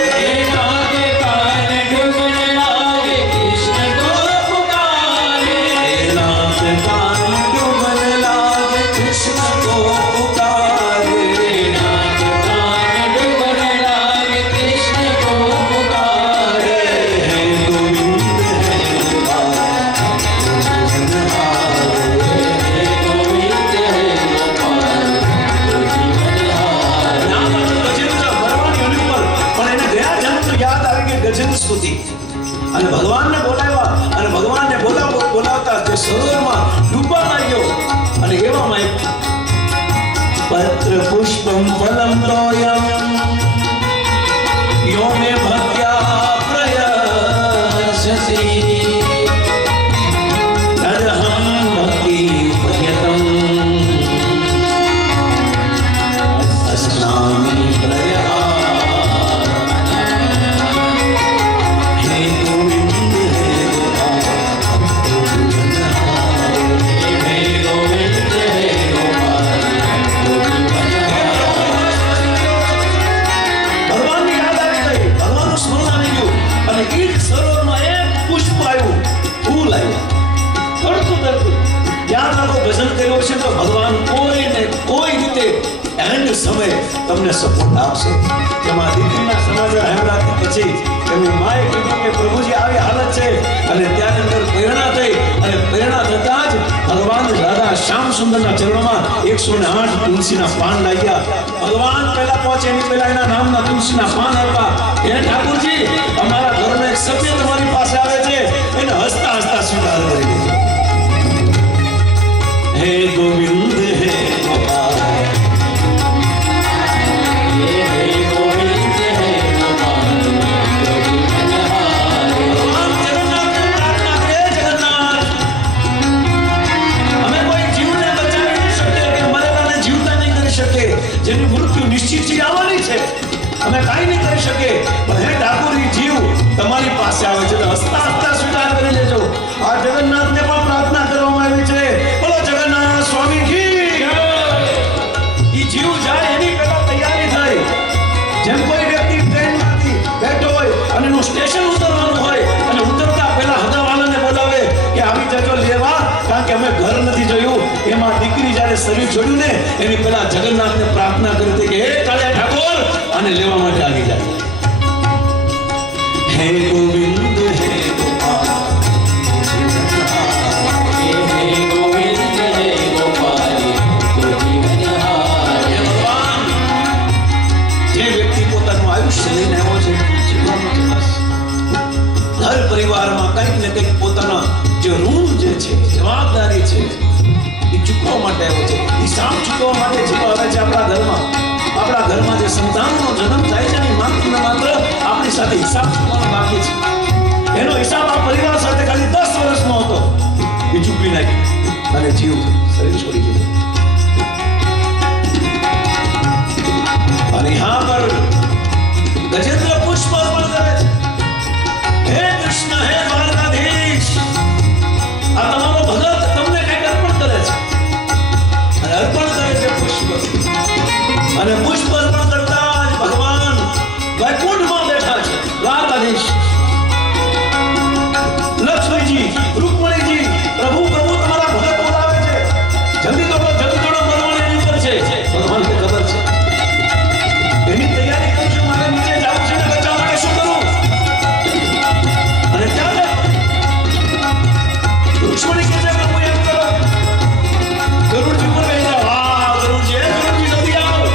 नाक कान डूबन लगे कृष्ण को पुकारे. नाक कान डूबन लगे कृष्ण को पुकारे. અને ભગવાનને બોલાવ્યા અને ભગવાનને બોલાવતા તે સરોવરમાં ડૂબવા લાગ્યો અને એવામાં એક પત્ર પુષ્પમ ફલમ તોયમ યો મે ભક્ત્યા પ્રયસતિ તદહં ભક્તિ પ્રયતમ અસ્નામિ પ્રયા હે ગોવિંદ હે ભગવાનની યાદ આવી ગઈ, ભગવાનનું સ્મરણ આવી ગયું અને ઈ જ સરોવરમાં એક પુષ્પ આવ્યું, ફૂલ આવ્યું, તરતું યાદ રાખો, ભજન કર્યો છે તો ભગવાન કોઈને કોઈ રીતે એન્ડ સમયે તમને સપોર્ટ આપશે. જેમાં દીકરીના સમાચાર સાંભળ્યા પછી એમની માએ કીધું કે પ્રભુજી આવી હાલત છે અને ત્યાં અંદર પ્રેરણા થઈ અને પ્રેરણા થતા જ ભગવાન રાધા શ્યામ સુંદરના ચરણોમાં 108 તુલસીના પાન લાગ્યા. ભગવાન પહેલા પહોંચે એની પહેલા એના નામના તુલસીના પાન આપ્યા. હે ઠાકોરજી, અમારા ઘરનો એક સભ્ય તમારી પાસે આવે છે, એને હસતા હસતા સ્વીકાર કરી લીધો. હે ગોવિંદ હે ગોપાલ, ભગવાન જગન્નાથને પ્રાર્થના કરે, જગન્નાથ અમે કોઈ જીવને બચાવી નહીં શકીએ કે મરેલાને જીવતા નહીં કરી શકીએ, જેની મૃત્યુ નિશ્ચિત છે આવવાની છે, અમે કાંઈ નહીં કરી શકીએ, પણ હે ઠાકોરજી જીવ તમારી પાસે આવે છે તો હસતા હસતા સ્વીકાર કરી લેજો. આ જગન્નાથને પણ પ્રાર્થના કરવામાં આવી છે. બોલો જગન્નાથ સ્વામી કી જય. ઈ જીવ જાય એની પહેલા તૈયારી થાય. જેમ કોઈ વ્યક્તિ ટ્રેનમાંથી બેઠો હોય અને એનું સ્ટેશન ઉતરવાનું હોય અને ઉતરતા પહેલા હગાવાલાને બોલાવે કે આવી જજો લેવા, કારણ કે અમે ઘર નથી જોયું. એમાં દીકરી જ્યારે શરીર છોડ્યું ને એની પહેલા જગન્નાથને પ્રાર્થના કરી હતી કે હે કાળિયા ઠાકોર અને લેવા માટે આવી જાય. હે ગોવિંદ હે ગોપાલ, હે ગોવિંદ હે ગોપાલ, હે ભગવાન, જે વ્યક્તિ પોતાનું આયુષ્ય લઈને આવ્યો છે, જીવવાનો છે, બસ ઘર પરિવારમાં કંઈક ને કંઈક પોતાના જે ઋણ જે છે, જવાબદારી છે, એ ચૂકવવા માટે આવ્યો છે. હિસાબ ચૂકવવા માટે જીવ આવે છે આપણા ઘરમાં. આપણા ઘરમાં જે સંતાનનો જન્મ થાય છે ને માત્ર ને માત્ર આપણી સાથે હિસાબ ચૂકવવાનો બાકી છે. એનો હિસાબ આ પરિવાર સાથે ખાલી 10 વર્ષનો હતો, એ ચૂકવી નાખ્યો અને જીવ શરીર છોડી દીધું. અને यहाँ पर गजेंद्र पुष्प अर्पण करे છે. હે કૃષ્ણ, હે દ્વારકાધીશ, આ તમારો ભગત તમને કંઈક અર્પણ કરે છે અને અર્પણ કરે છે પુષ્પ. અને પુષ્પ અર્પણ કરતા જ ભગવાન વૈકુંઠમાં બેઠા છે. દ્વારકાધીશ લક્ષ્મીજી, રૂકમણીજી, પ્રભુ પ્રભુ તમારા ભગત બોલાવે છે, જલ્દી કરો, મરવાની એની ઉપર છે. ભગવાનને ખબર છે એની તૈયારી કરું છું, મારે નીચે જવું છે ને બચાવવા માટે શું કરું. અને ત્યારે રૂક્ષ્મણી કહે છે પ્રભુ એમ કરો, ગરુડજી પર કહી જાઓ. હા ગરુડજી, હે ગરુડજી જલ્દી આવો,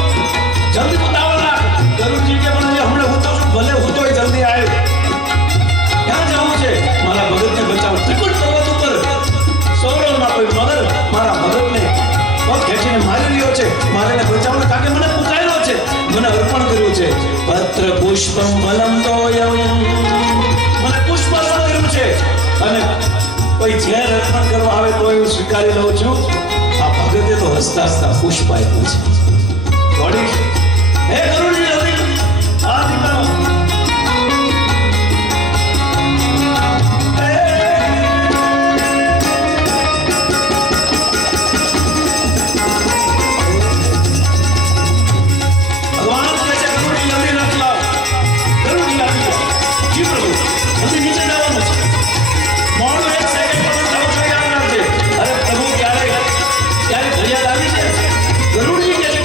જલ્દી ઉતાવળ રાખ. ગરુડજી કે પણ હમણાં હું તો છું, ભલે હું તોય જલ્દી આવ્યો. ક્યાં જવું છે? મારા ભગતને બચાવો. ત્રિકુટ પર્વત ઉપર સરોવરમાં કોઈ મગર મારા ભગતને પગ ખેંચીને મારી રહ્યો છે, મારે એને બચાવવાનો, કારણ કે મને પુકાર્યો છે, મને અર્પણ કર્યું છે. પત્ર પુષ્પમ ફલમ તોયમ, મને પુષ્પ અર્પણ કર્યું છે અને કોઈ ઝેર અર્પણ કરવા આવે તો હું સ્વીકારી લઉં છું. આ ભગતે તો હસતા હસતા પુષ્પ આપ્યું છે. દોડી હે ગરુડજી જલ્દી આ દીકરાનો ભગવાન કહે છે ગરુડજી જલ્દી નથી લાવો. ગરુડજી આવી જાઓ. જી પ્રભુ, જલ્દી નીચે જવાનું છે. મોડું 1 સેકન્ડ પણ જાવ છો યાદ રાખજે. અરે પ્રભુ ક્યારે ઘડિયાળ આવી છે. ગરુડજી કહે છે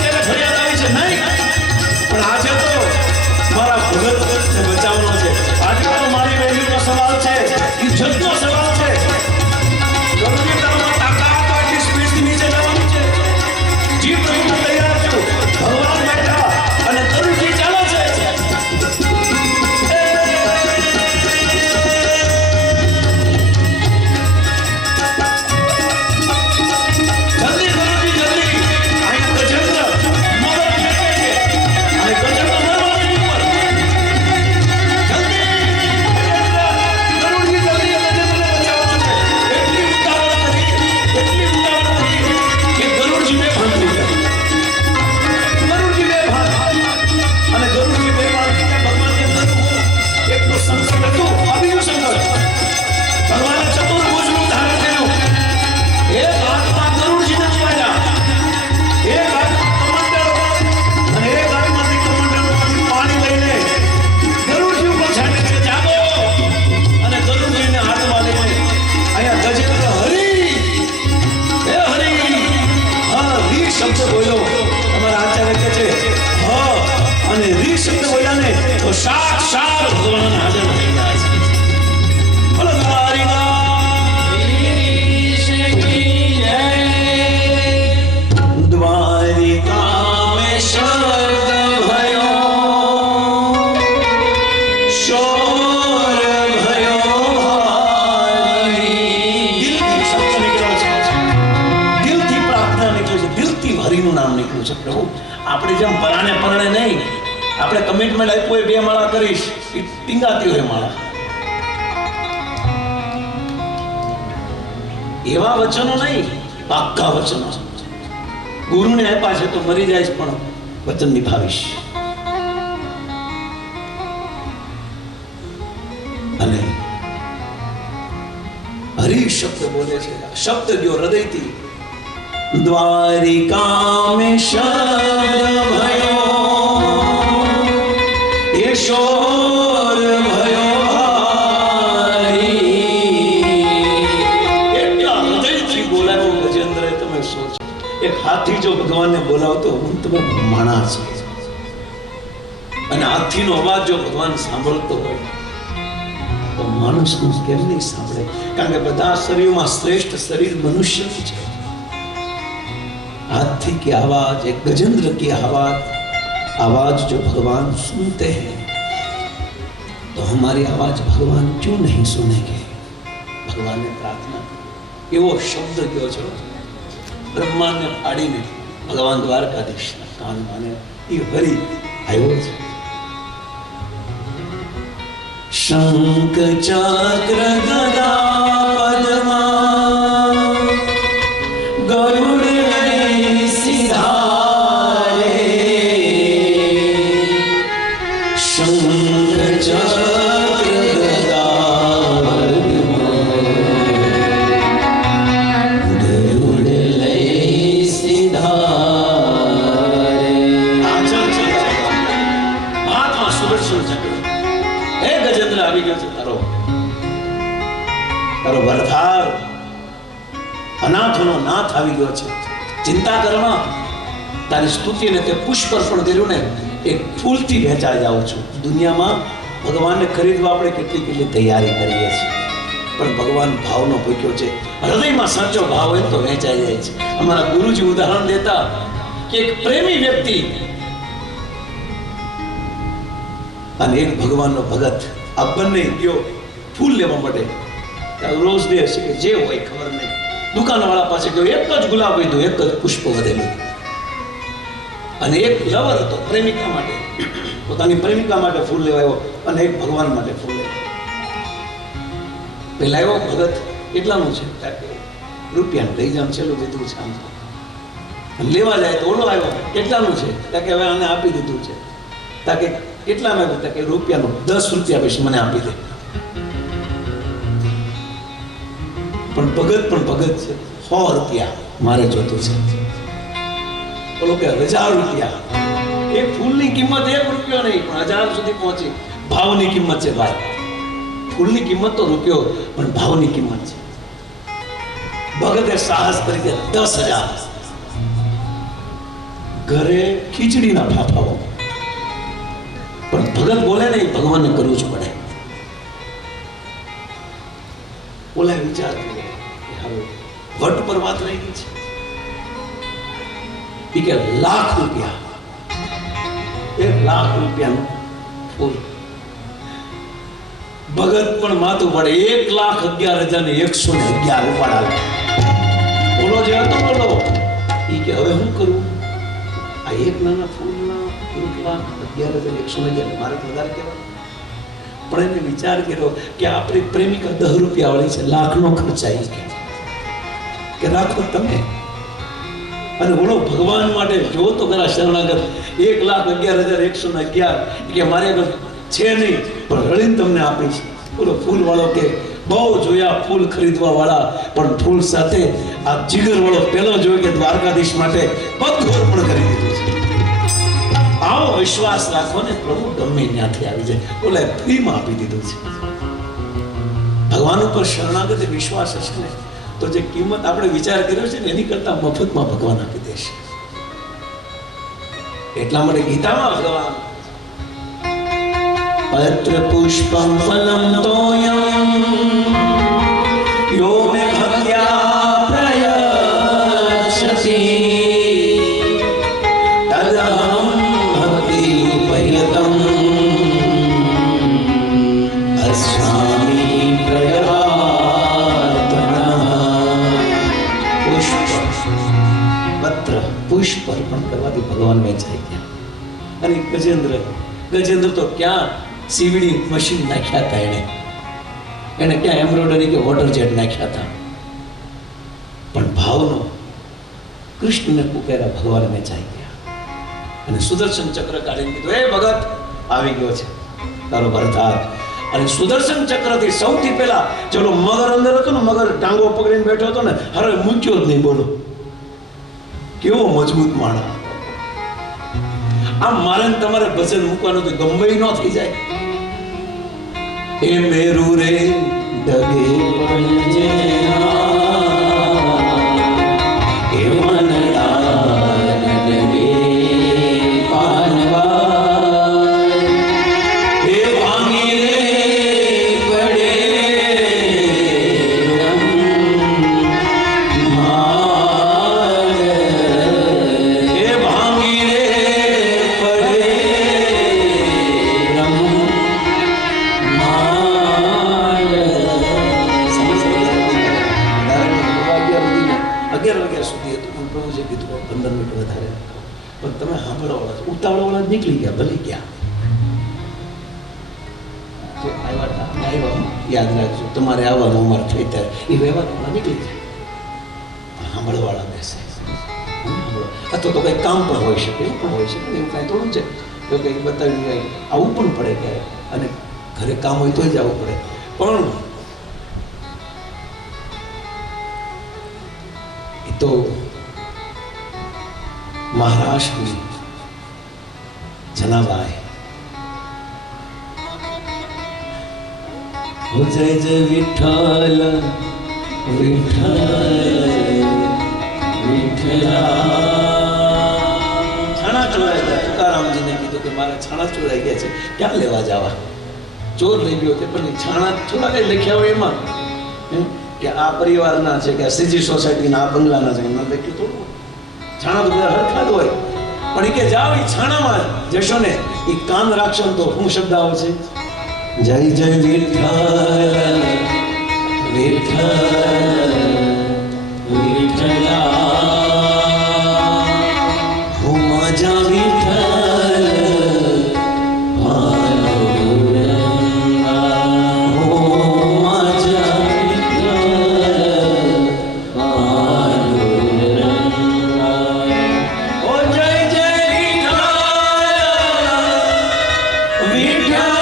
ભગવાને ચતુર્ભુજનું ધારણ કર્યું. એક હાથમાં ગરુડજીને છોડ્યા, એક હાથમાં કમંડળ અને એક હાથમાંથી કમંડળમાંથી પાણી લઈને ગરુડજી ઉપર છાંટે છે. જાગો! અને ગરુડજીને હાથમાં લઈને અહીંયા ગજેન્દ્ર હરી, હે હરી, હા રી શબ્દ બોલ્યો. અમારા આચાર્ય કહે છે હા, અને રી શબ્દ બોલ્યા ને તો સાક્ષાત ભગવાન હાજર થઈ જાય છે. બોલો ईश की जय। દ્વારિકા મેં શબ્દ ભયો, શોર ભયો હારી. દિલથી શબ્દ નીકળ્યો છે, દિલથી પ્રાર્થના નીકળી છે, દિલથી હરિનું નામ નીકળ્યું છે. પ્રભુ આપણે જેમ પરાણે પરણે નહીં, આપણે કમિટમેન્ટ આપ્યું હોય 2 માળા કરીશ, એ ટીંગાતી હોય માળા. એવા વચનો નહીં, પાક્કા વચનો. ગુરુને આપ્યા છે તો મરી જાય પણ વચન નિભાવીશ. અને હરી શબ્દ બોલે છે, શબ્દ જો હૃદયથી. દ્વારિકા મેં શબ્દ ભયો, એ શોર ભયો એક હાથી જો ભગવાનને બોલાવતો હું તમે માણસ છે, અને હાથીનો અવાજ જો ભગવાન સાંભળતો હોય તો માણસનું કેમ નહીં સાંભળે? કારણ કે બધા શરીરમાં શ્રેષ્ઠ શરીર મનુષ્યનું છે. हाथी की आवाज, एक गजेंद्र की आवाज जो भगवान सुनते हैं तो हमारी आवाज भगवान क्यों नहीं सुनेंगे? भगवान ने प्रार्थना की, एवो शब्द क्यों छो ब्रह्मांड ने फाड़ीने भगवान द्वारकाधीश कान माने ये हरि आयो छे. शंख चक्र गदा पद्मा गरुड़ लई सिधारे. शंख चक्र गदा पद्मा गरुड़ लई सिधारे. आचल चल हाथમાં સુદર્શન ચક્ર. હે ગજેન્દ્ર આવી ગયો છે તારો વરદાર, અનાથોનો નાથ આવી ગયો છે. ચિંતા કરમાં તારી સ્તુતિને તે પુષ્પ અર્પણ કર્યું ને એક ફૂલથી વહેંચાઈ જાઉં છું. દુનિયામાં ભગવાનને ખરીદવા આપણે કેટલી તૈયારી કરીએ છીએ, પણ ભગવાન ભાવનો ભૂખ્યો છે. હૃદયમાં સાચો ભાવ હોય તો વહેંચાઈ જાય છે. અમારા ગુરુજી ઉદાહરણ દેતા કે એક પ્રેમી વ્યક્તિ અને એક ભગવાનનો ભગત, આ બંને ગયો ફૂલ લેવા માટે. રોજ દે હશે કે જે હોય ખબર નહીં. દુકાનવાળા પાસે ગયો, એક જ ગુલાબ લીધું, એક જ પુષ્પ વધેલું. અને એક લવર હતો પ્રેમિકા માટે, પોતાની પ્રેમિકા માટે ફૂલ લેવા આવ્યો, અને એક ભગવાન માટે ફૂલ લેવા. પેલા આવ્યો ભગત, કેટલાનું છે? રૂપિયાનું લઈ જામ, છેલ્લું દીધું છે. આમ લેવા જાય તો ઓલો આવ્યો, કેટલાનું છે? કે હવે આને આપી દીધું છે. તાકે કેટલામાં આવ્યું? કે રૂપિયાનું, 10 રૂપિયા પછી મને આપી દે. પણ ભગત છે, 100 રૂપિયા મારે જોતું છે. બોલો કે 1000 રૂપિયા. એક ફૂલની કિંમત 1 રૂપિયો નહીં, પણ 1000 સુધી પહોંચી. ભાવની કિંમત છે ભાઈ. ફૂલની કિંમત તો રૂપિયો, પણ ભાવની કિંમત છે. ભગતે સાહસ કરી દે 10,000. ઘરે ખીચડીના ફાફાઓ, પણ ભગત બોલે નહીં, ભગવાનને કરવું જ પડે. બોલાય વિચાર વટ પર વાત રહી ગઈ છે કે 1,00,000 રૂપિયા, 1,00,000 રૂપિયાનું ફૂલ. ભગત પણ માથું પડે. 1,11,111 ઉપાડા. બોલો જે હતો બોલો એ કે હવે હું કરું? આ એક નાના ફૂલના 1,11,111 મારે તો વધારે કહેવાય. પણ એને વિચાર કર્યો કે આપણી પ્રેમિકા 10 રૂપિયા વાળી છે, 1,00,000નો ખર્ચાઈ કે રાખો તમે. અને બોલો ભગવાન માટે જો તો ખરા શરણાગત 1,11,111 કે મારે આગળ છે નહીં, પણ રડીને તમને આપીશ. બોલો ફૂલ વાળો કે બહુ જોયા ફૂલ ખરીદવા વાળા, પણ ફૂલ સાથે આ જીગર વાળો પેલો જોયો કે દ્વારકાધીશ માટે બધું અર્પણ કરી દીધું છે. આવો વિશ્વાસ રાખો ને, પ્રભુ ગમે ત્યાંથી આવી જાય. બોલે ફ્રીમાં આપી દીધું છે. ભગવાન ઉપર શરણાગત વિશ્વાસ હશે ને તો જે કિંમત આપણે વિચાર કર્યો છે ને એની કરતા મફતમાં ભગવાન આપી દેશે. એટલા માટે ગીતામાં ભગવાન પત્ર પુષ્પમ ફલમ તોયમ યો મે ભક્ત્યા પ્રયચ્છતિ તદહં ભક્તિ પર્યતમ અસ્મામી પ્રયત્નઃ. પત્ર પુષ્પ અર્પણ કરવાથી ભગવાન વેચાઈ ગયા. અને ગજેન્દ્ર તો ક્યાં સીવડી મશીન નાખ્યા હતા, એને ક્યાં એમ્બ્રોઇડરી કે વોટર જેટ નાખ્યા હતા, પણ ભાવનો કૃષ્ણને પુકાર્યા, ભગવાન વેચાઈ ગયા. અને સુદર્શન ચક્ર કાઢીને કીધું, એ ભગત આવી ગયો છે તારો ભરતાર. અને સુદર્શન ચક્રથી સૌથી પહેલા ચલો મગર અંદર હતો ને, મગર ટાંગો પકડીને બેઠો હતો ને, હવે મૂક્યો જ નહીં. બોલો કેવો મજબૂત માણસ. આમ મારે તમારે ભજન મૂકવાનું તો ગમે ન થઈ જાય. એ મેરુ રે ડગે એ મનડા ડગે પાનવા એ ભાંગી રે પડે નીકળી ગયા, ભલી ગયા. યાદ રાખજો, તમારે આવવાનું ઉંમર થઈ ત્યારે એ વ્યવહારમાં નીકળી જાય. સાંભળવાળા બેસે, અથવા તો કંઈ કામ પણ હોઈ શકે, એવું પણ હોઈ શકે, એવું કાંઈ થોડું છે તો કંઈક બતાવી આવવું પણ પડે ક્યારે, અને ઘરે કામ હોય તો જ આવવું પડે. પણ એ તો મહારાષ્ટ્રની જનાબાઈ. જય જય વિઠ્ઠલ વિઠ્ઠલ વિઠ્ઠલા. છાણા ચોરાઈ ગયા. તુકારામજીને કીધું કે મારા છાણા ચોરાઈ ગયા છે, ક્યાં લેવા જવા? ચોર લઈ ગયો તે, પણ છાણા થોડા કઈ લખ્યા હોય એમાં કે આ પરિવારના છે, કે આ શ્રીજી સોસાયટીના આ બંગલાના છે, એમાં લખ્યું થોડું. છાણા તો બધા હરખા જ હોય, પણ કે જાઓ એ છાણામાં જશો ને, એ કાન રાખશો ને તો શું શબ્દ આવશે? જય જય વિઠ્ઠલ વિઠ્ઠલ વિઠ્ઠલા. હું માજા વિઠ્ઠલ પાંડુરંગા, હું માજા વિઠ્ઠલ પાંડુરંગા. ઓ જય જય વિઠ્ઠલ વિઠ્ઠલ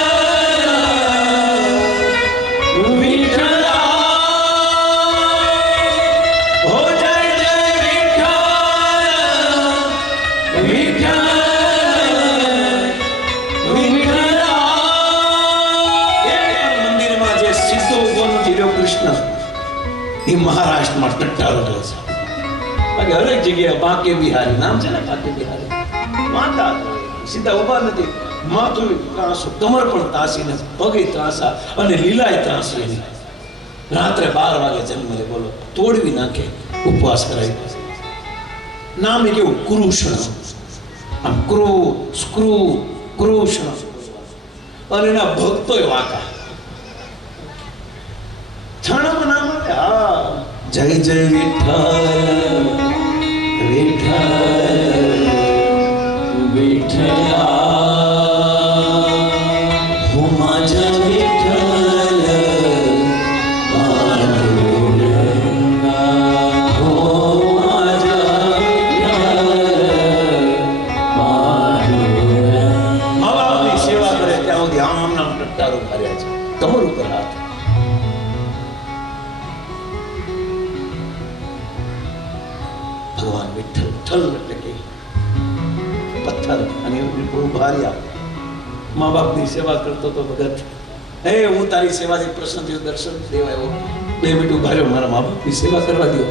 મહારાષ્ટ્રમાં ટટ્ટારો છે. બાકી હરેક જગ્યાએ બાકે બિહારી નામ છે ને, બાકે બિહારી માતા સીધા ઉભા નથી, માથું ત્રાસો, કમર પણ ત્રાસી ને પગે ત્રાસા અને લીલાય ત્રાસી. રાત્રે 12 વાગે જન્મ લે. બોલો તોડવી નાખે, ઉપવાસ કરાવી. નામ એ કેવું? કૃષ્ણ. આમ કૃષ્ણ. અને એના ભક્તોય વાકા. છાણામાં નામ આવે. હા, જય જય વિઠ્ઠલ વિઠ્ઠલ વિઠ્ઠલા. હું માજા વિઠ્ઠલ પાંડુરંગા, હું માજા વિઠ્ઠલ પાંડુરંગા. મા બાપની સેવા કરે ત્યાં સુધી આમ નામ ટટ્ટારો કર્યા છે. કમર ઉપર હાથ. વિઠ્ઠલ એટલે કે પથ્થર, અને દીકરો ભાર્યા. મા બાપની સેવા કરતો તો ભગત, હે હું તારી સેવાથી પ્રસન્ન થયો, દર્શન દેવા આવ્યો, 2 મિનિટ ઉભા રહ્યો, મારા મા બાપની સેવા કરવા દો.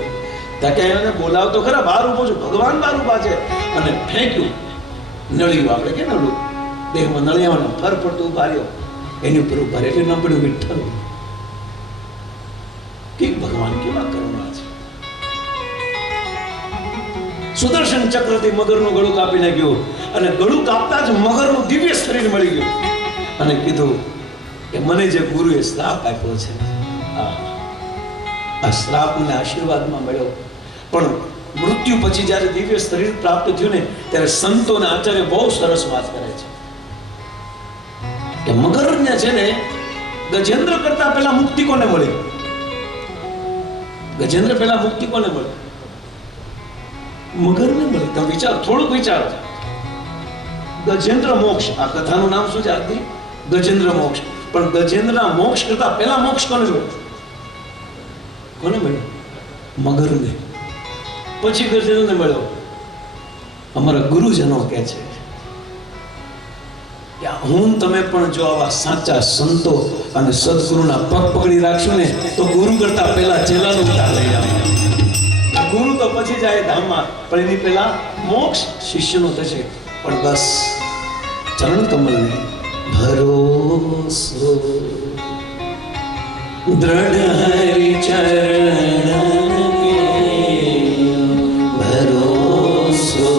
ત્યાં કે એને બોલાવતો ખરા, બહાર ઉભો છું, ભગવાન બહાર ઉભા છે, અને ફેંક્યું નળિયું, આપણે કે નળું દેહમાં નળિયામાં ફર પડતું ઉભા રહ્યો, એની ઉપર ઉભા રહ્યો એટલે ન પડ્યું વિઠ્ઠલ. કે ભગવાન કેવા કરુણા છે. સુદર્શન ચક્રથી મગરનું ગળું કાપી નાખ્યું, અને ગળું કાપતા જ મગરનું દિવ્ય શરીર મળી ગયું, અને કીધું કે મને જે ગુરુએ શ્રાપ આપ્યો છે, આ શ્રાપ મને આશીર્વાદમાં મળ્યો. પણ મૃત્યુ પછી જ્યારે દિવ્ય શરીર પ્રાપ્ત થયું ને, ત્યારે સંતો અને આચાર્ય બહુ સરસ વાત કરે છે કે મગરને છે ને ગજેન્દ્ર કરતા પહેલા મુક્તિ કોને મળી? ગજેન્દ્ર પહેલા મુક્તિ કોને મળી? મગરને મળી. તમે વિચારો, થોડુંક વિચારો. ગજેન્દ્ર મોક્ષ, આ કથાનું નામ શું છે આજથી? ગજેન્દ્ર મોક્ષ. પણ ગજેન્દ્રના મોક્ષ કરતા પહેલા મોક્ષ કોને મળ્યો? કોને મળ્યો? મગરને. પછી ગજેન્દ્રને મળ્યો. અમારા ગુરુજનો કહે છે કે હું તમે પણ જો આવા સાચા સંતો અને સદગુરુના પગ પકડી રાખશું ને, તો ગુરુ કરતા પહેલા ચેલાનો ઉતાર લઈ જવાનું. ગુરુ તો પછી જાય ધામમાં, પણ એની પહેલા મોક્ષ શિષ્યનો થશે. પણ બસ ચરણ કમલને ભરોસો દ્રઢ હરિ ચરણ કે ભરોસો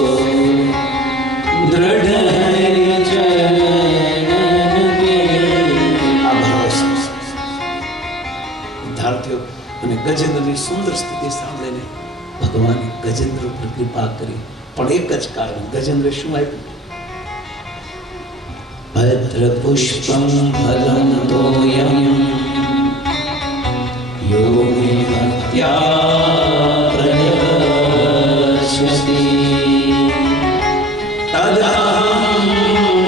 દ્રઢ હરિ ચરણ કે. આ ભરોસો ધારત્યો. અને ગજેન્દ્રની સુંદર સ્થિતિ સાંભળીને ભગવાને ગજેન્દ્ર ઉપર કૃપા કરી. પણ એક જ કારણ, ગજેન્દ્ર શું આપ્યું? ભદ્ર પુષ્પમ ફલમ તોયમ યોગિમત્યા પ્રયશ્યતિ તદહં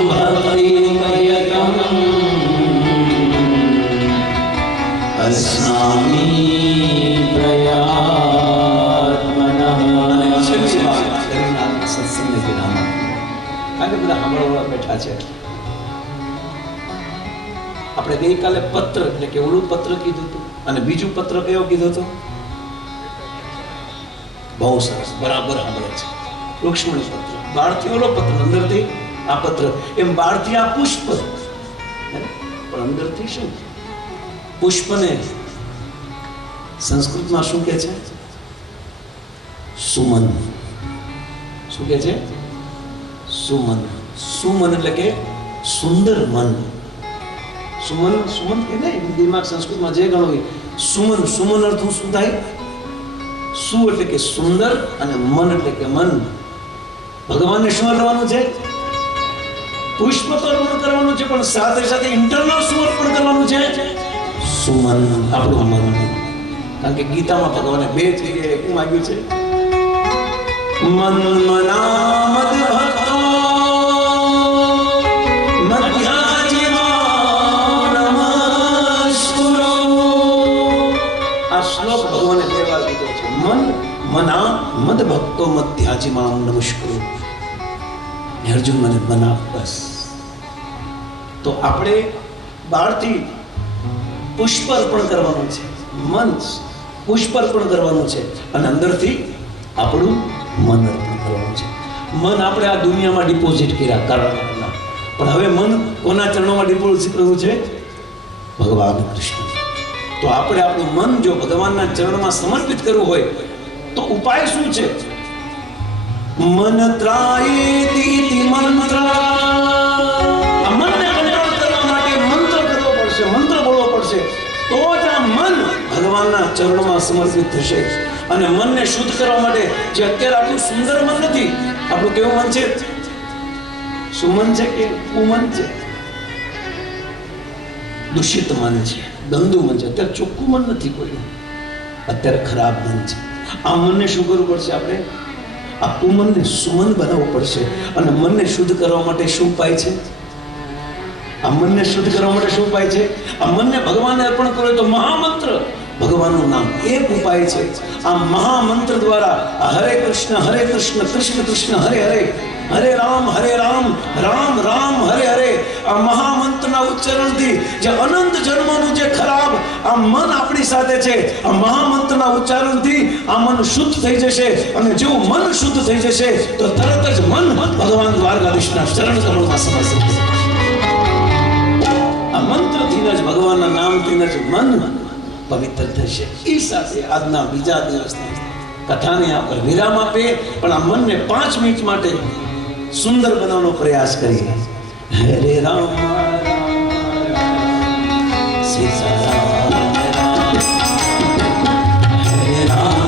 ભક્તિમયતમ અસ્નામિ પ્રયાત્મનઃ. સત્સંગને વિરામ આપીએ. કારણ કે બધા સાંભળવા બેઠા છે. આપણે ગઈકાલે પત્ર એટલે કે ઓલું પત્ર કીધું હતું, અને બીજું પત્ર કયો કીધું હતું? બહુ સરસ, બરાબર સાંભળે છે. રૂક્ષ્મણી પત્ર, બહારથી ઓલો પત્ર, અંદરથી આ પત્ર. એમ બહારથી આ પુષ્પ, પણ અંદરથી શું? પુષ્પને સંસ્કૃતમાં શું કહે છે? સુમન. શું કહે છે? સુમન. સુમન એટલે કે સુંદર મન. સુમન, સુમન કે નહીં, હિન્દીમાં સંસ્કૃતમાં જે ગણો હોય. સુમન, સુમન અર્થ શું થાય? સુ એટલે કે સુંદર, અને મન એટલે કે મન. ભગવાનને શું કરવાનું છે? પુષ્પ તો અર્પણ કરવાનું છે, પણ સાથે સાથે ઇન્ટરનલ શું અર્પણ કરવાનું છે? સુમન, આપણું મન. કારણ કે ગીતામાં ભગવાને 2 જગ્યાએ શું માગ્યું છે? મન મનામદ ભક્તો મધ્યાજીમાં નમસ્કુરો. આ શ્લોક ભગવાને 2 વાર કીધો છે. મન મના મદ ભક્તો મધ્યાજીમાં નમસ્કુરો. અર્જુન મને મના, બસ. તો આપણે બહારથી પુષ્પ અર્પણ કરવાનું છે, મન પુષ્પ અર્પણ કરવાનું છે, અને અંદરથી આપણું મન અર્પણ કરવાનું છે. મન આપણે આ દુનિયામાં ડિપોઝિટ કર્યા કારણના, પણ હવે મન કોના ચરણોમાં ડિપોઝિટ કરવું છે? ભગવાન કૃષ્ણ. તો આપણે આપણું મન જો ભગવાનના ચરણમાં સમર્પિત કરવું હોય તો ઉપાય શું છે? મન ત્રાયેતિ મંત્ર. આ મનને કંટ્રોલ કરવા માટે મંત્ર કરવો પડશે, મંત્ર બોલવો પડશે. તો જ આ મન ભગવાનના ચરણોમાં સમર્પિત થશે. અને મનને શુદ્ધ કરવા માટે, જે અત્યારે આપણું સુંદર મન નથી, આપણું કેવું મન છે? સુમન છે કે કુમન છે? દૂષિત મન છે, ગંદુ મન છે. અત્યારે ચોખ્ખું મન નથી કોઈ, અત્યારે ખરાબ મન છે. આ મનને શું કરવું પડશે? આપણે આ કુમનને સુમન બનાવવું પડશે. અને મનને શુદ્ધ કરવા માટે શું ઉપાય છે? આ મનને શુદ્ધ કરવા માટે શું ઉપાય છે? આ મનને ભગવાનને અર્પણ કરો તો મહામંત્ર ભગવાનનું નામ એક ઉપાય છે. આ મહામંત્ર દ્વારા આ હરે કૃષ્ણ કૃષ્ણ કૃષ્ણ હરે હરે, હરે રામ રામ રામ હરે હરે, આ મહામંત્રના ઉચ્ચારણથી જે અનંત જન્મનું જે ખરાબ આ મન આપણી સાથે છે, આ મહામંત્રના ઉચ્ચારણથી આ મન શુદ્ધ થઈ જશે. અને જેવું મન શુદ્ધ થઈ જશે તો તરત જ મન ભગવાન દ્વારકાધીશના ચરણ કમળમાં સમર્પિત થશે. આ મંત્રથી જ ભગવાનના નામથી જ મન પવિત્ર થશે. એ સાથે આજના બીજા દિવસની કથાને આપણે વિરામ આપે, પણ આ મનને 5 મિનિટ માટે સુંદર બનાવવાનો પ્રયાસ કરીએ. હરે રામ સીતારામ હરે રામ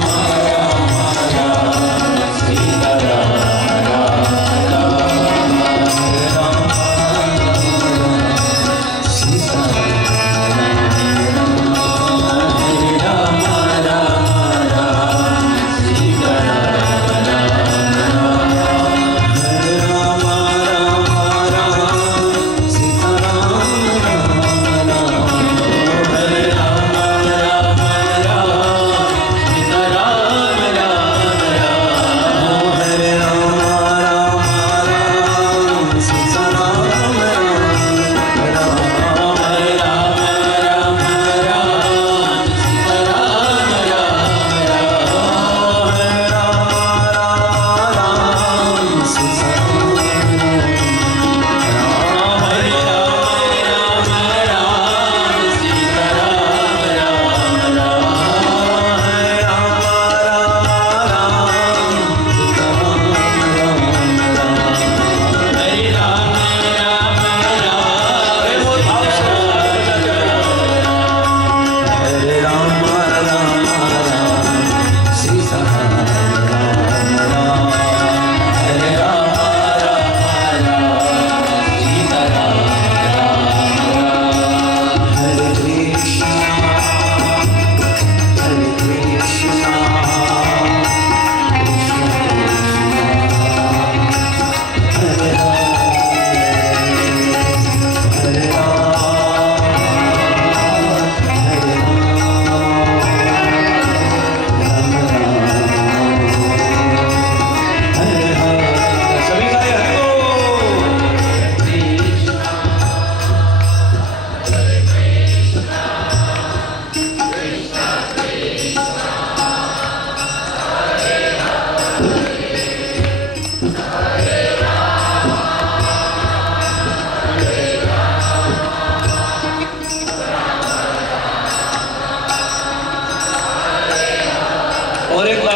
और एक बार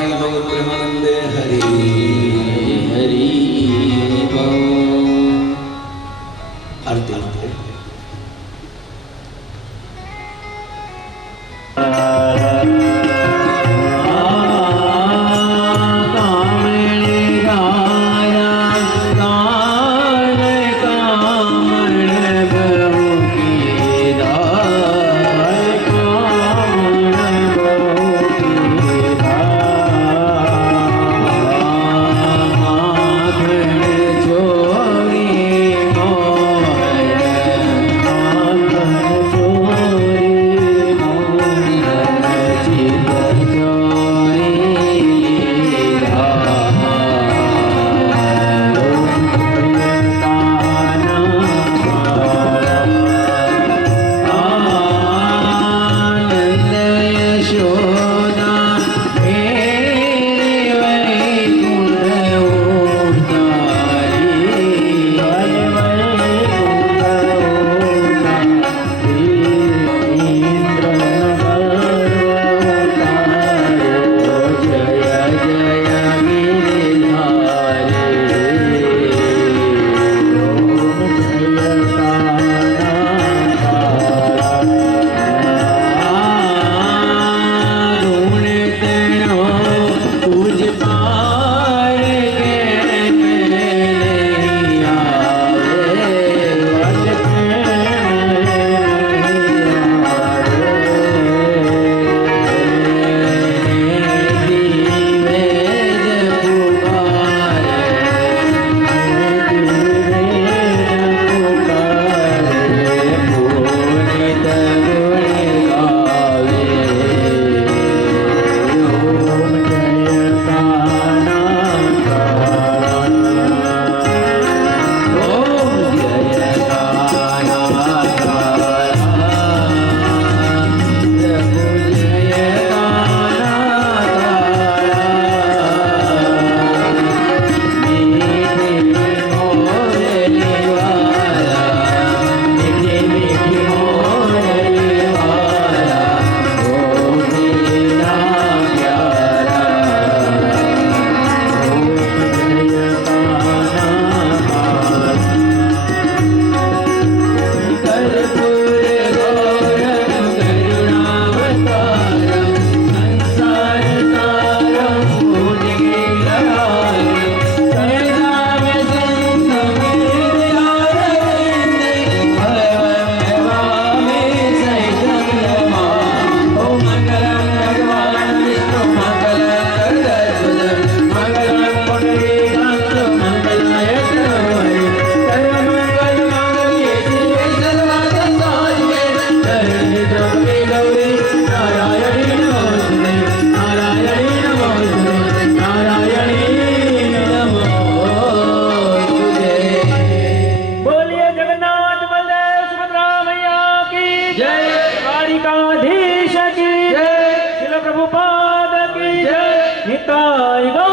निताय गौर प्रेमानंदे हरि हरि बोल। आरती निताय गौर